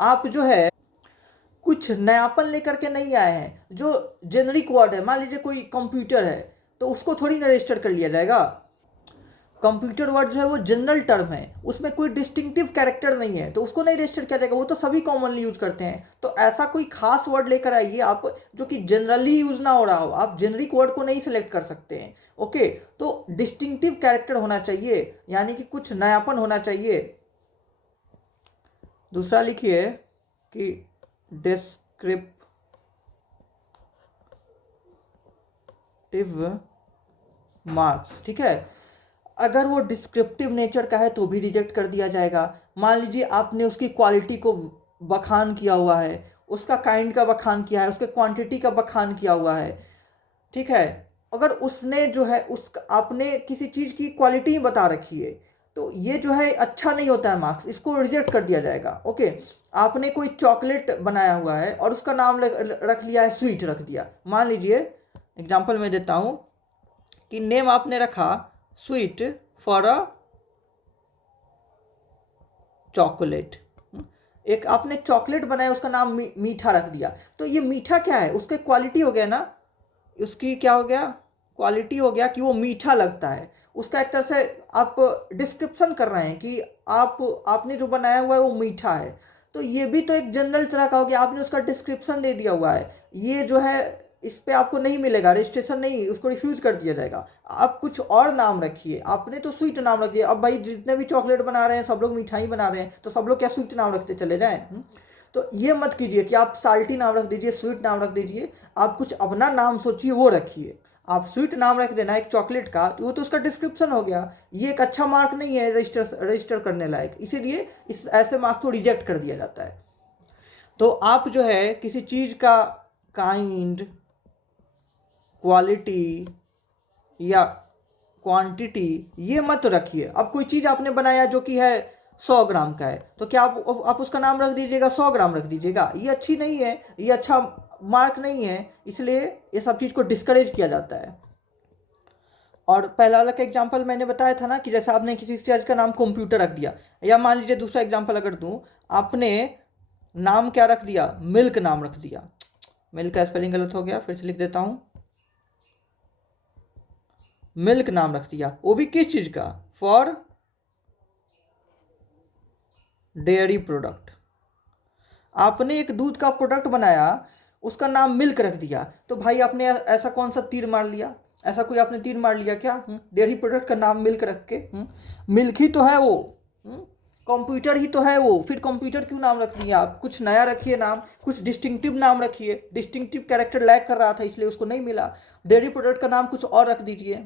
आप जो है कुछ नयापन लेकर के नहीं आए हैं। जो जेनरिक वर्ड है, मान लीजिए कोई कंप्यूटर है तो उसको थोड़ी ना रजिस्टर कर लिया जाएगा। कंप्यूटर वर्ड जो है वो जनरल टर्म है, उसमें कोई डिस्टिंक्टिव कैरेक्टर नहीं है तो उसको नहीं रजिस्टर किया जाएगा, वो तो सभी कॉमनली यूज करते हैं। तो ऐसा कोई खास वर्ड लेकर आइए आप जो कि जनरली यूज ना हो रहा हो, आप जेनरिक वर्ड को नहीं सिलेक्ट कर सकते हैं। ओके, तो डिस्टिंक्टिव कैरेक्टर होना चाहिए, यानी कि कुछ नयापन होना चाहिए। दूसरा लिखिए कि डिस्क्रिप्टिव मार्क्स, ठीक है, अगर वो डिस्क्रिप्टिव नेचर का है तो भी रिजेक्ट कर दिया जाएगा। मान लीजिए आपने उसकी क्वालिटी को बखान किया हुआ है, उसका काइंड का बखान किया है, उसके क्वांटिटी का बखान किया हुआ है, ठीक है, अगर उसने जो है उस आपने किसी चीज़ की क्वालिटी ही बता रखी है तो ये जो है अच्छा नहीं होता है मार्क्स, इसको रिजेक्ट कर दिया जाएगा। ओके, आपने कोई चॉकलेट बनाया हुआ है और उसका नाम रख लिया है स्वीट रख दिया, मान लीजिए एग्जांपल मैं देता हूँ कि नेम आपने रखा स्वीट फॉर अ चॉकलेट, एक आपने चॉकलेट बनाया उसका नाम मीठा रख दिया, तो ये मीठा क्या है, उसके क्वालिटी हो गया ना, उसकी क्या हो गया, क्वालिटी हो गया कि वो मीठा लगता है, उसका एक तरह से आप डिस्क्रिप्शन कर रहे हैं कि आपने जो बनाया हुआ है वो मीठा है। तो ये भी तो एक जनरल तरह का हो गया, आपने उसका डिस्क्रिप्शन दे दिया हुआ है, ये जो है इस पे आपको नहीं मिलेगा रजिस्ट्रेशन, नहीं, उसको रिफ्यूज कर दिया जाएगा। आप कुछ और नाम रखिए, आपने तो स्वीट नाम रख दिया, अब भाई जितने भी चॉकलेट बना रहे हैं सब लोग मिठाई बना रहे हैं तो सब लोग क्या स्वीट नाम रखते चले जाएं। तो ये मत कीजिए कि आप साल्टी नाम रख दीजिए, स्वीट नाम रख दीजिए, आप कुछ अपना नाम सोचिए वो रखिए। आप स्वीट नाम रख देना एक चॉकलेट का तो वो तो उसका डिस्क्रिप्शन हो गया, ये एक अच्छा मार्क नहीं है रजिस्टर करने लायक, इसीलिए इस ऐसे मार्क को रिजेक्ट कर दिया जाता है। तो आप जो है किसी चीज़ का काइंड, क्वालिटी या क्वांटिटी ये मत रखिए। अब कोई चीज़ आपने बनाया जो कि है 100 ग्राम का है तो क्या आप उसका नाम रख दीजिएगा 100 ग्राम रख दीजिएगा, ये अच्छी नहीं है, ये अच्छा मार्क नहीं है, इसलिए ये सब चीज़ को डिस्करेज किया जाता है। और पहला वाला का एग्जांपल मैंने बताया था ना कि जैसे आपने किसी चीज़ का नाम कंप्यूटर रख दिया, या मान लीजिए दूसरा एग्जांपल अगर दूं, आपने नाम क्या रख दिया, मिल्क नाम रख दिया, मिल्क का स्पेलिंग गलत हो गया, फिर से लिख देता हूं, मिल्क नाम रख दिया, वो भी किस चीज़ का, फॉर डेयरी प्रोडक्ट। आपने एक दूध का प्रोडक्ट बनाया, उसका नाम मिल्क रख दिया, तो भाई आपने ऐसा कौन सा तीर मार लिया, ऐसा कोई आपने तीर मार लिया क्या, डेयरी प्रोडक्ट का नाम मिल्क रख के, मिल्क ही तो है वो, कंप्यूटर ही तो है वो, फिर कंप्यूटर क्यों नाम रख दिया आप, कुछ नया रखिए नाम, कुछ डिस्टिंक्टिव नाम रखिए, डिस्टिंक्टिव कैरेक्टर लैक कर रहा था इसलिए उसको नहीं मिला, डेयरी प्रोडक्ट का नाम कुछ और रख दीजिए।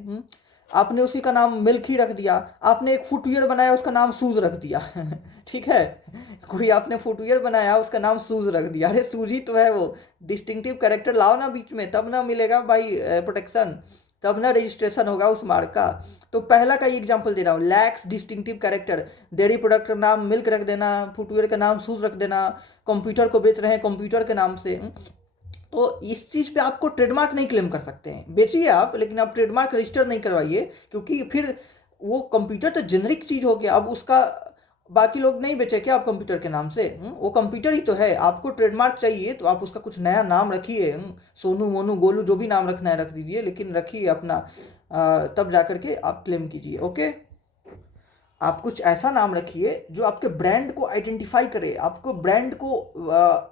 आपने उसी का नाम मिल्क ही रख दिया, आपने एक फुटवियर बनाया उसका नाम शूज रख दिया ठीक है, कोई आपने फुटवियर बनाया उसका नाम शूज रख दिया, अरे शूज ही तो है वो, डिस्टिंक्टिव कैरेक्टर लाओ ना बीच में, तब ना मिलेगा भाई प्रोटेक्शन, तब ना रजिस्ट्रेशन होगा उस मार्क का। तो पहला का ये एग्जांपल दे रहा हूँ, lakhs distinctive character, dairy product का नाम मिल्क रख देना, फुटवियर का नाम शूज रख देना, कंप्यूटर को बेच रहे हैं कंप्यूटर के नाम से, तो इस चीज़ पे आपको ट्रेडमार्क नहीं क्लेम कर सकते हैं, बेचिए आप लेकिन आप ट्रेडमार्क रजिस्टर नहीं करवाइए, क्योंकि फिर वो कंप्यूटर तो जेनरिक चीज़ हो गया, अब उसका बाकी लोग नहीं बेचे क्या आप कंप्यूटर के नाम से? वो कंप्यूटर ही तो है। आपको ट्रेडमार्क चाहिए तो आप उसका कुछ नया नाम रखिए, सोनू मोनू गोलू जो भी नाम रखना है रख दीजिए, लेकिन रखिए अपना, तब जा करके आप क्लेम कीजिए। ओके, आप कुछ ऐसा नाम रखिए जो आपके ब्रांड को आइडेंटिफाई करे, आपको ब्रांड को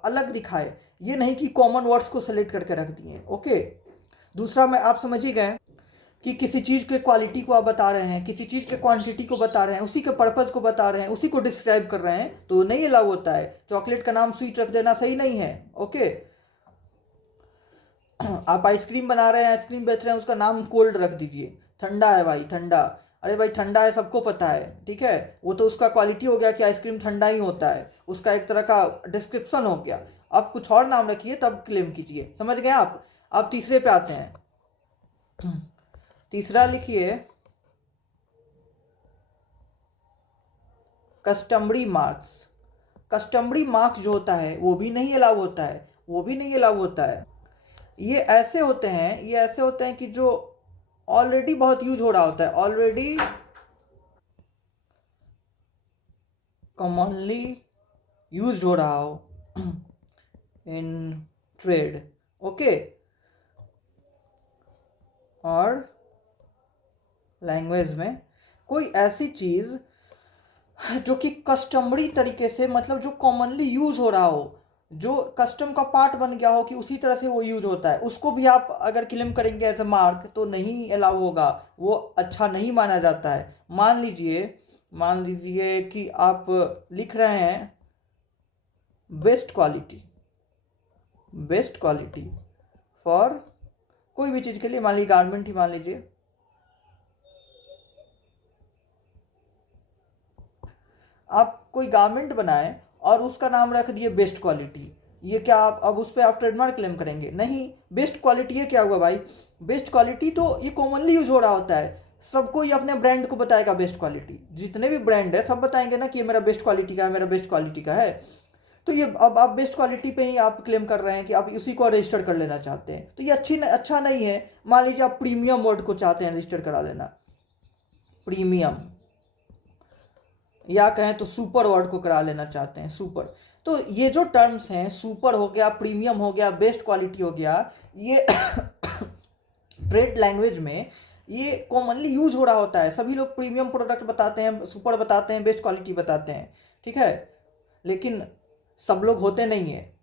अलग दिखाए। ये नहीं कि कॉमन वर्ड्स को सेलेक्ट करके रख दिए। ओके, दूसरा मैं आप समझ ही गए कि किसी चीज़ के क्वालिटी को आप बता रहे हैं, किसी चीज़ के क्वांटिटी को बता रहे हैं, उसी के पर्पज़ को बता रहे हैं, उसी को डिस्क्राइब कर रहे हैं, तो नहीं अलाउ होता है। चॉकलेट का नाम स्वीट रख देना सही नहीं है। ओके, आप आइसक्रीम बना रहे हैं, आइसक्रीम बेच रहे हैं, उसका नाम कोल्ड रख दीजिए। ठंडा है भाई, ठंडा। अरे भाई ठंडा है सबको पता है, ठीक है, वो तो उसका क्वालिटी हो गया कि आइसक्रीम ठंडा ही होता है, उसका एक तरह का डिस्क्रिप्शन हो गया। आप कुछ और नाम रखिए तब क्लेम कीजिए। समझ गए आप? अब तीसरे पे आते हैं। तीसरा लिखिए कस्टमरी मार्क्स। कस्टमरी मार्क्स जो होता है वो भी नहीं अलाउ होता है, वो भी नहीं अलाउ होता है। ये ऐसे होते हैं, ये ऐसे होते हैं कि जो ऑलरेडी बहुत यूज हो रहा होता है, ऑलरेडी कॉमनली यूज हो रहा हो इन ट्रेड। ओके, और लैंग्वेज में कोई ऐसी चीज़ जो कि कस्टमरी तरीके से, मतलब जो कॉमनली यूज हो रहा हो, जो कस्टम का पार्ट बन गया हो कि उसी तरह से वो यूज होता है, उसको भी आप अगर क्लेम करेंगे एज ए मार्क तो नहीं अलाउ होगा, वो अच्छा नहीं माना जाता है। मान लीजिए कि आप लिख रहे हैं best quality, best quality for कोई भी चीज़ के लिए, मान लीजिए गारमेंट ही मान लीजिए, आप कोई गारमेंट बनाए और उसका नाम रख दिए बेस्ट क्वालिटी, ये क्या आप अब उस पर आप ट्रेडमार्क क्लेम करेंगे? नहीं। बेस्ट क्वालिटी ये क्या हुआ भाई? बेस्ट क्वालिटी तो ये कॉमनली यूज हो रहा होता है, सबको ये अपने ब्रांड को बताएगा बेस्ट क्वालिटी। जितने भी ब्रांड है सब बताएंगे ना कि ये मेरा बेस्ट क्वालिटी का है, मेरा बेस्ट क्वालिटी का है। तो ये अब आप बेस्ट क्वालिटी पे ही आप क्लेम कर रहे हैं कि आप उसी को रजिस्टर कर लेना चाहते हैं, तो ये अच्छा नहीं है। मान लीजिए आप प्रीमियम वर्ड को चाहते हैं रजिस्टर करा लेना, प्रीमियम, या कहें तो सुपर वर्ड को करा लेना चाहते हैं, सुपर। तो ये जो टर्म्स हैं, सुपर हो गया, प्रीमियम हो गया, बेस्ट क्वालिटी हो गया, ये ट्रेड लैंग्वेज में ये कॉमनली यूज हो रहा होता है। सभी लोग प्रीमियम प्रोडक्ट बताते हैं, सुपर बताते हैं, बेस्ट क्वालिटी बताते हैं, ठीक है, लेकिन सब लोग होते नहीं है।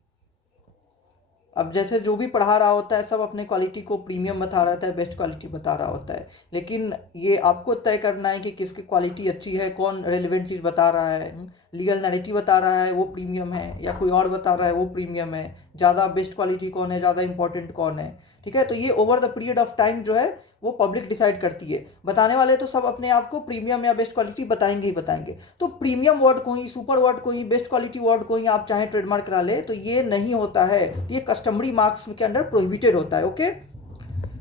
अब जैसे जो भी पढ़ा रहा होता है सब अपने क्वालिटी को प्रीमियम बता रहा होता है, बेस्ट क्वालिटी बता रहा होता है, लेकिन ये आपको तय करना है कि किसकी क्वालिटी अच्छी है, कौन रेलिवेंट चीज़ बता रहा है। लीगल नैरेटिव बता रहा है वो प्रीमियम है, या कोई और बता रहा है वो प्रीमियम है। ज़्यादा बेस्ट क्वालिटी कौन है, ज़्यादा इंपॉर्टेंट कौन है, ठीक है। तो ये over the period of time जो है वो पब्लिक डिसाइड करती है। बताने वाले तो सब अपने आप को प्रीमियम या बेस्ट क्वालिटी बताएंगे ही बताएंगे। तो प्रीमियम वर्ड को ही, सुपर वर्ड को ही, बेस्ट क्वालिटी वर्ड को ही आप चाहे ट्रेडमार्क करा ले तो ये नहीं होता है, ये कस्टमरी मार्क्स के अंडर प्रोहिबिटेड होता है। ओके,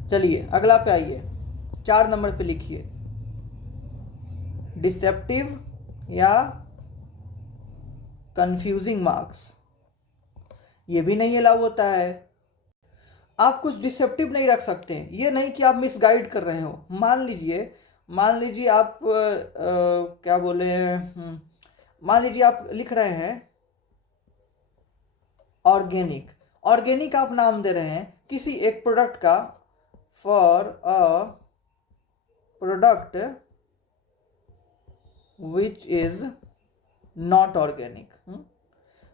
चलिए अगला पे आइए, 4 नंबर पे लिखिए डिसेप्टिव या कंफ्यूजिंग मार्क्स। ये भी नहीं अलाउ होता है। आप कुछ डिसेप्टिव नहीं रख सकते, ये नहीं कि आप मिसगाइड कर रहे हो। मान लीजिए आप क्या बोले, मान लीजिए आप लिख रहे हैं ऑर्गेनिक, ऑर्गेनिक आप नाम दे रहे हैं किसी एक प्रोडक्ट का, for a product which is not organic.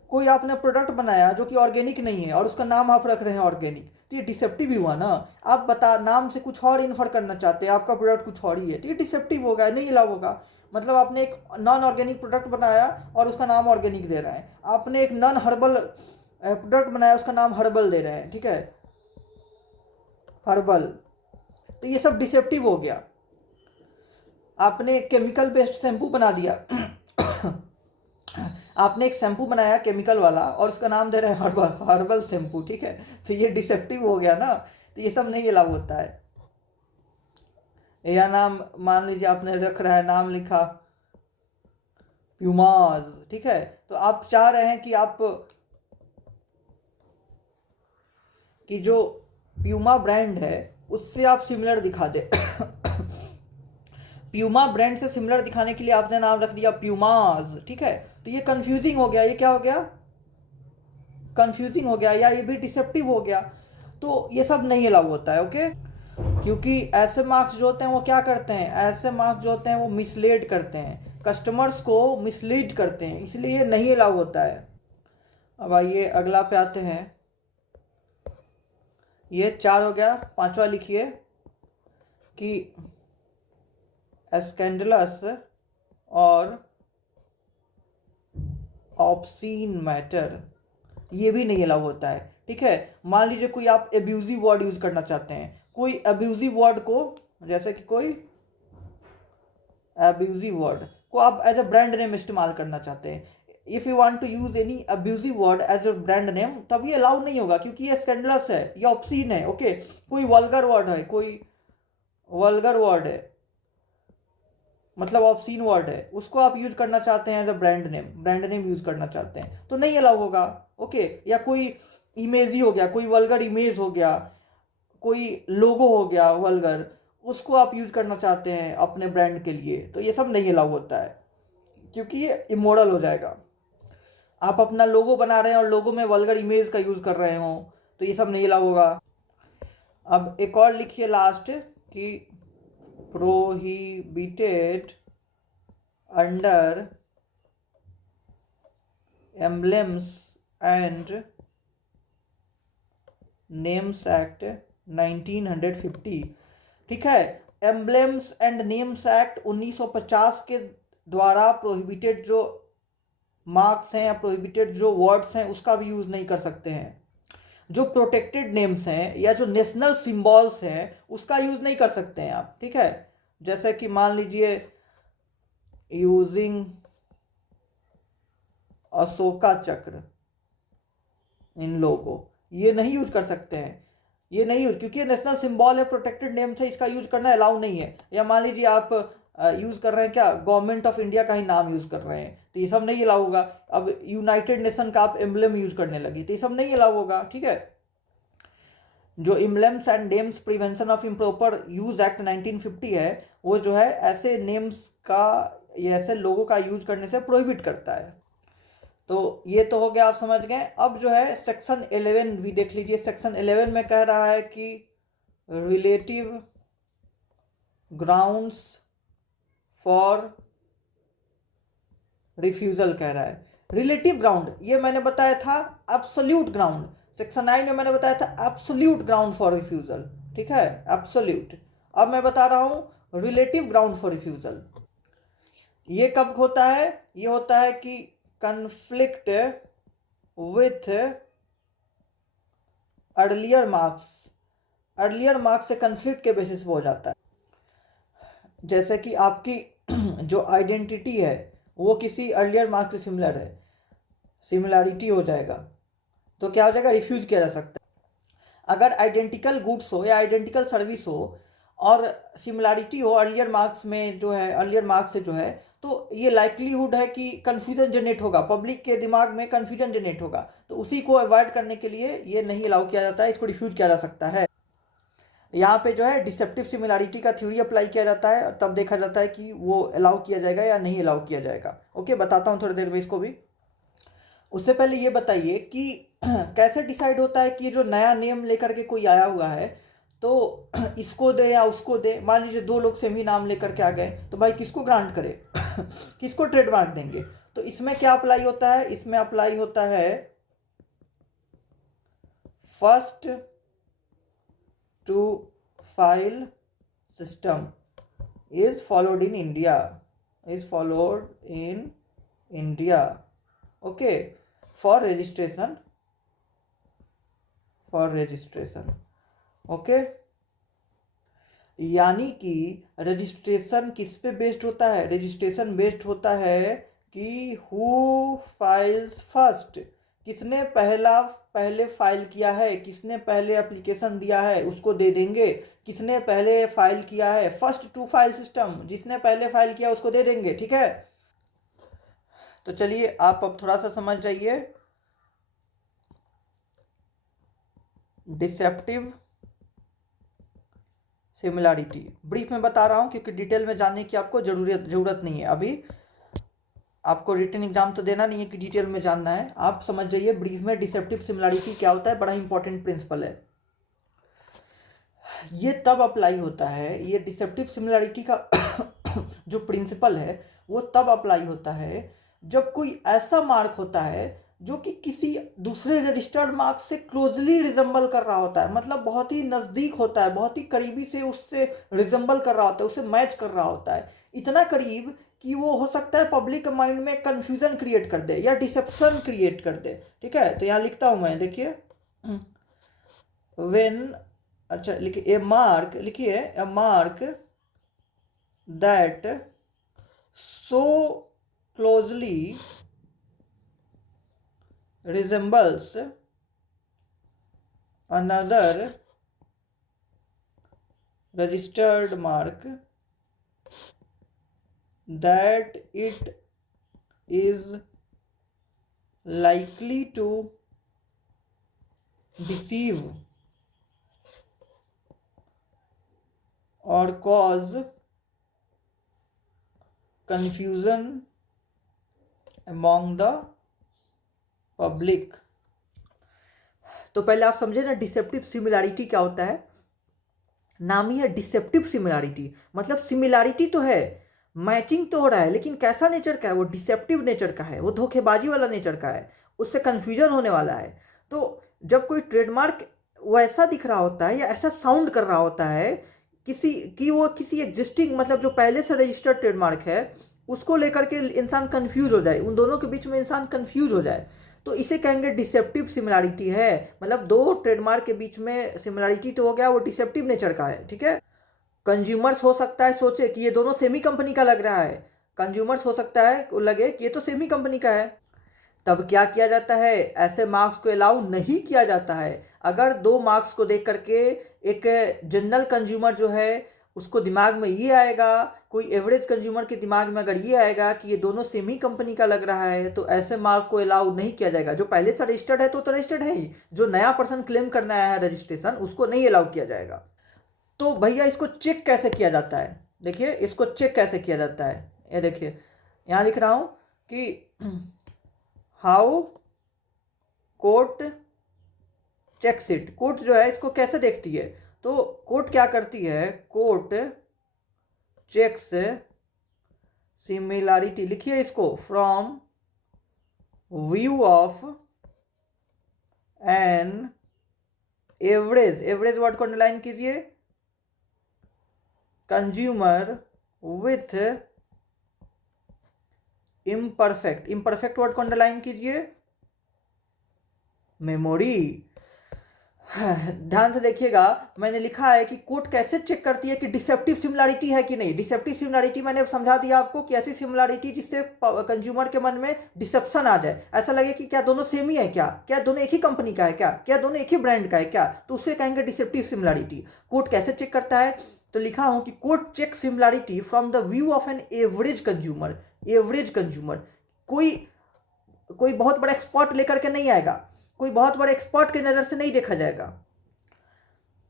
कोई आपने प्रोडक्ट बनाया जो कि ऑर्गेनिक नहीं है और उसका नाम आप रख रहे हैं ऑर्गेनिक, तो ये डिसेप्टिव ही हुआ ना। आप बता नाम से कुछ और इन्फर करना चाहते हैं, आपका प्रोडक्ट कुछ और ही है, तो ये डिसेप्टिव होगा, नहीं अलाउ होगा। मतलब आपने एक नॉन ऑर्गेनिक प्रोडक्ट बनाया और उसका नाम ऑर्गेनिक दे रहे हैं, आपने एक नॉन हर्बल प्रोडक्ट बनाया उसका नाम हर्बल दे रहे हैं, ठीक है, हर्बल, तो ये सब डिसेप्टिव हो गया। आपने केमिकल बेस्ड शैम्पू बना दिया आपने एक शैम्पू बनाया केमिकल वाला और उसका नाम दे रहे हैं हर्बल शैम्पू, ठीक है, तो ये डिसेप्टिव हो गया ना। तो ये सब नहीं अलाउ होता है। या नाम मान लीजिए आपने रख रहा है, नाम लिखा प्यूमाज, ठीक है, तो आप चाह रहे हैं कि आप कि जो प्यूमा ब्रांड है उससे आप सिमिलर दिखा दे प्यूमा ब्रांड से सिमिलर दिखाने के लिए आपने नाम रख दिया प्यूमाज, ठीक है, तो ये कंफ्यूजिंग हो गया, ये क्या हो गया, कंफ्यूजिंग हो गया, या ये भी डिसेप्टिव हो गया। तो ये सब नहीं अलाउ होता है, ओके। क्योंकि ऐसे मार्क्स जो होते हैं वो क्या करते हैं, ऐसे मार्क्स जो होते हैं वो मिसलीड करते हैं, कस्टमर्स को मिसलीड करते हैं, इसलिए ये नहीं अलाउ होता है। अब आइए अगला पे आते हैं। ये 4 हो गया। 5वां लिखिए कि स्कैंडलस और ऑब्सीन मैटर, ये भी नहीं अलाउ होता है, ठीक है। मान लीजिए कोई आप एब्यूजिव वर्ड यूज करना चाहते हैं, कोई एब्यूजिव वर्ड को, जैसे कि कोई एब्यूजिव वर्ड को आप एज ए ब्रांड नेम इस्तेमाल करना चाहते हैं, if you want to use any abusive word as a brand name, तब ये अलाउ नहीं होगा, क्योंकि ये स्कैंडलस है, ये ऑब्सीन है, ओके। कोई वल्गर वर्ड है, कोई वल्गर वर्ड है, मतलब ऑब्सीन वर्ड है, उसको आप यूज करना चाहते हैं as a brand name use करना चाहते हैं, तो नहीं अलाउ होगा, ओके। या कोई इमेज ही हो गया, कोई वल्गर इमेज हो गया, कोई लोगो हो गया वल्गर, उसको आप यूज करना चाहते हैं अपने ब्रांड के लिए, तो ये सब नहीं अलाउ होता है, क्योंकि ये इमोरल हो जाएगा। आप अपना लोगो बना रहे हैं और लोगो में वल्गर इमेज का यूज कर रहे हो, तो ये सब नहीं अलाउ होगा। अब एक और लिखिए लास्ट कि prohibited under emblems and names act 1950, ठीक है। एम्बलेम्स एंड नेम्स एक्ट 1950 के द्वारा प्रोहिबिटेड जो मार्क्स हैं या प्रोहिबिटेड जो वर्ड्स हैं उसका भी यूज नहीं कर सकते हैं। जो प्रोटेक्टेड नेम्स हैं या जो नेशनल सिंबल्स हैं उसका यूज नहीं कर सकते हैं आप, ठीक है। जैसे कि मान लीजिए यूजिंग अशोका चक्र इन लोगों, ये नहीं यूज कर सकते हैं, ये नहीं यूज, क्योंकि नेशनल सिंबल है, प्रोटेक्टेड नेम है, इसका यूज करना अलाउ नहीं है। या मान लीजिए आप यूज कर रहे हैं क्या, गवर्नमेंट ऑफ इंडिया का ही नाम यूज कर रहे हैं, तो ये सब नहीं अलाउ होगा। अब यूनाइटेड नेशन का आप एम्बलम यूज करने लगी, तो ये सब नहीं अलाउ होगा, ठीक है। जो emblems and names prevention of improper use act 1950 है, वो जो है ऐसे नेम्स का या ऐसे लोगों का यूज करने से प्रोहिबिट करता है। तो ये तो हो गया, आप समझ गए। अब जो है सेक्शन 11 भी देख लीजिए। सेक्शन 11 में कह रहा है कि रिलेटिव ग्राउंड्स फॉर रिफ्यूजल कह रहा है। रिलेटिव ग्राउंड ये मैंने बताया था एब्सोल्यूट ग्राउंड, सेक्शन 9 में मैंने बताया था एब्सोल्यूट ग्राउंड फॉर रिफ्यूजल, ठीक है, एब्सोल्यूट। अब मैं बता रहा हूं रिलेटिव ग्राउंड फॉर रिफ्यूजल। ये कब होता है, ये होता है कि conflict with अर्लियर मार्क्स से conflict के बेसिस पे हो जाता है। जैसे कि आपकी जो आइडेंटिटी है वो किसी अर्लियर मार्क्स से सिमिलर है, सिमिलैरिटी हो जाएगा, तो क्या हो जाएगा, रिफ्यूज किया जा सकता है। अगर आइडेंटिकल गुड्स हो या आइडेंटिकल सर्विस हो और सिमिलैरिटी हो अर्लियर मार्क्स में जो है, अर्लियर मार्क्स से जो है, तो ये लाइकलीहुड है कि कन्फ्यूजन जनरेट होगा, पब्लिक के दिमाग में कन्फ्यूजन जनरेट होगा, तो उसी को अवॉइड करने के लिए ये नहीं अलाउ किया जाता है, इसको रिफ्यूज किया जा सकता है। यहाँ पे जो है डिसेप्टिव सिमिलैरिटी का थ्योरी अप्लाई किया जाता है और तब देखा जाता है कि वो अलाउ किया जाएगा या नहीं अलाउ किया जाएगा। ओके, बताता हूँ थोड़ी देर में इसको भी। उससे पहले ये बताइए कि कैसे डिसाइड होता है कि जो नया नेम लेकर के कोई आया हुआ है तो इसको दे या उसको दे। मान लीजिए 2 लोग सेम ही नाम लेकर के आ गए, तो भाई किसको ग्रांट करे किसको ट्रेडमार्क देंगे, तो इसमें क्या अप्लाई होता है, इसमें अप्लाई होता है first to file system is followed in India, okay, for registration, okay. यानी कि रजिस्ट्रेशन किस पे बेस्ड होता है, रजिस्ट्रेशन बेस्ड होता है कि हु फाइल्स फर्स्ट, किसने पहले फाइल किया है, किसने पहले एप्लीकेशन दिया है उसको दे देंगे, किसने पहले फाइल किया है, फर्स्ट टू फाइल सिस्टम, जिसने पहले फाइल किया उसको दे देंगे, ठीक है। तो चलिए आप अब थोड़ा सा समझ जाइए। डिसेप्टिव सिमिलैरिटी ब्रीफ में बता रहा हूँ क्योंकि डिटेल में जानने की आपको ज़रूरत नहीं है। अभी आपको रिटन एग्जाम तो देना नहीं है कि डिटेल में जानना है, आप समझ जाइए ब्रीफ में डिसेप्टिव सिमिलैरिटी क्या होता है। बड़ा इंपॉर्टेंट प्रिंसिपल है, ये तब अप्लाई होता है, ये डिसेप्टिव सिमिलैरिटी का जो प्रिंसिपल है वो तब अप्लाई होता है जब कोई ऐसा मार्क होता है जो कि किसी दूसरे रजिस्टर्ड मार्क से क्लोजली रिजेंबल कर रहा होता है, मतलब बहुत ही नज़दीक होता है, बहुत ही करीबी से उससे रिजेंबल कर रहा होता है, उससे मैच कर रहा होता है, इतना करीब कि वो हो सकता है पब्लिक माइंड में कंफ्यूजन क्रिएट कर दे या डिसेप्शन क्रिएट कर दे। ठीक है, तो यहाँ लिखता हूँ मैं, देखिए व्हेन, अच्छा लिखिए a mark that so closely resembles another registered mark that it is likely to deceive or cause confusion among the public. तो पहले आप समझे ना डिसेप्टिव सिमिलैरिटी क्या होता है। नाम ही है डिसेप्टिव सिमिलैरिटी, मतलब सिमिलैरिटी तो है, मैचिंग तो हो रहा है, लेकिन कैसा नेचर का है, वो डिसेप्टिव नेचर का है, वो धोखेबाजी वाला नेचर का है, उससे कंफ्यूजन होने वाला है। तो जब कोई ट्रेडमार्क वैसा दिख रहा होता है या ऐसा साउंड कर रहा होता है वो किसी एग्जिस्टिंग, मतलब जो पहले से रजिस्टर्ड ट्रेडमार्क है उसको लेकर के इंसान कंफ्यूज हो जाए, उन दोनों के बीच में इंसान कंफ्यूज हो जाए, तो इसे कहेंगे डिसेप्टिव सिमिलैरिटी है। मतलब दो ट्रेडमार्क के बीच में सिमिलैरिटी तो हो गया, वो डिसेप्टिव नेचर का है। ठीक है, कंज्यूमर्स हो सकता है सोचे कि ये दोनों सेमी कंपनी का लग रहा है, कंज्यूमर्स हो सकता है लगे कि ये तो सेमी कंपनी का है। तब क्या किया जाता है, ऐसे मार्क्स को अलाउ नहीं किया जाता है। अगर दो मार्क्स को देख करके एक जनरल कंज्यूमर जो है उसको दिमाग में ये आएगा, कोई एवरेज कंज्यूमर के दिमाग में अगर ये आएगा कि ये दोनों सेम ही कंपनी का लग रहा है, तो ऐसे मार्क को अलाउ नहीं किया जाएगा। जो पहले से रजिस्टर्ड है तो रजिस्टर्ड है ही, जो नया पर्सन क्लेम करना आया है रजिस्ट्रेशन उसको नहीं अलाउ किया जाएगा। तो भैया इसको चेक कैसे किया जाता है, देखिए इसको चेक कैसे किया जाता है। ये देखिए यहाँ लिख रहा हूँ कि how court checks it. Court जो है इसको कैसे देखती है, तो कोर्ट क्या करती है, कोर्ट चेक्स सिमिलैरिटी, लिखिए इसको, from view of an average, average word को अंडरलाइन कीजिए, consumer with imperfect, imperfect word को अंडरलाइन कीजिए, मेमोरी। ध्यान से देखिएगा, मैंने लिखा है कि कोर्ट कैसे चेक करती है कि डिसेप्टिव सिमिलैरिटी है कि नहीं। डिसेप्टिव सिमिलैरिटी मैंने समझा दिया आपको कि ऐसी सिमिलैरिटी जिससे कंज्यूमर के मन में डिसेप्शन आ जाए, ऐसा लगे कि क्या दोनों सेम ही है, क्या दोनों एक ही कंपनी का है, क्या दोनों एक ही ब्रांड का है क्या, तो उससे कहेंगे डिसेप्टिव सिमिलैरिटी। कोर्ट कैसे चेक करता है, तो लिखा हूं कि court check similarity from the view of an average consumer. Average consumer, कोई बहुत बड़ा एक्सपर्ट लेकर के नहीं आएगा, कोई बहुत बड़े एक्सपर्ट के नज़र से नहीं देखा जाएगा,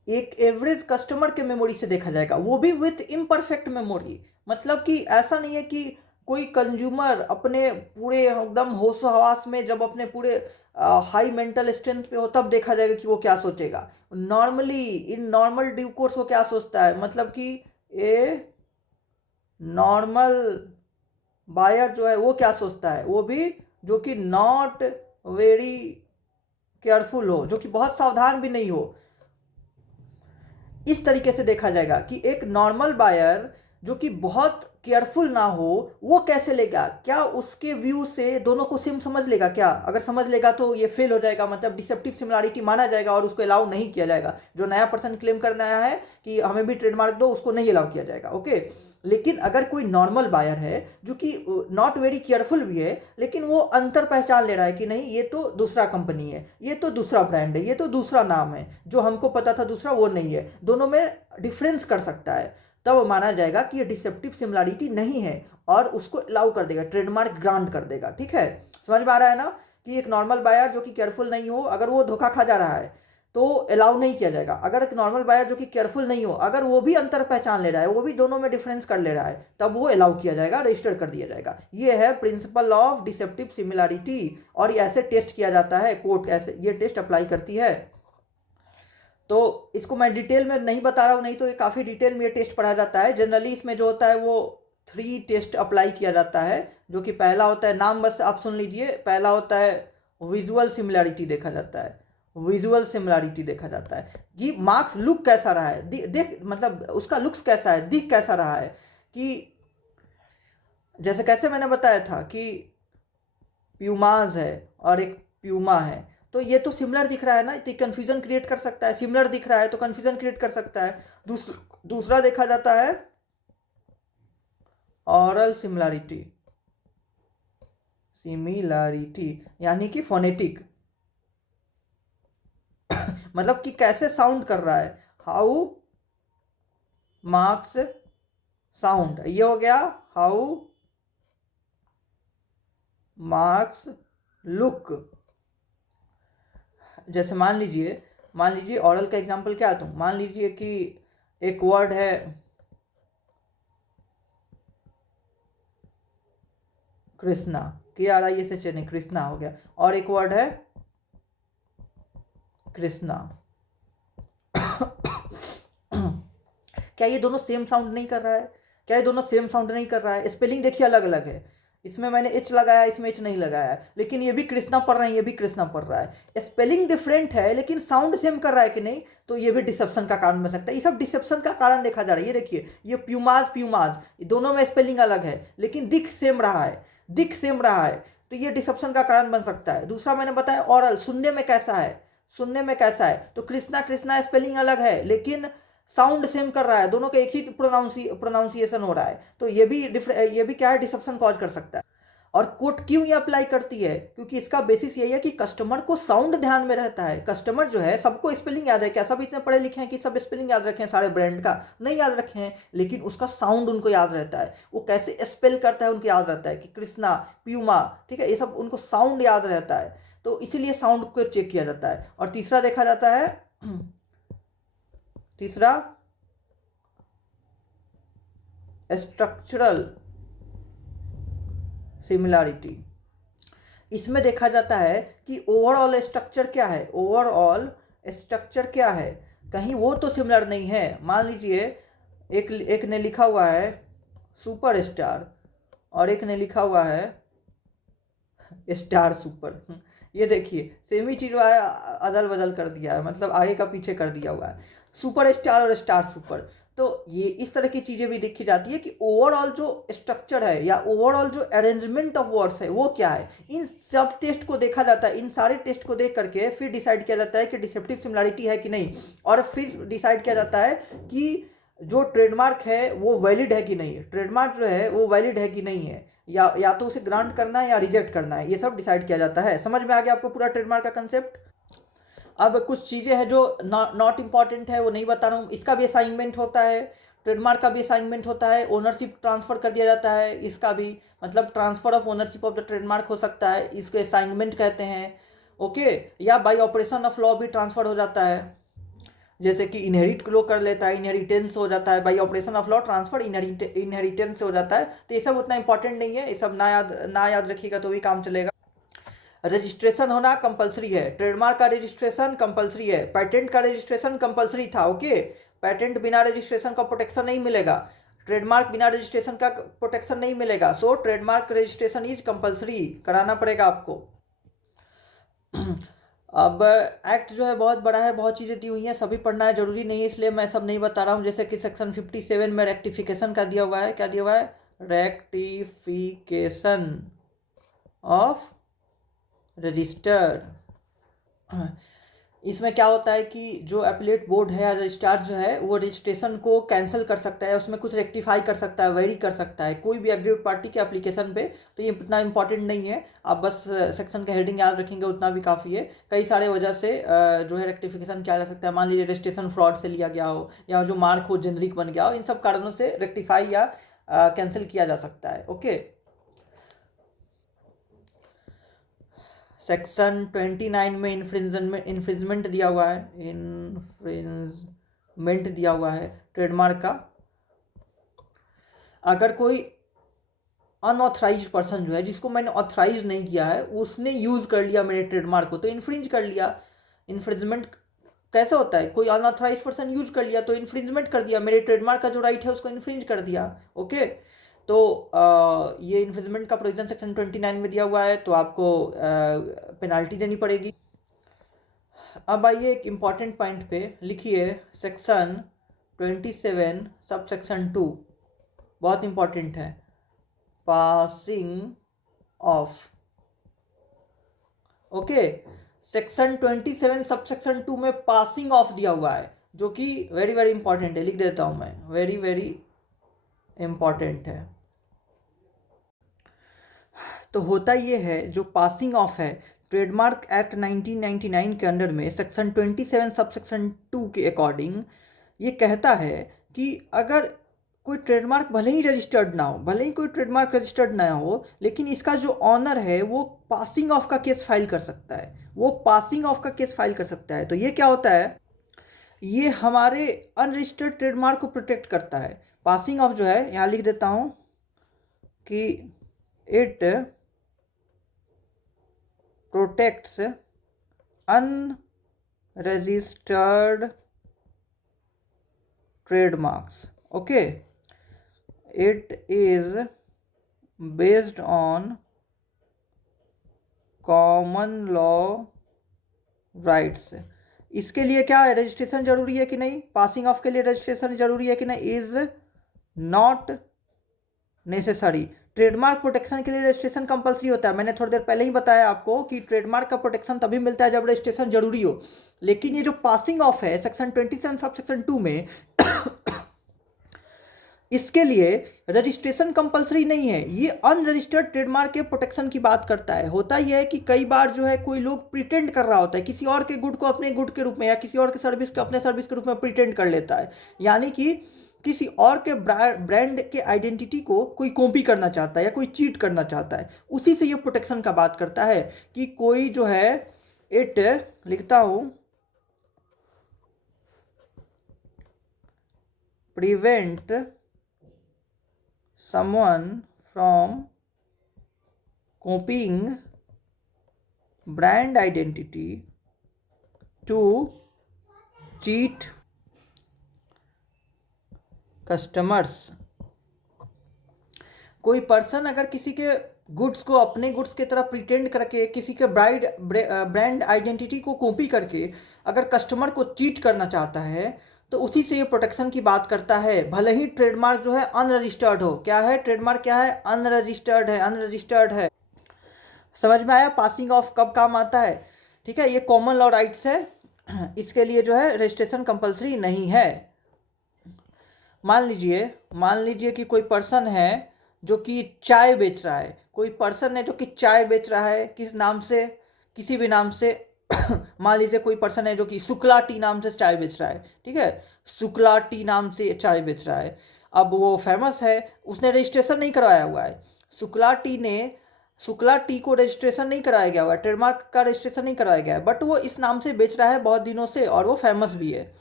एक एवरेज कस्टमर के मेमोरी से देखा जाएगा, वो भी विथ इम्परफेक्ट मेमोरी। मतलब कि ऐसा नहीं है कि कोई कंज्यूमर अपने पूरे एकदम होश हवास में, जब अपने पूरे हाई मेंटल स्ट्रेंथ पे हो तब देखा जाएगा कि वो क्या सोचेगा। Normally in normal due course वो क्या सोचता है, मतलब कि ए नॉर्मल बायर जो है वो क्या सोचता है, वो भी जो कि नॉट वेरी केयरफुल हो, जो कि बहुत सावधान भी नहीं हो, इस तरीके से देखा जाएगा कि एक नॉर्मल बायर जो कि बहुत केयरफुल ना हो वो कैसे लेगा, क्या उसके व्यू से दोनों को सेम समझ लेगा क्या, अगर समझ लेगा तो ये फेल हो जाएगा, मतलब डिसेप्टिव सिमिलैरिटी माना जाएगा और उसको अलाउ नहीं किया जाएगा। जो नया पर्सन क्लेम करना आया है कि हमें भी ट्रेडमार्क दो, उसको नहीं अलाउ किया जाएगा। ओके, लेकिन अगर कोई नॉर्मल बायर है जो कि नॉट वेरी केयरफुल भी है, लेकिन वो अंतर पहचान ले रहा है कि नहीं ये तो दूसरा कंपनी है, ये तो दूसरा ब्रांड है, ये तो दूसरा नाम है, जो हमको पता था दूसरा वो नहीं है, दोनों में डिफरेंस कर सकता है, तब माना जाएगा कि ये डिसेप्टिव सिमिलैरिटी नहीं है और उसको अलाउ कर देगा, ट्रेडमार्क ग्रांट कर देगा। ठीक है, समझ में आ रहा है ना कि एक नॉर्मल बायर जो कि केयरफुल नहीं हो, अगर वो धोखा खा जा रहा है तो अलाउ नहीं किया जाएगा। अगर एक नॉर्मल बायर जो कि केयरफुल नहीं हो, अगर वो भी अंतर पहचान ले रहा है, वो भी दोनों में डिफरेंस कर ले रहा है, तब वो अलाउ किया जाएगा, रजिस्टर कर दिया जाएगा। ये है प्रिंसिपल ऑफ डिसेप्टिव सिमिलैरिटी, और ये ऐसे टेस्ट किया जाता है, कोर्ट ऐसे ये टेस्ट अप्लाई करती है। तो इसको मैं डिटेल में नहीं बता रहा हूँ, नहीं तो ये काफ़ी डिटेल में ये टेस्ट पढ़ा जाता है। जनरली इसमें जो होता है वो 3 टेस्ट अप्लाई किया जाता है, जो कि पहला होता है, नाम बस आप सुन लीजिए। पहला होता है विजुअल सिमिलैरिटी देखा जाता है, विजुअल सिमिलैरिटी देखा जाता है कि मार्क्स लुक कैसा रहा है, देख मतलब उसका लुक्स कैसा है, दिख कैसा रहा है, कि जैसे कैसे मैंने बताया था कि प्यूमाज है और एक प्यूमा है, तो ये तो सिमिलर दिख रहा है ना, तो कंफ्यूजन क्रिएट कर सकता है। सिमिलर दिख रहा है तो कंफ्यूजन क्रिएट कर सकता है। दूसरा देखा जाता है ऑरल सिमिलैरिटी, सिमिलैरिटी यानी कि फोनेटिक मतलब कि कैसे साउंड कर रहा है, हाउ मार्क्स साउंड, ये हो गया हाउ मार्क्स लुक। जैसे मान लीजिए ऑरल का एग्जांपल क्या दूं, मान लीजिए कि एक वर्ड है कृष्णा, KRISHNA, कृष्णा हो गया, और एक वर्ड है कृष्णा क्या ये दोनों सेम साउंड नहीं कर रहा है? क्या ये दोनों सेम साउंड नहीं कर रहा है? स्पेलिंग देखिए अलग अलग है, इसमें मैंने एच लगाया, इसमें एच नहीं लगाया है, लेकिन ये भी कृष्णा पढ़ रहे हैं, ये भी कृष्णा पढ़ रहा है। स्पेलिंग डिफरेंट है लेकिन साउंड सेम कर रहा है कि नहीं, तो ये भी डिसेप्शन का कारण बन सकता है। ये सब डिसेप्शन का कारण देखा जा रहा है। ये देखिए, ये प्यूमाज दोनों में स्पेलिंग अलग है लेकिन दिख सेम रहा है, दिख सेम रहा है, तो ये डिसेप्शन का कारण बन सकता है। दूसरा मैंने बताया ऑरल, सुनने में कैसा है, सुनने में कैसा है, तो कृष्णा स्पेलिंग अलग है लेकिन साउंड सेम कर रहा है, दोनों का एक ही प्रोनाउंसिएशन हो रहा है, तो ये भी क्या है, डिसेप्शन कॉज कर सकता है। और कोर्ट क्यों ये अप्लाई करती है? क्योंकि इसका बेसिस यही है कि कस्टमर को साउंड ध्यान में रहता है। कस्टमर जो है, सबको स्पेलिंग याद है क्या? सब इतने पढ़े लिखे हैं कि सब स्पेलिंग याद रखे हैं सारे ब्रांड का? नहीं याद रखे हैं, लेकिन उसका साउंड उनको याद रहता है, वो कैसे स्पेल करता है उनको याद रहता है कि कृष्णा, प्यूमा, ठीक है, ये सब उनको साउंड याद रहता है, तो इसीलिए साउंड को चेक किया जाता है। और तीसरा देखा जाता है, तीसरा स्ट्रक्चरल सिमिलैरिटी। इसमें देखा जाता है कि ओवरऑल स्ट्रक्चर क्या है, ओवरऑल स्ट्रक्चर क्या है, कहीं वो तो सिमिलर नहीं है। मान लीजिए एक ने लिखा हुआ है सुपर स्टार और एक ने लिखा हुआ है स्टार सुपर, ये देखिए सेम ही चीज अदल बदल कर दिया है, मतलब आगे का पीछे कर दिया हुआ है, सुपर स्टार और स्टार सुपर। तो ये इस तरह की चीजें भी देखी जाती है कि ओवरऑल जो स्ट्रक्चर है या ओवरऑल जो अरेंजमेंट ऑफ वर्ड्स है वो क्या है। इन सब टेस्ट को देखा जाता है, इन सारे टेस्ट को देख करके फिर डिसाइड किया जाता है कि डिसेप्टिव सिमिलैरिटी है कि नहीं, और फिर डिसाइड किया जाता है कि जो ट्रेडमार्क है वो वैलिड है कि नहीं, ट्रेडमार्क जो है वो वैलिड है कि नहीं है, या तो उसे ग्रांट करना है या रिजेक्ट करना है, ये सब डिसाइड किया जाता है। समझ में आ गया आपको पूरा ट्रेडमार्क का कंसेप्ट? अब कुछ चीज़ें हैं जो नॉट इम्पॉर्टेंट है, वो नहीं बता रहा हूँ। इसका भी असाइनमेंट होता है, ट्रेडमार्क का भी असाइनमेंट होता है, ओनरशिप ट्रांसफर कर दिया जाता है, इसका भी मतलब transfer of ownership of the trademark हो सकता है, इसको असाइनमेंट कहते हैं। ओके, या बाय ऑपरेशन ऑफ लॉ भी ट्रांसफर हो जाता है, जैसे कि इनहेरिट लो कर लेता है, इनहेरिटेंस हो जाता है, bye operation of law transfer inheritance से हो जाता है। तो ये सब उतना इंपॉर्टेंट नहीं है, ये सब ना याद रखिएगा तो भी काम चलेगा। रजिस्ट्रेशन होना कंपलसरी है, ट्रेडमार्क का रजिस्ट्रेशन कंपलसरी है, पेटेंट का रजिस्ट्रेशन कंपलसरी था। ओके, पेटेंट बिना रजिस्ट्रेशन का प्रोटेक्शन नहीं मिलेगा, ट्रेडमार्क बिना रजिस्ट्रेशन का प्रोटेक्शन नहीं मिलेगा। सो ट्रेडमार्क रजिस्ट्रेशन इज कंपलसरी, कराना पड़ेगा आपको। अब एक्ट जो है बहुत बड़ा है, बहुत चीज़ें दी हुई हैं, सभी पढ़ना है जरूरी नहीं है, इसलिए मैं सब नहीं बता रहा हूँ। जैसे कि सेक्शन 57 में रेक्टिफिकेशन का दिया हुआ है, क्या दिया हुआ है? Rectification of register. इसमें क्या होता है कि जो अपीलेट बोर्ड है या रजिस्ट्रार जो है वो रजिस्ट्रेशन को कैंसिल कर सकता है, उसमें कुछ रेक्टिफाई कर सकता है, वेरी कर सकता है कोई भी एग्रीड पार्टी के एप्लीकेशन पे। तो ये इतना इंपॉर्टेंट नहीं है, आप बस सेक्शन का हेडिंग याद रखेंगे उतना भी काफ़ी है। कई सारे वजह से जो है रेक्टिफिकेशन किया जा सकता है, मान लीजिए रजिस्ट्रेशन फ्रॉड से लिया गया हो या जो मार्क हो जेनरिक बन गया हो, इन सब कारणों से रेक्टिफाई या कैंसिल किया जा सकता है। ओके, सेक्शन 29 में इन्फ्रिंजमेंट दिया हुआ है, इन्फ्रिंजमेंट दिया हुआ है ट्रेडमार्क का। अगर कोई अनऑथराइज पर्सन जो है, जिसको मैंने ऑथराइज नहीं किया है, उसने यूज कर लिया मेरे ट्रेडमार्क को, तो इन्फ्रिंज कर लिया। इन्फ्रिंजमेंट कैसे होता है? कोई अनऑथराइज पर्सन यूज कर लिया तो इन्फ्रिंजमेंट कर दिया, मेरे ट्रेडमार्क का जो राइट है उसको इन्फ्रिंज कर दिया। ओके, तो ये इन्फ्रिंजमेंट का प्रोविजन सेक्शन 29 में दिया हुआ है, तो आपको पेनाल्टी देनी पड़ेगी। अब आइए एक इम्पॉर्टेंट पॉइंट पे लिखिए, सेक्शन 27 सब सेक्शन 2 बहुत इम्पॉर्टेंट है, passing of. Okay, section 27 sub section 2 में पासिंग ऑफ दिया हुआ है, जो कि वेरी वेरी इंपॉर्टेंट है। लिख देता हूं मैं, वेरी वेरी इंपॉर्टेंट है। तो होता ये है, जो पासिंग ऑफ है, ट्रेडमार्क एक्ट 1999 के अंडर में सेक्शन 27 सब सेक्शन 2 के अकॉर्डिंग ये कहता है कि अगर कोई ट्रेडमार्क भले ही रजिस्टर्ड ना हो, भले ही कोई ट्रेडमार्क रजिस्टर्ड ना हो, लेकिन इसका जो ऑनर है वो पासिंग ऑफ का केस फाइल कर सकता है, वो पासिंग ऑफ का केस फाइल कर सकता है। तो ये क्या होता है? ये हमारे अनरजिस्टर्ड ट्रेडमार्क को प्रोटेक्ट करता है। पासिंग ऑफ जो है, यहाँ लिख देता हूँ कि it protects unregistered trademarks. Okay, it is based on common law rights। इसके लिए क्या है, रजिस्ट्रेशन जरूरी है कि नहीं? पासिंग ऑफ के लिए रजिस्ट्रेशन जरूरी है कि नहीं? Is not necessary. Trademark protection के लिए रजिस्ट्रेशन कंपलसरी होता है। मैंने थोड़ी देर पहले ही बताया आपको कि ट्रेडमार्क का प्रोटेक्शन तभी मिलता है जब रजिस्ट्रेशन जरूरी हो। लेकिन ये जो पासिंग ऑफ है सेक्शन 27 सब सेक्शन 2 में इसके लिए रजिस्ट्रेशन कंपलसरी नहीं है, ये अनरजिस्टर्ड ट्रेडमार्क के प्रोटेक्शन की बात करता है। होता यह है कि कई बार जो है कोई लोग प्रिटेंड कर रहा होता है, किसी और के गुड को अपने गुड के रूप में या किसी और के सर्विस को अपने सर्विस के रूप में प्रिटेंड कर लेता है, यानी कि किसी और के ब्रांड के आइडेंटिटी को कोई कॉपी करना चाहता है या कोई चीट करना चाहता है। उसी से ये प्रोटेक्शन का बात करता है कि कोई जो है, इट लिखता हूं, prevent someone from copying brand identity to cheat customers। कोई पर्सन अगर किसी के गुड्स को अपने गुड्स की तरह प्रिटेंड करके किसी के ब्रांड आइडेंटिटी को कॉपी करके अगर कस्टमर को चीट करना चाहता है, तो उसी से ये प्रोटेक्शन की बात करता है, भले ही ट्रेडमार्क जो है अनरजिस्टर्ड हो। क्या है ट्रेडमार्क? क्या है? अनरजिस्टर्ड है, अनरजिस्टर्ड है। समझ में आया पासिंग ऑफ कब काम आता है? ठीक है, ये कॉमन लॉ राइट्स है, इसके लिए जो है रजिस्ट्रेशन कंपलसरी नहीं है। मान लीजिए कि कोई पर्सन है जो कि चाय बेच रहा है, कोई पर्सन है जो कि चाय बेच रहा है, किस नाम से? किसी भी नाम से। मान लीजिए कोई पर्सन है जो कि शुक्ला टी नाम से चाय बेच रहा है, ठीक है, शुक्ला टी नाम से चाय बेच रहा है। अब वो फेमस है, उसने रजिस्ट्रेशन नहीं करवाया हुआ है, शुक्ला टी को रजिस्ट्रेशन नहीं कराया गया हुआ है, ट्रेडमार्क का रजिस्ट्रेशन नहीं कराया गया है, बट वो इस नाम से बेच रहा है बहुत दिनों से और वो फेमस भी है।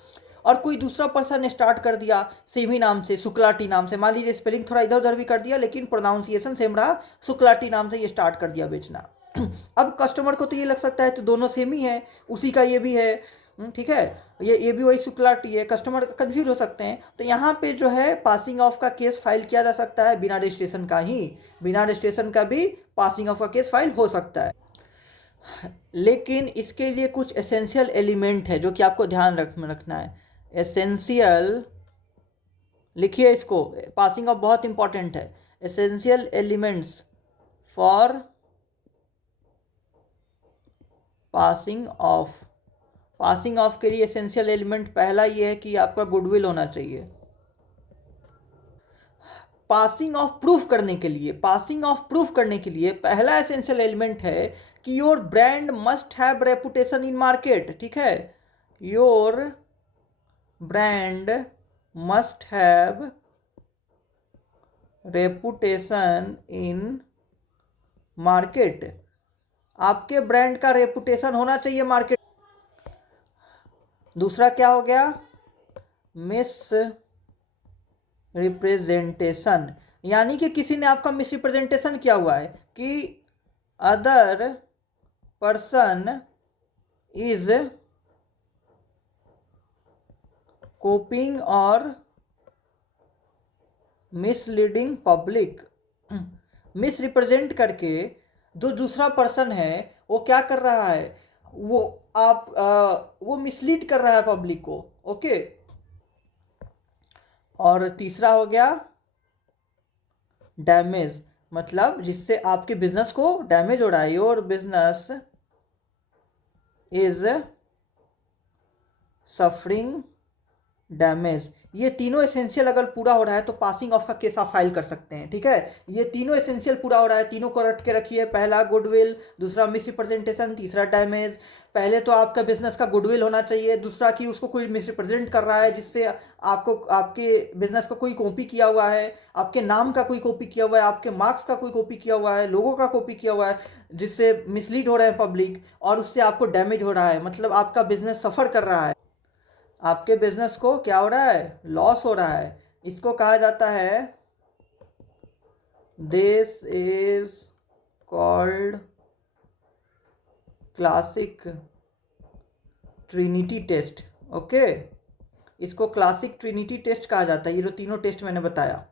और कोई दूसरा पर्सन ने स्टार्ट कर दिया सेम ही नाम से, शुक्ला टी नाम से, मान लीजिए स्पेलिंग थोड़ा इधर उधर भी कर दिया लेकिन प्रोनाउंसिएशन सेम रहा, शुक्ला टी नाम से ये स्टार्ट कर दिया बेचना। अब कस्टमर को तो ये लग सकता है तो दोनों सेम ही है, उसी का ये भी है, ठीक है, ये भी वही शुक्ला टी है, कस्टमर कंफ्यूज हो सकते हैं। तो यहाँ पे जो है पासिंग ऑफ का केस फाइल किया जा सकता है, बिना रजिस्ट्रेशन का ही, बिना रजिस्ट्रेशन का भी पासिंग ऑफ का केस फाइल हो सकता है। लेकिन इसके लिए कुछ एसेंशियल एलिमेंट है जो कि आपको ध्यान रखना है। एसेंशियल, लिखिए इसको, पासिंग ऑफ बहुत इंपॉर्टेंट है। Essential elements for passing of. Passing of के लिए एसेंशियल एलिमेंट पहला ये है कि आपका गुडविल होना चाहिए। पासिंग ऑफ प्रूफ करने के लिए, पासिंग ऑफ प्रूफ करने के लिए पहला एसेंशियल एलिमेंट है कि your brand must have reputation in market. ठीक है, your brand must have reputation in market. आपके ब्रांड का रेपुटेशन होना चाहिए मार्केट। दूसरा क्या हो गया, मिस रिप्रेजेंटेशन, यानी कि किसी ने आपका मिस रिप्रेजेंटेशन किया हुआ है कि अदर पर्सन इज कॉपिंग और मिसलीडिंग पब्लिक। मिस रिप्रेजेंट करके जो दूसरा पर्सन है वो क्या कर रहा है, वो वो मिसलीड कर रहा है पब्लिक को। ओके। और तीसरा हो गया डैमेज, मतलब जिससे आपके बिजनेस को डैमेज हो रहा है। Your business is suffering damage. ये तीनों एसेंशियल अगर पूरा हो रहा है तो पासिंग ऑफ का केस आप फाइल कर सकते हैं। ठीक है, ये तीनों एसेंशियल पूरा हो रहा है, तीनों को रट के रखिए। पहला गुडविल, दूसरा मिस रिप्रेजेंटेशन, तीसरा डैमेज। पहले तो आपका बिजनेस का गुडविल होना चाहिए, दूसरा कि उसको कोई मिस रिप्रेजेंट कर रहा है जिससे आपको आपके बिजनेस का कोई कॉपी किया हुआ है, आपके नाम का कोई कॉपी किया हुआ है, आपके मार्क्स का कोई कॉपी किया हुआ है, लोगों का कॉपी किया हुआ है, जिससे मिसलीड हो रहा है पब्लिक और उससे आपको डैमेज हो रहा है, मतलब आपका बिजनेस सफ़र कर रहा है, आपके बिजनेस को क्या हो रहा है, लॉस हो रहा है। इसको कहा जाता है, this is called classic trinity test. Okay, इसको क्लासिक ट्रिनिटी टेस्ट कहा जाता है, ये जो तीनों टेस्ट मैंने बताया।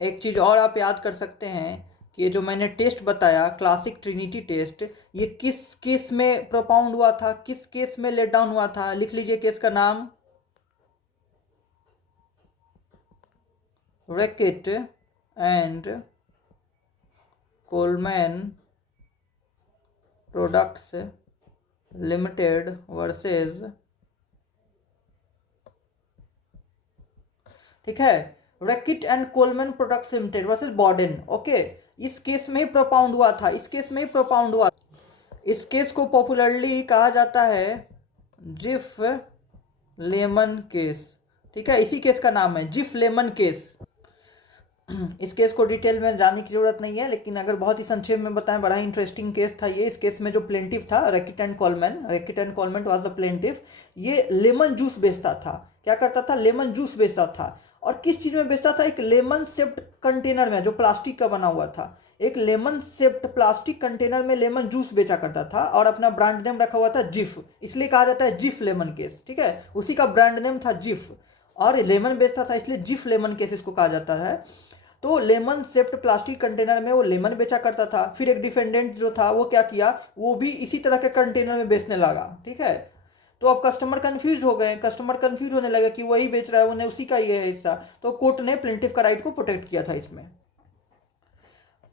एक चीज़ और आप याद कर सकते हैं कि ये जो मैंने टेस्ट बताया क्लासिक ट्रिनिटी टेस्ट, ये किस केस में प्रोपाउंड हुआ था, किस केस में लेट डाउन हुआ था, लिख लीजिए केस का नाम, Reckitt and Colman products limited versus, ठीक है, Reckitt and Colman products limited versus Borden. Okay, इस केस में ही प्रोपाउंड हुआ था, इस केस में ही प्रोपाउंड हुआ। इस केस को पॉपुलरली कहा जाता है जिफ लेमन केस। ठीक है, इसी केस का नाम है जिफ लेमन केस। इस केस को डिटेल में जानने की जरूरत नहीं है, लेकिन अगर बहुत ही संक्षेप में बताएं, बड़ा ही इंटरेस्टिंग केस था ये। इस केस में जो प्लेंटिफ था racket and Coleman was the plaintiff. ये लेमन जूस बेचता था। क्या करता था, लेमन जूस बेचता था। और किस चीज़ में बेचता था, एक लेमन शेप्ड कंटेनर में जो प्लास्टिक का बना हुआ था, एक लेमन शेप्ड प्लास्टिक कंटेनर में लेमन जूस बेचा करता था और अपना ब्रांड नेम रखा हुआ था जिफ, इसलिए कहा जाता है जिफ लेमन केस। ठीक है, उसी का ब्रांड नेम था जिफ और लेमन बेचता था, इसलिए जिफ लेमन केस इसको कहा जाता है। तो लेमन शेप्ड प्लास्टिक कंटेनर में वो लेमन बेचा करता था। फिर एक डिफेंडेंट जो था वो क्या किया, वो भी इसी तरह के कंटेनर में बेचने लगा। ठीक है, तो अब कस्टमर कंफ्यूज हो गए, कस्टमर कंफ्यूज होने लगा कि वही बेच रहा है, उन्हें उसी का ये है हिस्सा। तो कोर्ट ने प्लेंटिफ का राइट को प्रोटेक्ट किया था इसमें।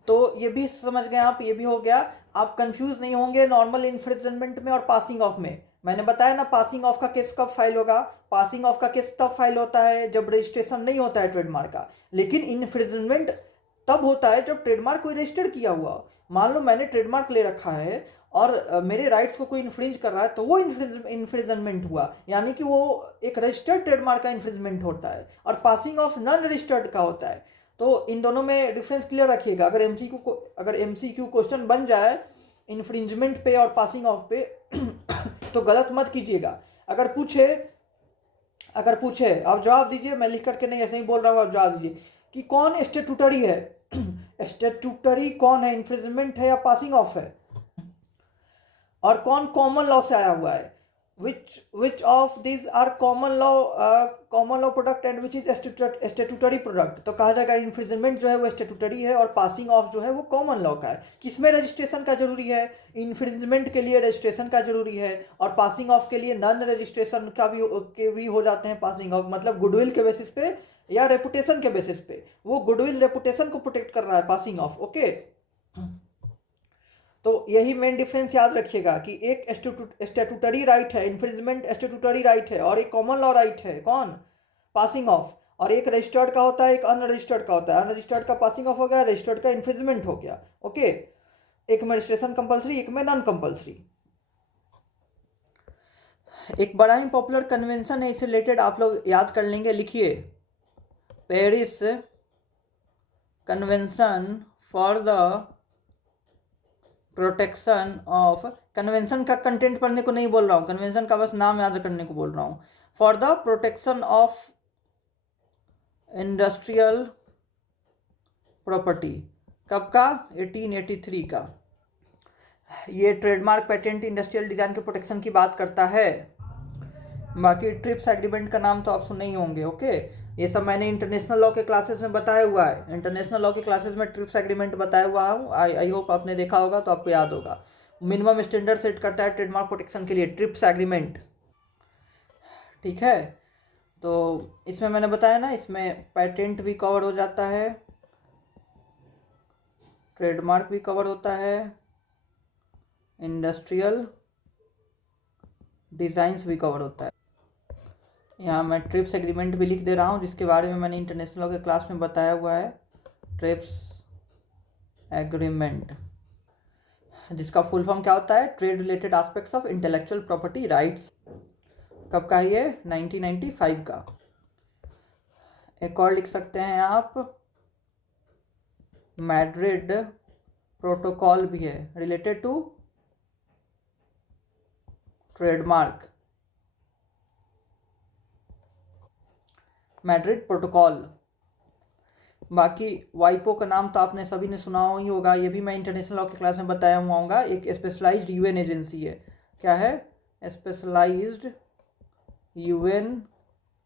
तो ये भी समझ गए आप, ये भी हो गया। आप कंफ्यूज नहीं होंगे नॉर्मल इन्फ्रिजनमेंट में और पासिंग ऑफ में। मैंने बताया ना, पासिंग ऑफ का केस कब फाइल होगा, पासिंग ऑफ का केस तब फाइल होता है जब रजिस्ट्रेशन नहीं होता है ट्रेडमार्क का। लेकिन इन्फ्रिजनमेंट तब होता है जब ट्रेडमार्क कोई रजिस्टर किया हुआ। मान लो मैंने ट्रेडमार्क ले रखा है और मेरे राइट्स को कोई इन्फ्रिंज कर रहा है, तो वो इन्फ्रिजनमेंट हुआ, यानी कि वो एक रजिस्टर्ड ट्रेडमार्क का इन्फ्रिजमेंट होता है और पासिंग ऑफ नॉन रजिस्टर्ड का होता है। तो इन दोनों में डिफरेंस क्लियर रखिएगा। अगर एमसीक्यू क्वेश्चन बन जाए इन्फ्रिंजमेंट पे और पासिंग ऑफ पे तो गलत मत कीजिएगा। अगर पूछे आप जवाब दीजिए, मैं लिख करके नहीं ऐसे ही बोल रहा हूँ, आप जवाब दीजिए कि कौन स्टेटूटरी है। स्टेटूटरी कौन है, इन्फ्रिंजमेंट है या पासिंग ऑफ है, और कौन कॉमन लॉ से आया हुआ है। which of these are common law product and which is statutory product। तो कहा जाएगा इन्फ्रिजमेंट जो है वो स्टेटूटरी है और पासिंग ऑफ जो है वो कॉमन लॉ का है। किसमें रजिस्ट्रेशन का जरूरी है, इन्फ्रिजमेंट के लिए रजिस्ट्रेशन का जरूरी है और पासिंग ऑफ के लिए नॉन रजिस्ट्रेशन का भी हो जाते हैं पासिंग ऑफ, मतलब गुडविल के बेसिस पे या रेपुटेशन के बेसिस पे। वो गुडविल रेपुटेशन को प्रोटेक्ट कर रहा है पासिंग ऑफ। ओके, तो यही मेन डिफरेंस याद रखिएगा कि एक स्टेटूटरी राइट है, इन्फ्रिंजमेंट स्टेटूटरी राइट है, और एक कॉमन लॉ राइट है कौन, पासिंग ऑफ। और एक रजिस्टर्ड का होता है, एक अनरजिस्टर्ड का होता है। अनरजिस्टर्ड का पासिंग ऑफ हो गया, रजिस्टर्ड का इन्फ्रिंजमेंट हो गया। ओके, एक में रजिस्ट्रेशन कंपलसरी, एक में नॉन कंपलसरी। एक बड़ा ही पॉपुलर कन्वेंशन है, इससे रिलेटेड आप लोग याद कर लेंगे, लिखिए, Paris convention for the protection of, convention का कंटेंट पढ़ने को नहीं बोल रहा हूँ, कन्वेंशन का बस नाम याद करने को बोल रहा हूँ। For the protection of industrial property, कब का? 1883 का। ये ट्रेडमार्क, पेटेंट, इंडस्ट्रियल डिजाइन के प्रोटेक्शन की बात करता है। बाकी ट्रिप्स एग्रीमेंट का नाम तो आप सुने ही होंगे। ओके, ये सब मैंने इंटरनेशनल लॉ के क्लासेस में बताया हुआ है। इंटरनेशनल लॉ के क्लासेस में ट्रिप्स एग्रीमेंट बताया हुआ हूँ। आई होप आपने देखा होगा तो आपको याद होगा। मिनिमम स्टैंडर्ड सेट करता है ट्रेडमार्क प्रोटेक्शन के लिए ट्रिप्स एग्रीमेंट, ठीक है। तो इसमें मैंने बताया ना, इसमें पेटेंट भी कवर हो जाता है, ट्रेडमार्क भी कवर होता है, इंडस्ट्रियल डिज़ाइंस भी कवर होता है। यहाँ मैं ट्रिप्स एग्रीमेंट भी लिख दे रहा हूँ, जिसके बारे में मैंने इंटरनेशनल लॉ के क्लास में बताया हुआ है। ट्रिप्स एग्रीमेंट, जिसका फुल फॉर्म क्या होता है? Trade related aspects of intellectual property rights. कब का ये? 1995 का। एक और लिख सकते हैं आप, मैड्रिड प्रोटोकॉल भी है related to trademark, Madrid protocol. बाकी वाइपो का नाम तो आपने सभी ने सुना ही होगा, ये भी मैं इंटरनेशनल लॉ की क्लास में बताया हुआ हूँ। एक स्पेशलाइज्ड यूएन एजेंसी है। क्या है? स्पेशलाइज्ड यूएन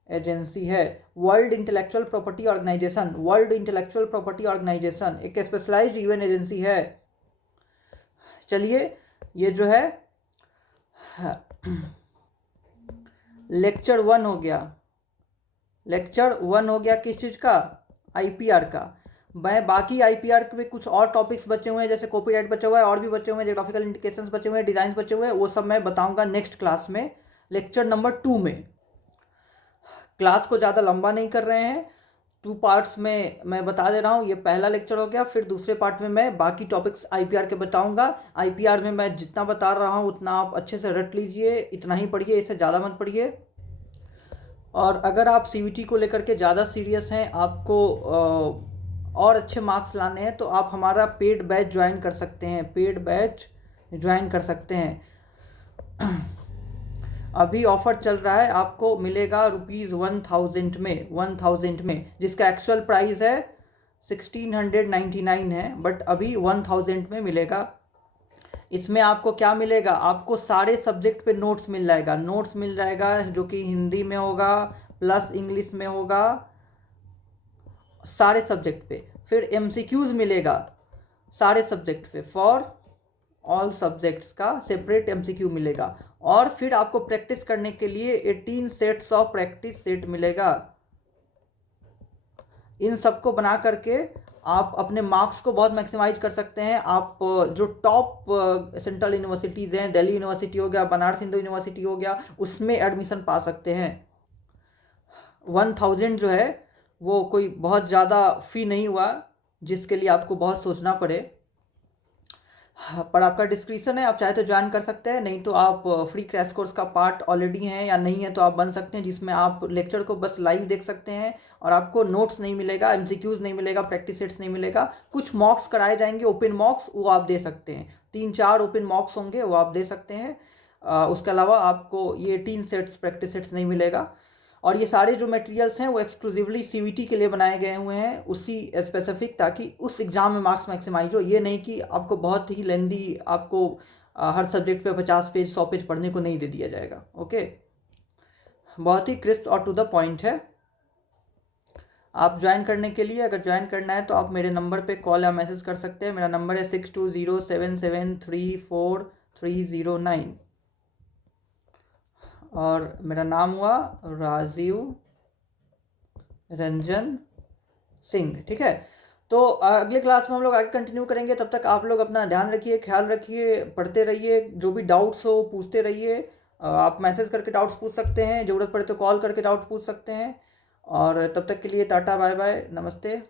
एजेंसी है, world intellectual property organisation. World intellectual property organisation एक स्पेशलाइज्ड यूएन एजेंसी है। चलिए, ये जो है लेक्चर 1 हो गया। लेक्चर 1 हो गया किस चीज़ का? आईपीआर का। मैं बाकी आईपीआर के कुछ और टॉपिक्स बचे हुए हैं, जैसे कॉपीराइट बचे हुए हैं, और भी बचे हुए हैं, ज्योग्राफिकल इंडिकेशंस बचे हुए हैं, डिजाइन्स बचे हुए हैं, वो सब मैं बताऊंगा नेक्स्ट क्लास में, लेक्चर नंबर 2 में। क्लास को ज़्यादा लंबा नहीं कर रहे हैं, 2 पार्ट्स में मैं बता दे रहा हूँ। ये पहला लेक्चर हो गया, फिर दूसरे पार्ट में मैं बाकी टॉपिक्स आईपीआर के बताऊंगा। आईपीआर में मैं जितना बता रहा हूँ उतना आप अच्छे से रट लीजिए, इतना ही पढ़िए, इससे ज़्यादा मत पढ़िए। और अगर आप सीवीटी को लेकर के ज़्यादा सीरियस हैं, आपको और अच्छे मार्क्स लाने हैं, तो आप हमारा पेड बैच ज्वाइन कर सकते हैं, पेड बैच ज्वाइन कर सकते हैं। अभी ऑफर चल रहा है, आपको मिलेगा ₹1000 में, 1000 में, जिसका एक्चुअल प्राइस है 1699 है, बट अभी 1000 में मिलेगा। इसमें आपको क्या मिलेगा? आपको सारे सब्जेक्ट पे नोट्स मिल जाएगा, नोट्स मिल जाएगा, जो कि हिंदी में होगा प्लस इंग्लिश में होगा, सारे सब्जेक्ट पे। फिर एमसीक्यूज मिलेगा सारे सब्जेक्ट पे, फॉर ऑल सब्जेक्ट्स का सेपरेट एमसीक्यू मिलेगा। और फिर आपको प्रैक्टिस करने के लिए 18 सेट्स ऑफ प्रैक्टिस सेट मिलेगा। इन सबको बना करके आप अपने मार्क्स को बहुत मैक्सिमाइज कर सकते हैं। आप जो टॉप सेंट्रल यूनिवर्सिटीज़ हैं, दिल्ली यूनिवर्सिटी हो गया, बनारस हिंदू यूनिवर्सिटी हो गया, उसमें एडमिशन पा सकते हैं। 1000 जो है वो कोई बहुत ज़्यादा फ़ी नहीं हुआ जिसके लिए आपको बहुत सोचना पड़े। पर आपका डिस्क्रिप्शन है, आप चाहे तो ज्वाइन कर सकते हैं, नहीं तो आप फ्री क्रैश कोर्स का पार्ट ऑलरेडी हैं या नहीं है तो आप बन सकते हैं, जिसमें आप लेक्चर को बस लाइव देख सकते हैं और आपको नोट्स नहीं मिलेगा, एमसीक्यूज नहीं मिलेगा, प्रैक्टिस सेट्स नहीं मिलेगा। कुछ मॉक्स कराए जाएंगे, ओपन मॉक्स, वो आप दे सकते हैं, 3-4 ओपन मॉक्स होंगे, वो आप दे सकते हैं। उसके अलावा आपको ये 18 सेट्स प्रैक्टिस सेट्स नहीं मिलेगा। और ये सारे जो मटेरियल्स हैं वो एक्सक्लूसिवली सीवीटी के लिए बनाए गए हुए हैं, उसी स्पेसिफिक, ताकि उस एग्ज़ाम में मार्क्स मैक्सिमाइज हो। ये नहीं कि आपको बहुत ही लेंदी, आपको हर सब्जेक्ट पे 50 पेज 100 पेज पढ़ने को नहीं दे दिया जाएगा। ओके, बहुत ही क्रिस्प और टू द पॉइंट है। आप ज्वाइन करने के लिए, अगर ज्वाइन करना है तो आप मेरे नंबर पे कॉल या मैसेज कर सकते हैं। मेरा नंबर है 6207734309 और मेरा नाम हुआ राजीव रंजन सिंह। ठीक है, तो अगले क्लास में हम लोग आगे कंटिन्यू करेंगे। तब तक आप लोग अपना ध्यान रखिए, ख्याल रखिए, पढ़ते रहिए, जो भी डाउट्स हो पूछते रहिए। आप मैसेज करके डाउट्स पूछ सकते हैं, ज़रूरत पड़े तो कॉल करके डाउट पूछ सकते हैं। और तब तक के लिए टाटा, बाय बाय, नमस्ते।